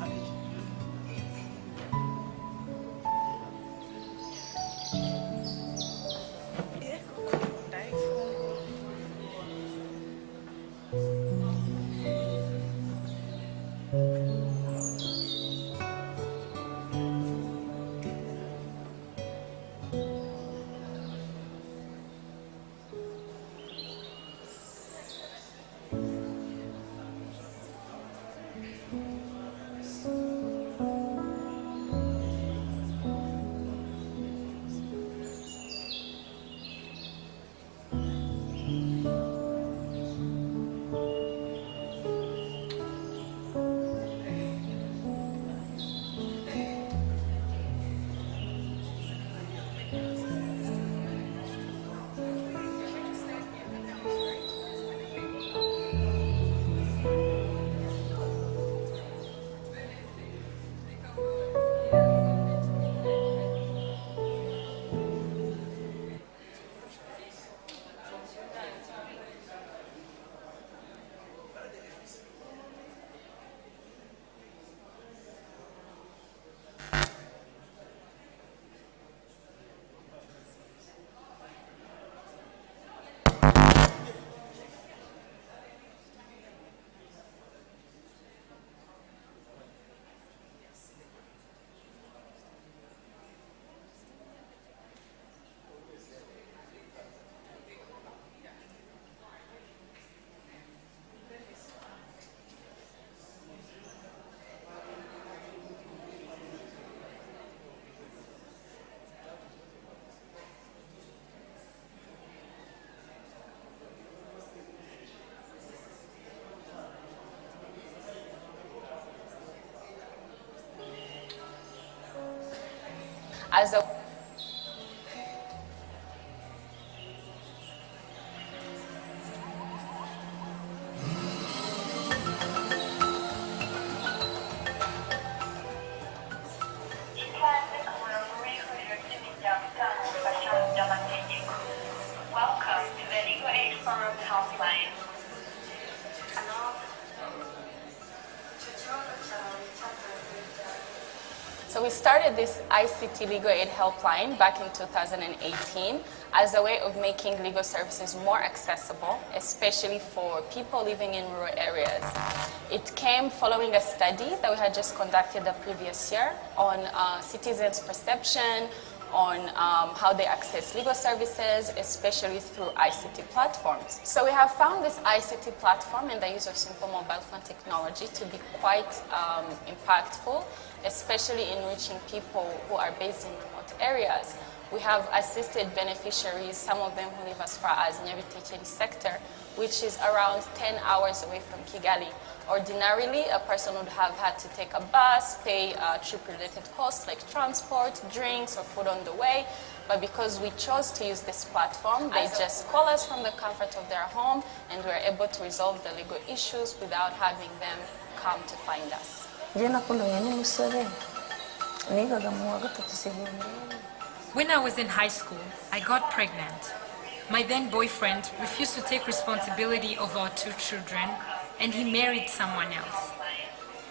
As a Welcome to the Legal Aid Forum Helpline. So we started this ICT Legal Aid Helpline back in 2018 as a way of making legal services more accessible, especially for people living in rural areas. It came following a study that we had just conducted the previous year on citizens' perception, on how they access legal services, especially through ICT platforms. So we have found this ICT platform and the use of simple mobile phone technology to be quite impactful, especially in reaching people who are based in remote areas. We have assisted beneficiaries, some of them who live as far as Nyabitecheri sector, which is around 10 hours away from Kigali. Ordinarily, a person would have had to take a bus, pay trip-related costs like transport, drinks, or food on the way. But because we chose to use this platform, they just call us from the comfort of their home, and we're able to resolve the legal issues without having them come to find us. When I was in high school, I got pregnant. My then boyfriend refused to take responsibility of our 2 children, and he married someone else.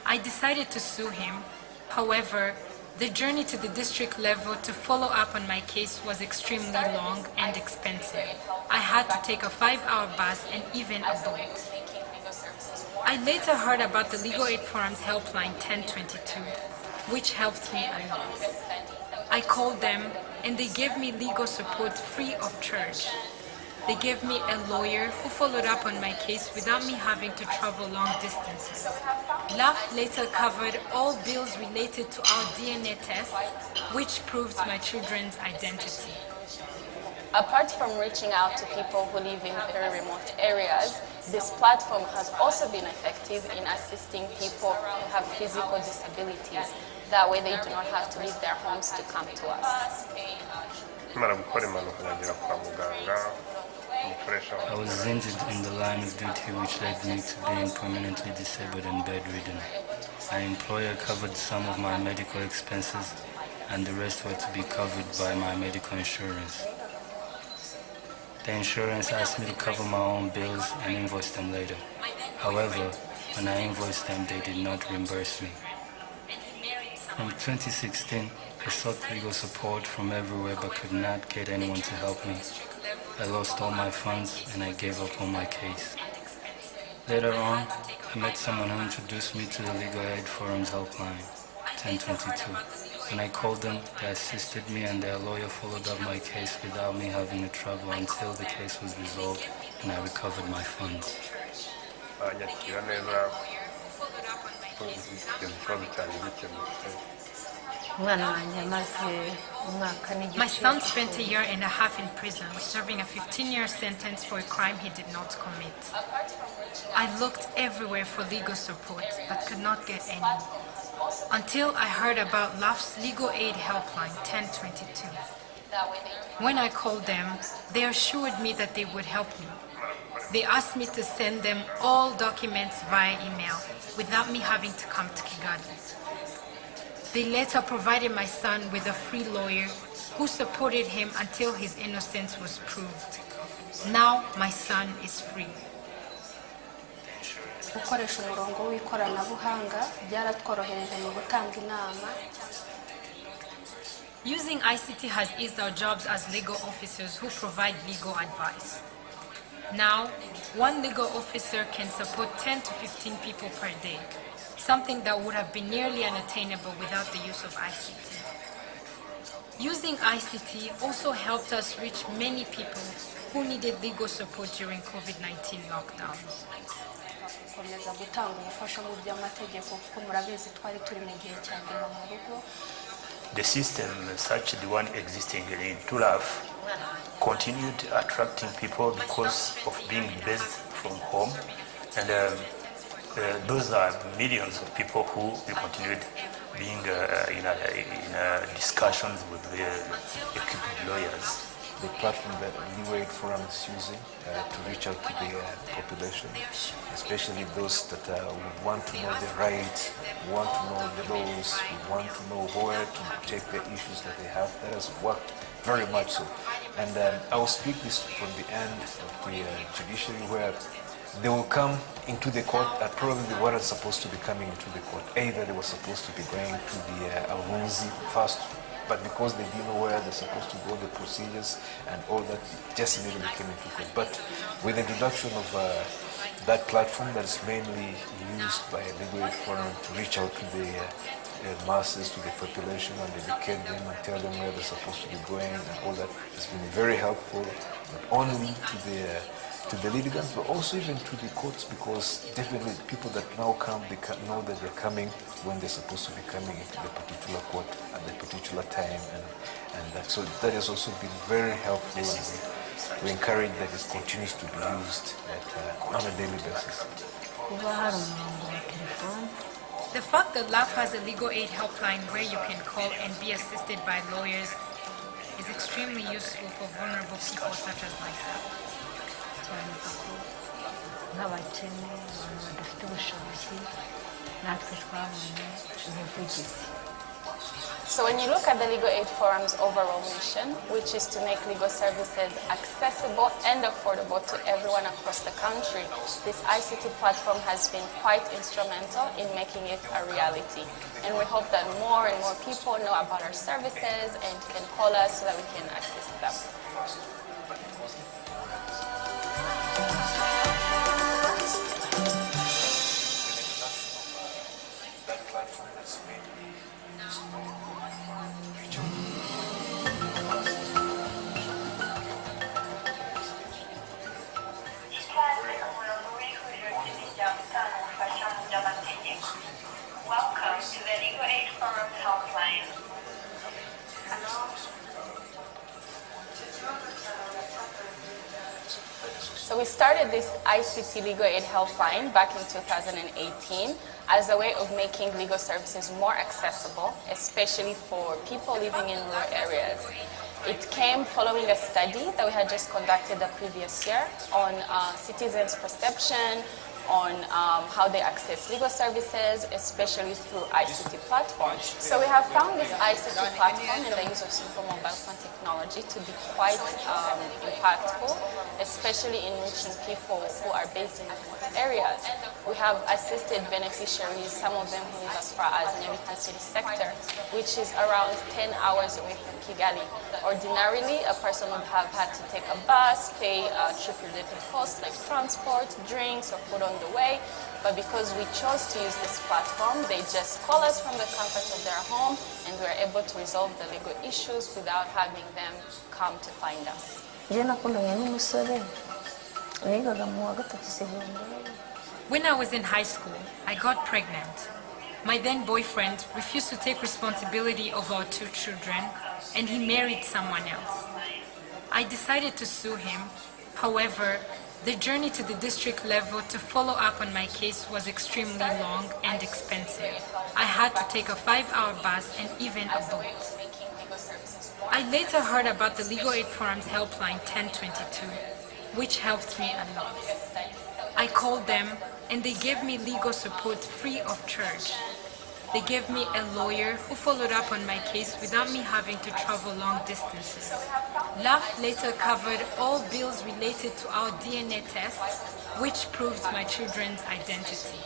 I decided to sue him. However, the journey to the district level to follow up on my case was extremely long and expensive. I had to take a 5-hour bus and even a boat. I later heard about the Legal Aid Forum's helpline 1022, which helped me a lot. I called them and they gave me legal support free of charge. They gave me a lawyer who followed up on my case without me having to travel long distances. LAF later covered all bills related to our DNA tests, which proved my children's identity. Apart from reaching out to people who live in very remote areas, this platform has also been effective in assisting people who have physical disabilities. That way they do not have to leave their homes to come to us. I was injured in the line of duty, which led me to being permanently disabled and bedridden. My employer covered some of my medical expenses, and the rest were to be covered by my medical insurance. The insurance asked me to cover my own bills and invoice them later. However, when I invoiced them, they did not reimburse me. In 2016, I sought legal support from everywhere but could not get anyone to help me. I lost all my funds and I gave up on my case. Later on, I met someone who introduced me to the Legal Aid Forum's helpline, 1022. When I called them, they assisted me and their lawyer followed up my case without me having to travel until the case was resolved and I recovered my funds. My son spent a year and a half in prison, serving a 15-year sentence for a crime he did not commit. I looked everywhere for legal support, but could not get any. Until I heard about LAF's Legal Aid Helpline 1022. When I called them, they assured me that they would help me. They asked me to send them all documents via email without me having to come to Kigali. They later provided my son with a free lawyer who supported him until his innocence was proved. Now my son is free. Gukoresha umurongo w'ikoranabuhanga byaratworohereje mu gutanga inama. Using ICT has eased our jobs as legal officers who provide legal advice. Now, one legal officer can support 10 to 15 people per day, something that would have been nearly unattainable without the use of ICT. Using ICT also helped us reach many people who needed legal support during COVID-19 lockdowns. Gukomeza gutanga ubufasha mu by'amategeko kuko murabizi twari turi mu gihe cya guma mu rugo. The system, such the one existing in Tulaf, continued attracting people because of being based from home, and those are millions of people who continued being in discussions with the equipped lawyers. The platform that Legal Aid Forum is using to reach out to the population, especially those that want to know their rights, want to know the laws, want to know where to check the issues that they have. That has worked very much so. And I will speak this from the end of the judiciary, where they will come into the court at probably what are supposed to be coming into the court. Either they were supposed to be going to the Alunzi first, but because they didn't know where they're supposed to go, the procedures and all that, just immediately came into court. But with the introduction of that platform that is mainly used by a Legal Aid Forum to reach out to the masses, to the population, and educate them and tell them where they're supposed to be going and all that, has been very helpful, not only to the litigants, but also even to the courts, because definitely people that now come, they know that they're coming when they're supposed to be coming into the particular court at the particular time, and that. So that has also been very helpful, and we encourage that it continues to be used on a daily basis. The fact that LAF has a legal aid helpline where you can call and be assisted by lawyers is extremely useful for vulnerable people such as myself. nk'abakene abantu badafite ubushobozi natwe twabonye ubuvugizi. So when you look at the Legal Aid Forum's overall mission, which is to make legal services accessible and affordable to everyone across the country, this ICT platform has been quite instrumental in making it a reality. And we hope that more and more people know about our services and can call us so that we can access them. Welcome to the Legal Aid Forum helpline. So we started this ICT Legal Aid Helpline back in 2018 as a way of making legal services more accessible, especially for people living in rural areas. It came following a study that we had just conducted the previous year on citizens' perception on how they access legal services, especially through ICT platforms. So we have found this ICT platform and the use of simple mobile phone technology to be quite impactful, especially in reaching people who are based in remote areas. We have assisted beneficiaries, some of them who live as far as Nyabikan city sector, which is around 10 hours away from Kigali. Ordinarily, a person would have had to take a bus, pay trip-related costs like transport, drinks, or food on the way. But because we chose to use this platform, they just call us from the comfort of their home, and we're able to resolve the legal issues without having them come to find us. When I was in high school, I got pregnant. My then boyfriend refused to take responsibility of our 2 children, and he married someone else. I decided to sue him. However, the journey to the district level to follow up on my case was extremely long and expensive. I had to take a 5-hour bus and even a boat. I later heard about the Legal Aid Forum's helpline 1022, which helped me a lot. I called them and they gave me legal support free of charge. They gave me a lawyer who followed up on my case without me having to travel long distances. LAF later covered all bills related to our DNA tests, which proved my children's identity.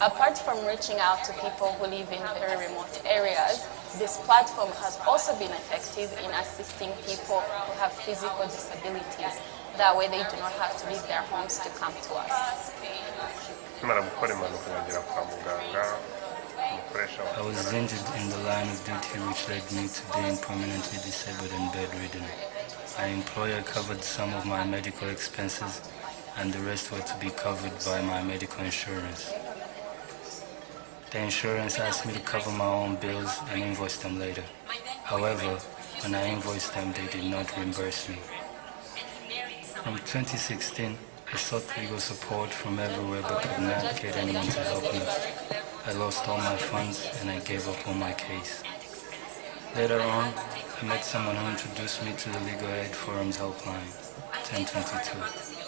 Apart from reaching out to people who live in very remote areas, this platform has also been effective in assisting people who have physical disabilities. That way they do not have to leave their homes to come to us. I was injured in the line of duty, which led me to being permanently disabled and bedridden. My employer covered some of my medical expenses, and the rest were to be covered by my medical insurance. The insurance asked me to cover my own bills and invoice them later. However, when I invoiced them, they did not reimburse me. From 2016, I sought legal support from everywhere but could not get anyone to help me. I lost all my funds and I gave up on my case. Later on, I met someone who introduced me to the Legal Aid Forum's helpline, 1022.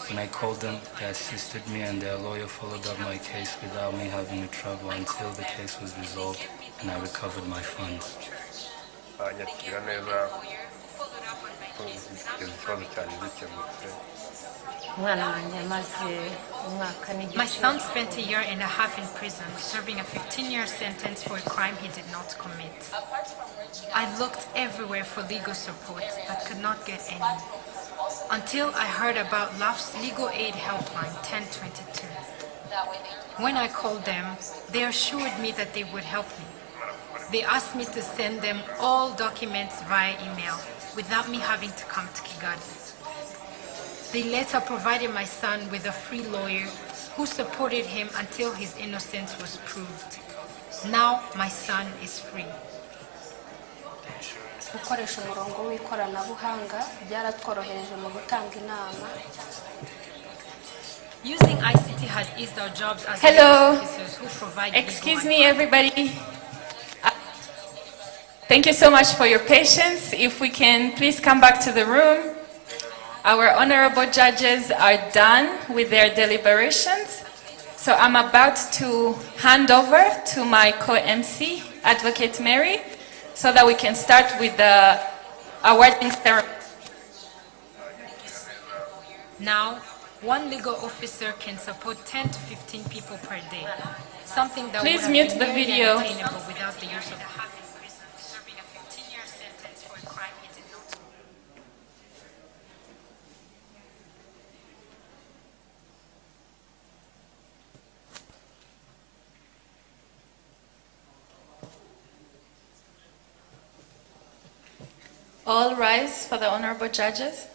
When I called them, they assisted me and their lawyer followed up my case without me having to travel until the case was resolved and I recovered my funds. My son spent a year and a half in prison, serving a 15-year sentence for a crime he did not commit. I looked everywhere for legal support, but could not get any. Until I heard about LAF's Legal Aid Helpline 1022. When I called them, they assured me that they would help me. They asked me to send them all documents via email without me having to come to Kigali. They later provided my son with a free lawyer who supported him until his innocence was proved. Now my son is free. Gukoresha umurongo w'ikoranabuhanga byaratworohereje mu gutanga inama. Using ICT has eased our jobs as Hello. legal officers who provide Excuse legal me, everybody. Thank you so much for your patience. If we can please come back to the room. Our honorable judges are done with their deliberations. So I'm about to hand over to my co-MC, Advocate Mary, so that we can start with the awarding ceremony. Now, one legal officer can support 10 to 15 people per day, something that Please would mute have the been nearly video. unattainable without the use of serving a 15-year sentence for a crime he did not commit. All rise for the honorable judges.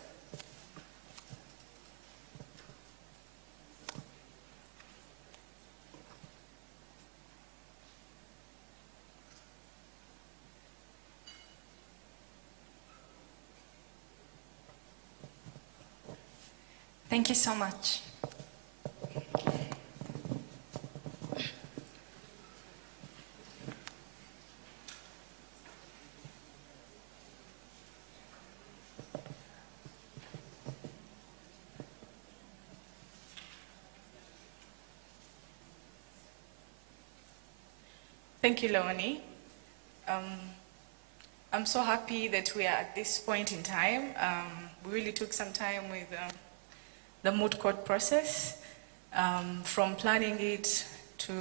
Thank you so much. Thank you, Leonie. I'm so happy that we are at this point in time. We really took some time with the Moot Court process, from planning it to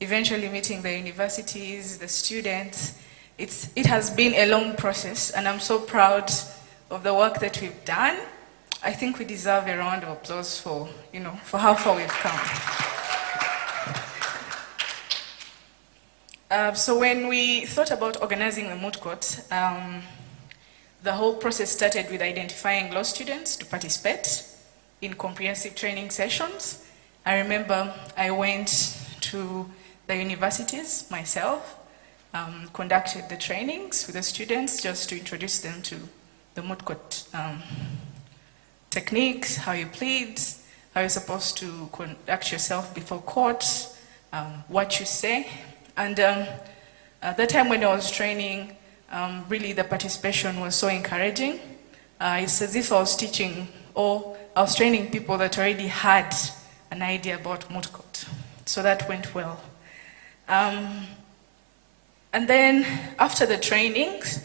eventually meeting the universities, the students. It has been a long process, and I'm so proud of the work that we've done. I think we deserve a round of applause for how far we've come. So when we thought about organizing the Moot Court, the whole process started with identifying law students to participate in comprehensive training sessions. I remember I went to the universities myself, conducted the trainings with the students just to introduce them to the Moot Court techniques, how you plead, how you're supposed to conduct yourself before court, what you say. And at the time when I was training, really the participation was so encouraging. It's as if I was teaching, or I was training people that already had an idea about Moot Court. So that went well. And then after the trainings,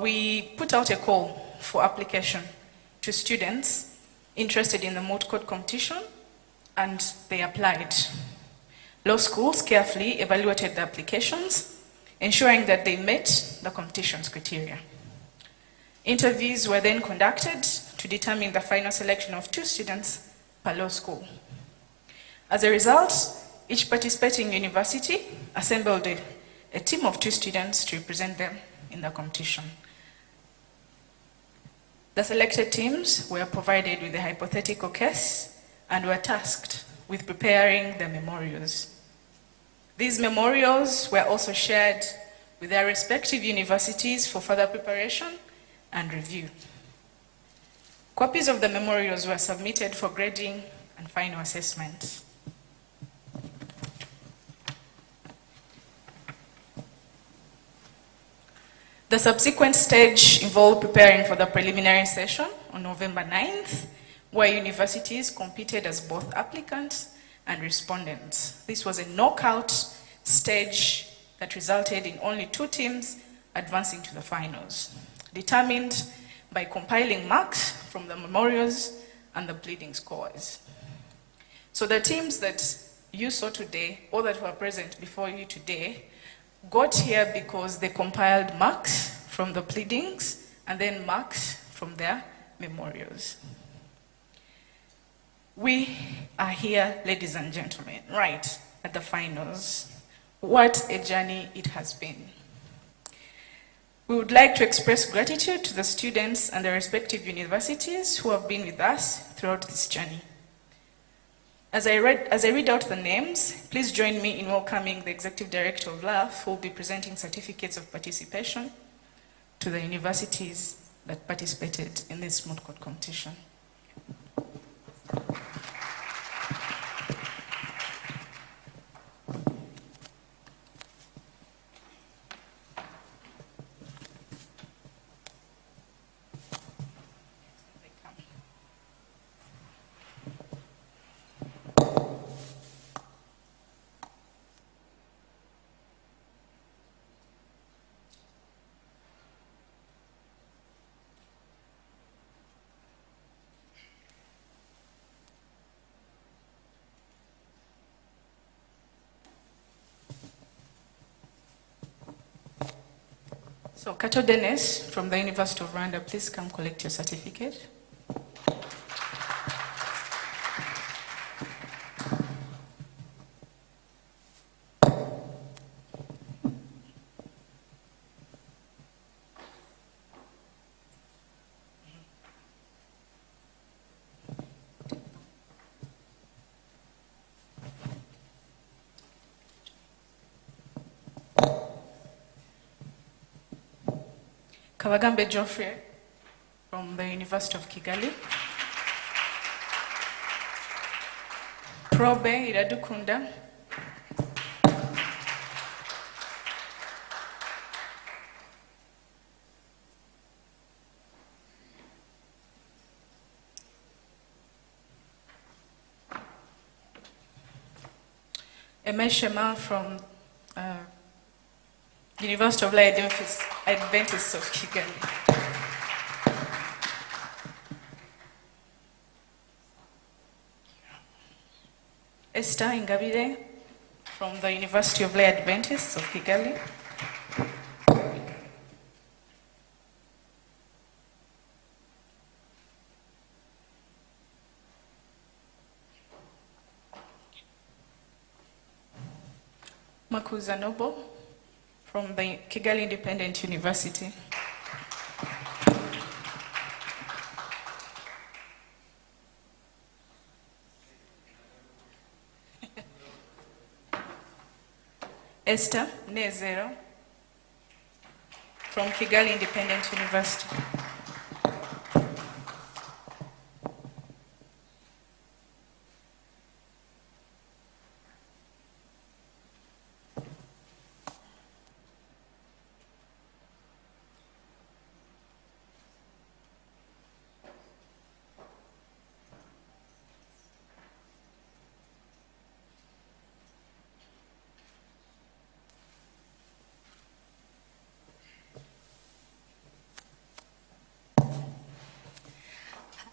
we put out a call for application to students interested in the Moot Court competition, and they applied. Law schools carefully evaluated the applications, ensuring that they met the competition's criteria. Interviews were then conducted to determine the final selection of 2 students per law school. As a result, each participating university assembled a team of 2 students to represent them in the competition. The selected teams were provided with a hypothetical case and were tasked with preparing the memorials. These memorials were also shared with their respective universities for further preparation and review. Copies of the memorials were submitted for grading and final assessment. The subsequent stage involved preparing for the preliminary session on November 9th, where universities competed as both applicants and respondents. This was a knockout stage that resulted in only 2 teams advancing to the finals, determined by compiling marks from the memorials and the pleading scores. So the teams that you saw today, or that were present before you today, got here because they compiled marks from the pleadings and then marks from their memorials. We are here, ladies and gentlemen, right at the finals. What a journey it has been. We would like to express gratitude to the students and their respective universities who have been with us throughout this journey. As I read out the names, please join me in welcoming the Executive Director of LAF, who will be presenting certificates of participation to the universities that participated in this Moot Court competition. So Kato Dennis from the University of Rwanda, please come collect your certificate. Kabagambe Geoffrey from the University of Kigali. Probe Iradukunda. Emeshema from University of Light Adventists of Kigali. Esther Ingabire from the University of Light Adventists of Kigali. Makuza Nobo from the Kigali Independent University. Esther Nezero from Kigali Independent University.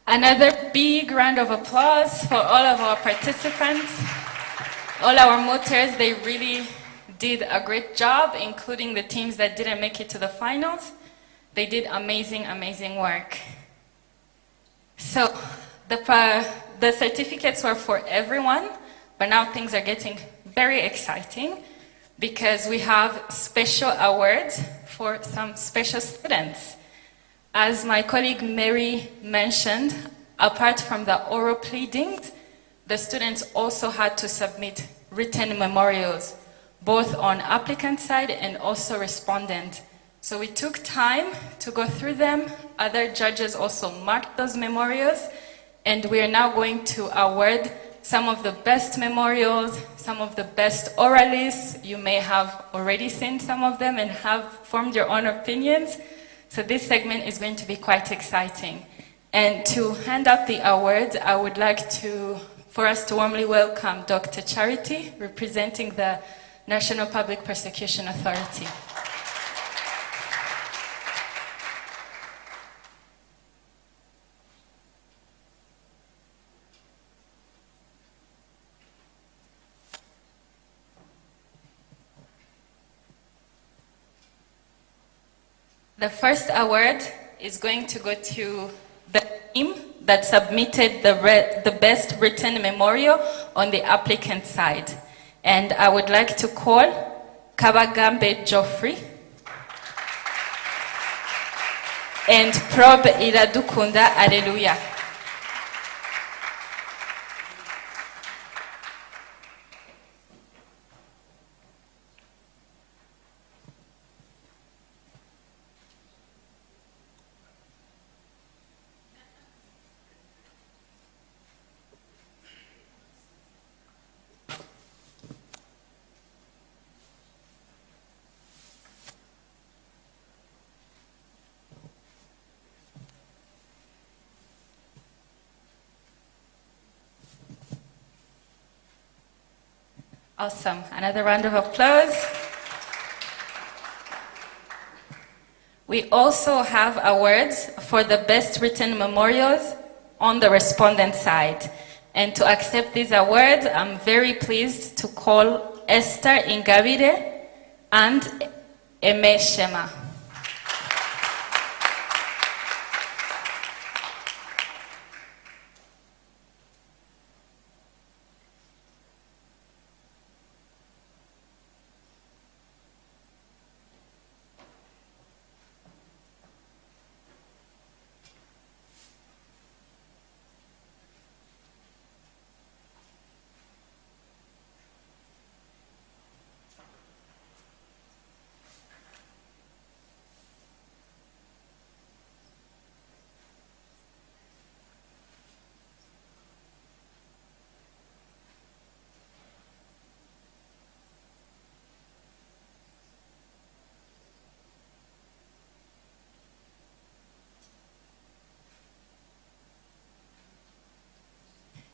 Another big round of applause for all of our participants, all our Mooters. They really did a great job, including the teams that didn't make it to the finals. They did amazing, amazing work. So the certificates were for everyone, but now things are getting very exciting because we have special awards for some special students. As my colleague Mary mentioned, apart from the oral pleadings, the students also had to submit written memorials, both on applicant side and also respondent. So we took time to go through them. Other judges also marked those memorials, and we are now going to award some of the best memorials, some of the best oralists. You may have already seen some of them and have formed your own opinions. So this segment is going to be quite exciting. And to hand out the awards, I would like for us to warmly welcome Dr. Charity, representing the National Public Prosecution Authority. The first award is going to go to the team that submitted the best written memorial on the applicant side. And I would like to call Kabagambe Geoffrey and Probe Iradukunda Alleluia. Awesome. Another round of applause. We also have awards for the best written memorials on the respondent side. And to accept these awards, I'm very pleased to call Esther Ingabire and Eme Shema.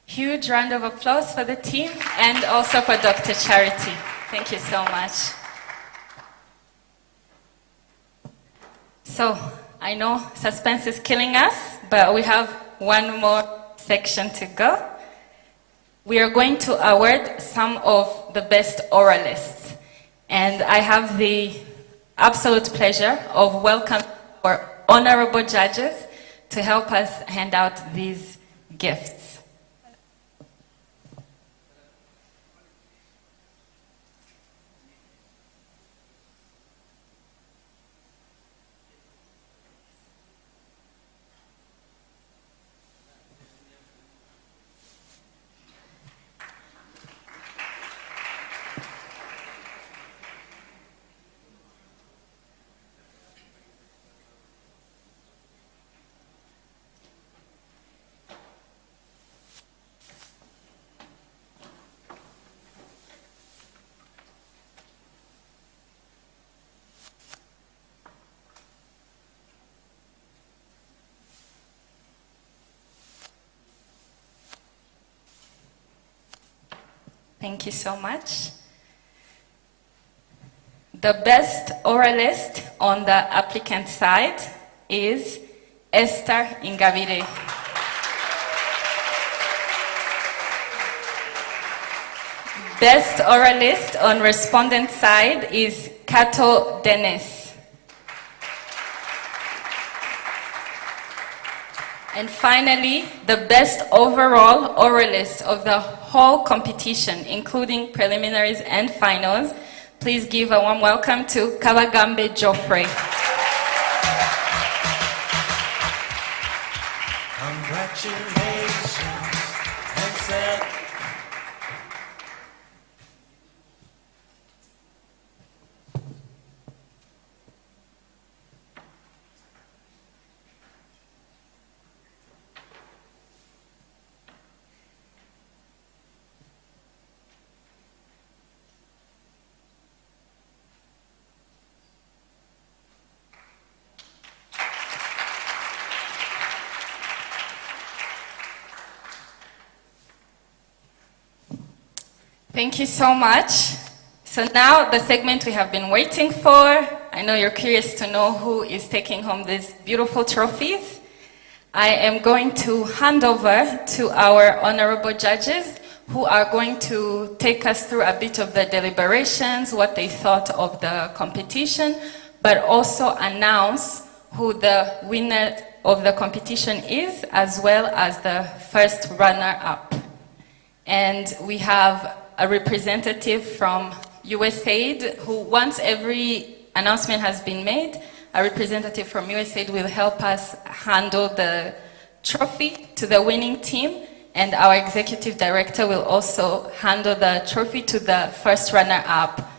Huge round of applause for the team and also for Dr. Charity. Thank you so much. So I know suspense is killing us, but we have one more section to go. We are going to award some of the best oralists. And I have the absolute pleasure of welcoming our honorable judges to help us hand out these gifts. Thank you so much. The best oralist on the applicant side is Esther Ingabire. Best oralist on respondent side is Kato Dennis. And finally, the best overall oralist of the whole competition, including preliminaries and finals, please give a warm welcome to Kabagambe Geoffrey. Congratulations, Esther. Thank you so much. So now the segment we have been waiting for. I know you're curious to know who is taking home these beautiful trophies. I am going to hand over to our honorable judges who are going to take us through a bit of the deliberations, what they thought of the competition, but also announce who the winner of the competition is, as well as the first runner-up. And we have a representative from USAID who, once every announcement has been made, a representative from USAID will help us handle the trophy to the winning team, and our executive director will also handle the trophy to the first runner-up.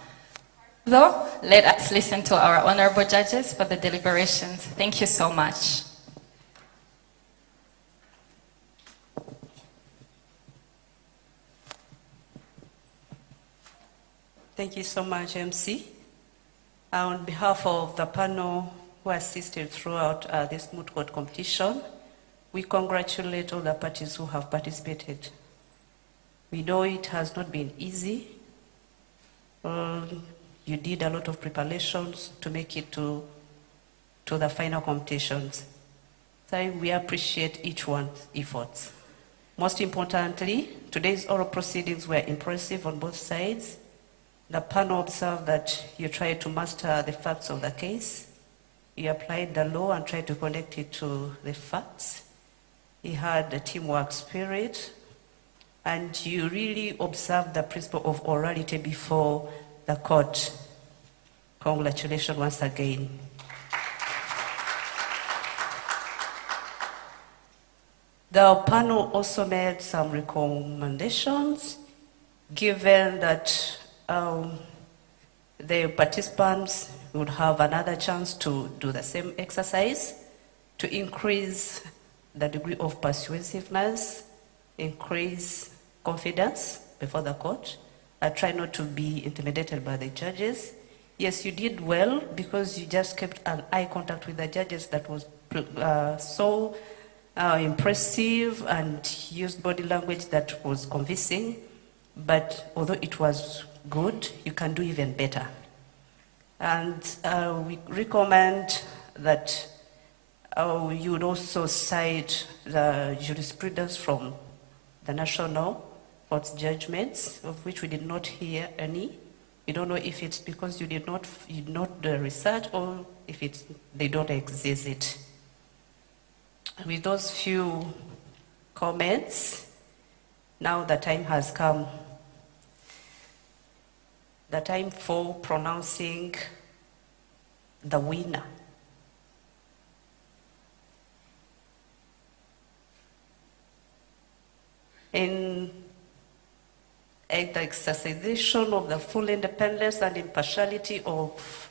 Though, let us listen to our honorable judges for the deliberations. Thank you so much. Thank you so much, MC. On behalf of the panel who assisted throughout this moot court competition, we congratulate all the parties who have participated. We know it has not been easy. You did a lot of preparations to make it to the final competitions. So we appreciate each one's efforts. Most importantly, today's oral proceedings were impressive on both sides. The panel observed that you tried to master the facts of the case. You applied the law and tried to connect it to the facts. You had a teamwork spirit, and you really observed the principle of orality before the court. Congratulations once again. The panel also made some recommendations, given that the participants would have another chance to do the same exercise to increase the degree of persuasiveness, increase confidence before the court. I try not to be intimidated by the judges. Yes, you did well because you just kept an eye contact with the judges that was so impressive and used body language that was convincing. But although it was good, you can do even better. And we recommend that you would also cite the jurisprudence from the National Court's judgments, of which we did not hear any. We don't know if it's because you did not do the research or if they don't exist. With those few comments, now the time has come. The time for pronouncing the winner. In the exercisation of the full independence and impartiality of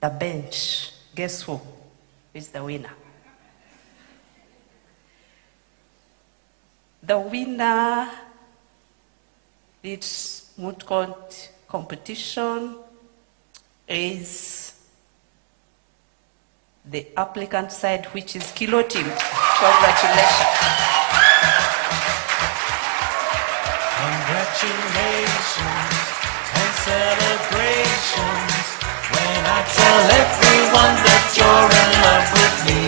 the bench, guess who is the winner? The winner is Moot Court competition is the applicant side, which is Kilo Team. Congratulations. Congratulations and celebrations when I tell everyone that you're in love with me.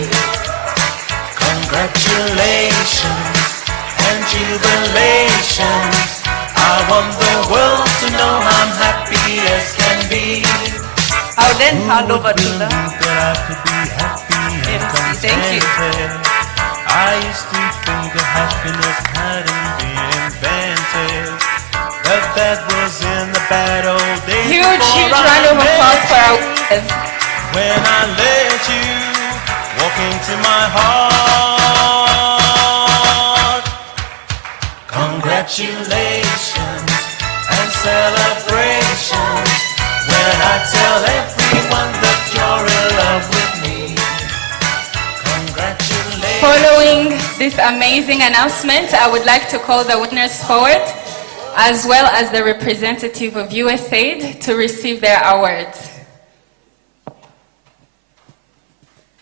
Congratulations and jubilations. I want the world to know I'm happy as can be. I'll then hand over to the that I could be happy and MC. Thank you. I used to think that happiness hadn't been invented, but that was in the bad old days. Huge round of applause for our winners. When I let you walk into my heart. Congratulations and celebrations when I tell everyone that you're in love with me. Congratulations. Following this amazing announcement, I would like to call the winners forward, as well as the representative of USAID to receive their awards.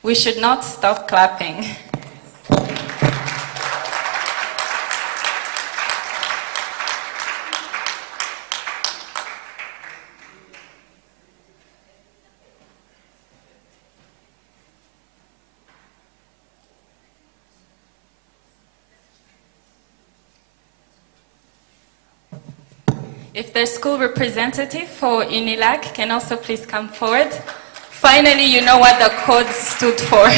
We should not stop clapping. If their school representative for UNILAC can also please come forward. Finally, you know what the code stood for.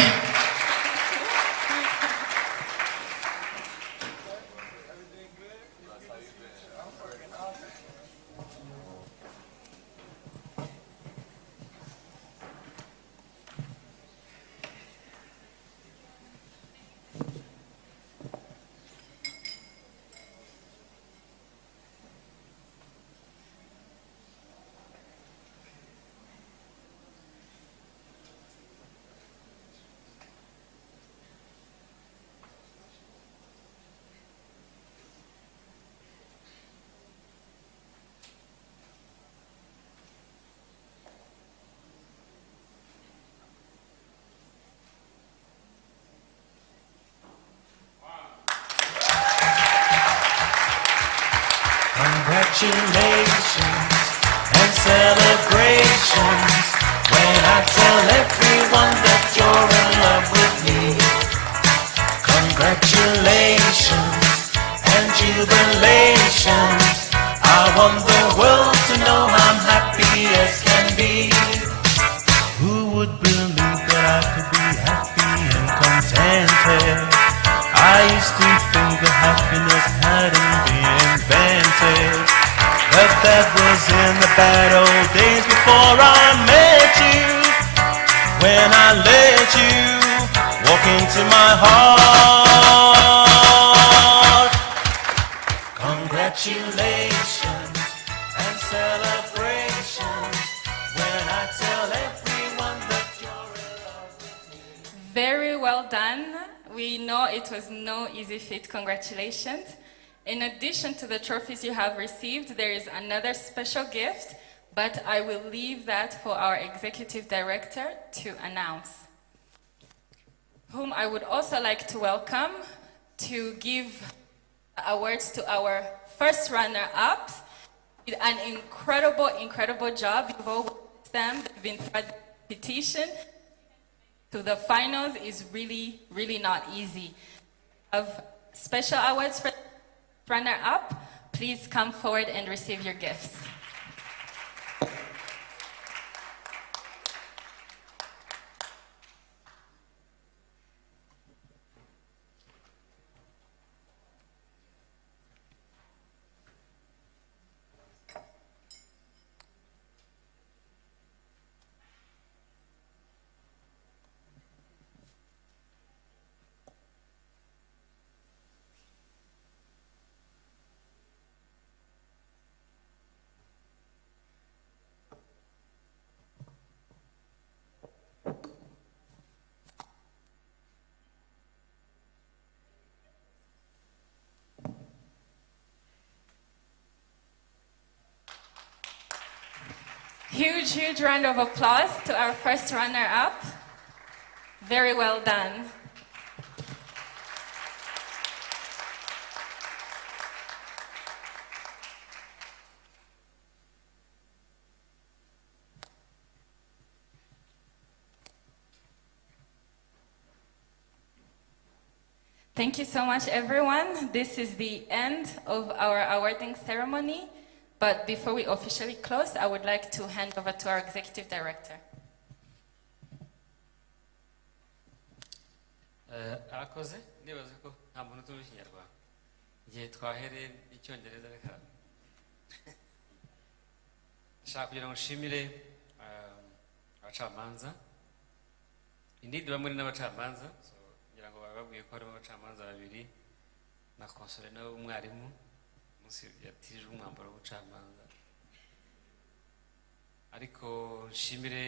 Congratulations and celebrations when I tell everyone that you're in love with me. Congratulations and jubilations. I want the world to know I'm happy as can be. Who would believe that I could be happy and contented? I used to think that happiness hadn't been invented, but that was in the bad old days before I met you. When I let you walk into my heart. Congratulations and celebrations when I tell everyone that you're in love with me. Very well done. We know it was no easy feat. Congratulations. In addition to the trophies you have received, there is another special gift, but I will leave that for our executive director to announce, whom I would also like to welcome to give awards to our first runner-up. Did an incredible job. You've all witnessed them. They've been through the competition. to the finals is really, really not easy. Of special awards for runner-up, please come forward and receive your gifts. Huge, huge round of applause to our first runner-up. Very well done. Thank you so much, everyone. This is the end of our awarding ceremony. But before we officially close, I would like to hand over to our executive director. Arakoze nibaza ko nta muntu utumva ikinyarwanda igihe twahereye icyongereza reka nshaka kugira ngo nshimire abacamanza indeed bamwe n'abacamanza ngira ngo bababwiye ko harimo abacamanza babiri na konsole nawe umwarimu munsi yatije umwambaro w'ubucamanza ariko nshimire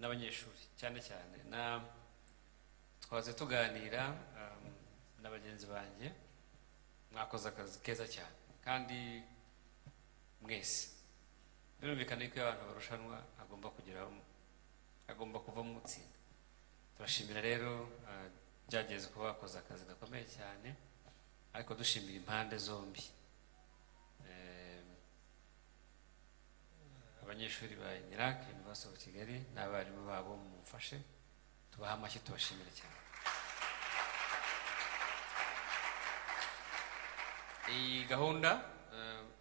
n'abanyeshuri cyane cyane na twaze tuganira n'abagenzi banjye mwakoze akazi keza cyane kandi mwese birumvikana ko abantu barushanwa agomba kuva mu mutsinda turashimira rero byageze kuba bakoze akazi gakomeye cyane ariko dushimira impande zombi abanyeshuri ba Nyiraki University of Kigali n'abarimu babo mumfashe tubaha amashyi tubashimire cyane iyi gahunda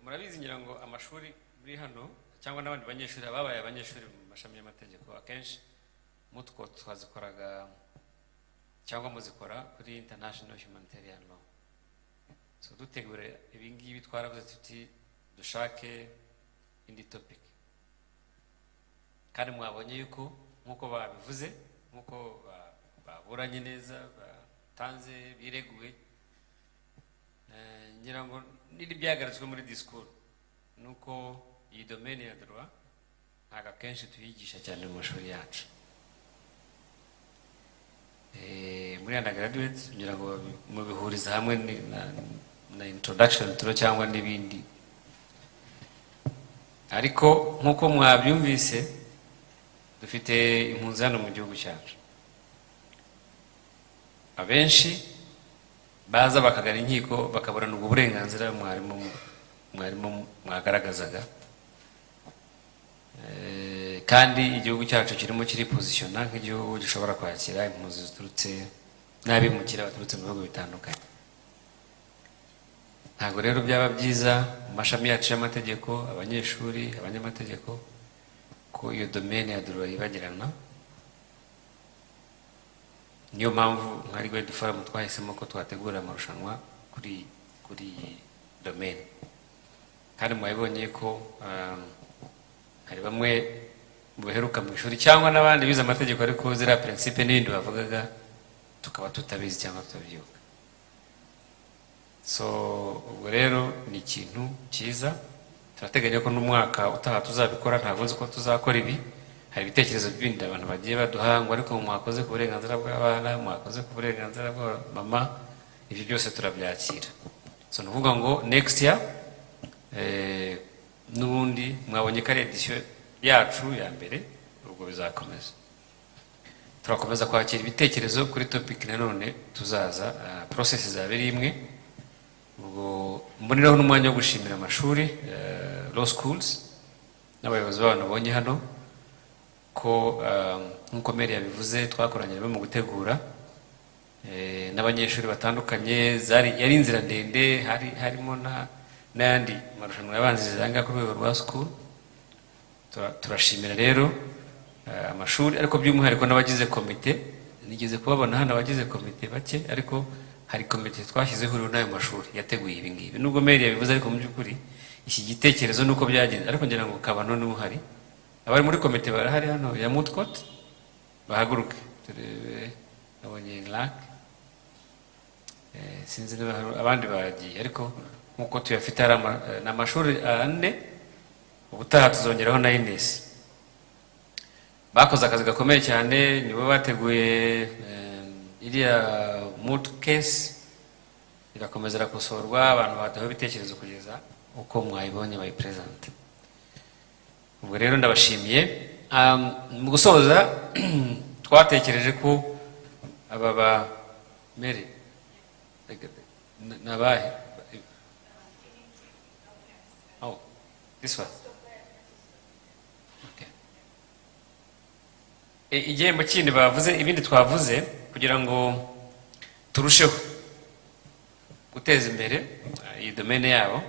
murabizi ngira ngo amashuri muri hano cyangwa n'abandi banyeshuri ababaye abanyeshuri mu mashami y'amategeko akenshi mutwo twazikoraga cyangwa muzikora kuri international humanitarian law so dutegura ibingibi twaravuze tuti dushake indi topic kandi mwabonye yuko nkuko babivuze nkuko baburanye neza batanze bireguye ngira ngo niri byagarutswe muri discours nuko iyi domaine ya droit ntago akenshi tuyigisha cyane mu mashuri yacu muri undergraduate ngira ngo mubihuriza hamwe na introduction turo cyangwa n'ibindi ariko nkuko mwabyumvise dufite impunzi hano mu gihugu cyacu abenshi baza bakagana inkiko bakaburana ubwo burenganzira mwarimu mwagaragazaga kandi igihugu cyacu kirimo kiri positiona nk'igihugu gishobora kwakira impunzi ziturutse n'abimukira baturutse mu bihugu bitandukanye ntabwo rero byaba byiza mu mashami yacu y'amategeko abanyeshuri abanyamategeko ko iyo domaine ya droit yibagirana niyo mpamvu nka Legal Forum twahisemo ko twategura amarushanwa kuri domaine kandi mwabonye ko hari bamwe buheruka mu ishuri cyangwa n'abandi bize amategeko ariko zira principe n'ibindi bavugaga tukaba tutabizi cyangwa tutabyibuka so ubwo rero ni ikintu cyiza turateganya ko n'umwaka utaha tuzabikora ntabwo nzi ko tuzakora ibi hari ibitekerezo bindi abantu bagiye baduha ngo ariko mwakoze ku burenganzira bw'abana mwakoze ku burenganzira bwa mama ibyo byose turabyakira so nuvuga ngo next year n'ubundi mwabonye ko ari edition yacu ya mbere ubwo bizakomeza turakomeza kwakira ibitekerezo kuri topic nanone tuzaza process zabiri imwe ubwo mboneraho n'umwanya wo gushimira amashuri law schools n'abayobozi b'abantu bonye hano ko nk'uko Mary yabivuze twakoranye mu gutegura n'abanyeshuri batandukanye, yari inzira ndende, harimo n'ayandi marushanwa yabanziriza anga ku rwego rwa school. Turashimira rero amashuri, ariko by'umwihariko n'abagize komite. Nigeze kubabona hano abagize komite bake, ariko hari komite twashyizeho rero n'ayo mashuri yateguye ibi ngibi. Nubwo Mary yabivuze, ariko mu by'ukuri iki gitekerezo nuko byagenze, ariko ngira ngo kabano n'uhari. Abari muri komite barahari hano ya Moot Court, bahaguruke turebe. Nabonye Lac, sinzi niba abandi bagiye, ariko nkuko tuyafite hari n'amashuri 4, ubutaha tuzongeraho na Ines. Bakoze akazi gakomeye cyane, nibo bateguye iriya Moot case, irakomeza irakosorwa, abantu badaho ibitekerezo kugeza uko mwayibonye bayipresente. Ubwo rero ndabashimiye. Mu gusoza twatekereje ko aba ba Mary nabahe, oh, this one, okay. Igihembo kindi bavuze, ibindi twavuze kugira ngo turusheho guteza imbere iyi domaine yabo,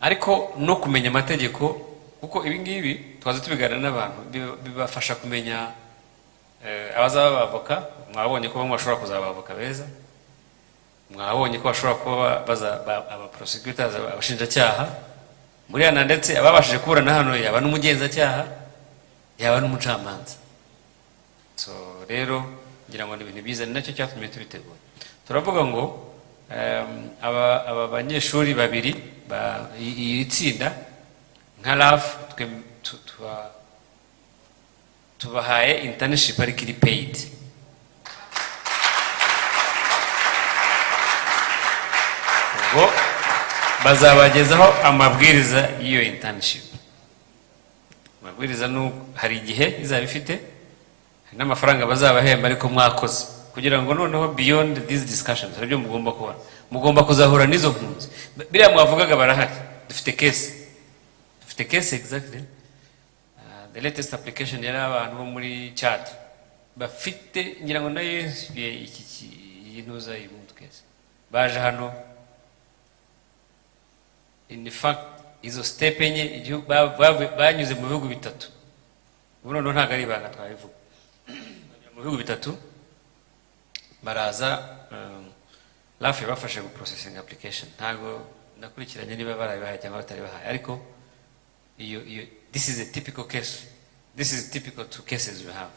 ariko no kumenya amategeko, kuko ibi ngibi twaza tubiganira n'abantu, bibafasha kumenya abazaba abavoka. Mwabonye ko bamwe bashobora kuzaba abavoka beza, mwabonye ko bashobora kuba aba prosecutors, abashinjacyaha muri hano, ndetse ababashije kuburana hano yaba n'umugenzacyaha yaba n'umucamanza. So rero ngira ngo ni ibintu biza, ni nacyo cyatumye tubitegura. Turavuga ngo aba banyeshuri babiri iri tsinda nka RAF tubahaye internship ariko iri paid. Ubwo bazabagezaho amabwiriza y'iyo internship. Amabwiriza hari igihe izaba ifite, hari n'amafaranga bazabahemba, ariko mwakoze kugira ngo noneho beyond these discussions aribyo mugomba kuba mugomba kuzahura n'izo mpunzi. Biriya mwavugaga barahari, dufite case exactly. The latest application yari abantu bo muri Chad bafite, ngira ngo nayo iki ntuza iyi Moot case, baje hano. In fact izo step enye banyuze mu bihugu bitatu. Ubu noneho ntabwo ari ibanga twabivuga, mu bihugu bitatu baraza. RAF bafashe gu processing application, ntabwo nakurikiranye niba barabibahaye cyangwa batari bahaye, ariko this is a typical case. This is typical to cases we have.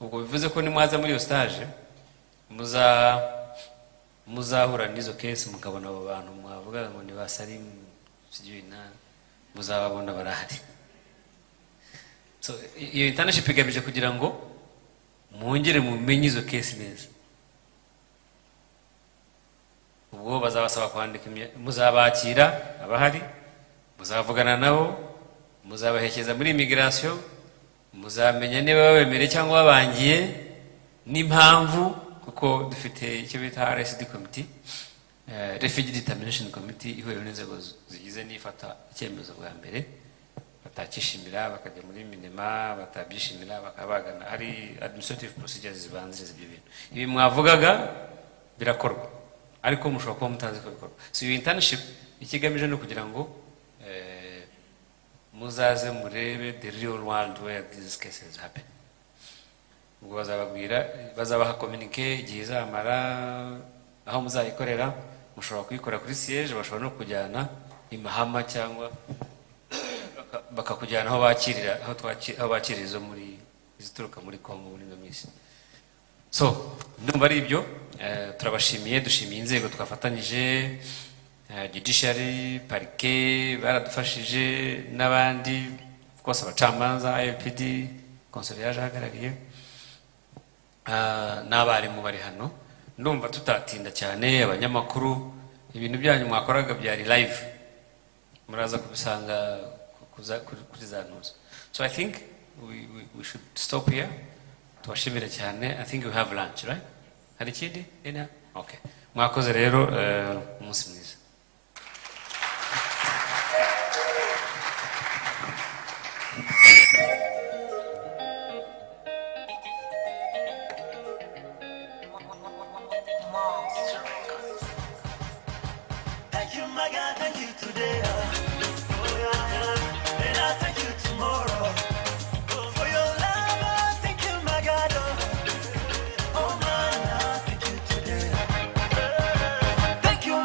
Ubwo bivuze ko nimwaza muri iyo stage muzahura n'izo case, mukabona abo bantu mwavuga ngo ni basari sijui na muzababona barahari. So iyo internship igamije kugira ngo mwongere mumenye izo case neza. Ubwo bazabasaba kwandika, muzabakira abahari, muzavugana nabo, muzabahekeza muri immigration, muzamenya niba babemere cyangwa babangiye n'impamvu, kuko dufite icyo bita RSD committee, Refugee Determination Committee, ihuriro n'inzego zigize n'ifata icyemezo bwa mbere, batakishimira bakajya muri minema, batabyishimira bakabagana. Hari administrative procedures zibanziriza ibyo bintu. Ibi mwavugaga birakorwa, ariko mushobora kuba mutazi ko bikorwa. So iyo internship ikigamije no kugira ngo muzaze murebe the real world where these cases happen. Ubwo bazabaha communique igihe izamara, aho muzayikorera. Mushobora kuyikora kuri siège, bashobora no kujyana imahama cyangwa bakakujyana aho bakirira, aho bakirira izo muri izituruka muri Congo muri Namisi. So ndumva ari ibyo. Turabashimiye, dushimiye inzego twafatanyije, judiciary, parquet baradufashije, n'abandi kose, abacamanza, IPD, consuliage ahagarariye, n'abarimu bari hano. Ndumva tutatinda cyane. Abanyamakuru, ibintu byanyu mwakoraga byari live, muraza kubisanga kuri za ntuzo. So I think we should stop here. Tubashimire cyane. I think we have lunch, right? Hari ikindi? Okay. Mwakoze rero, umunsi mwiza.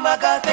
magate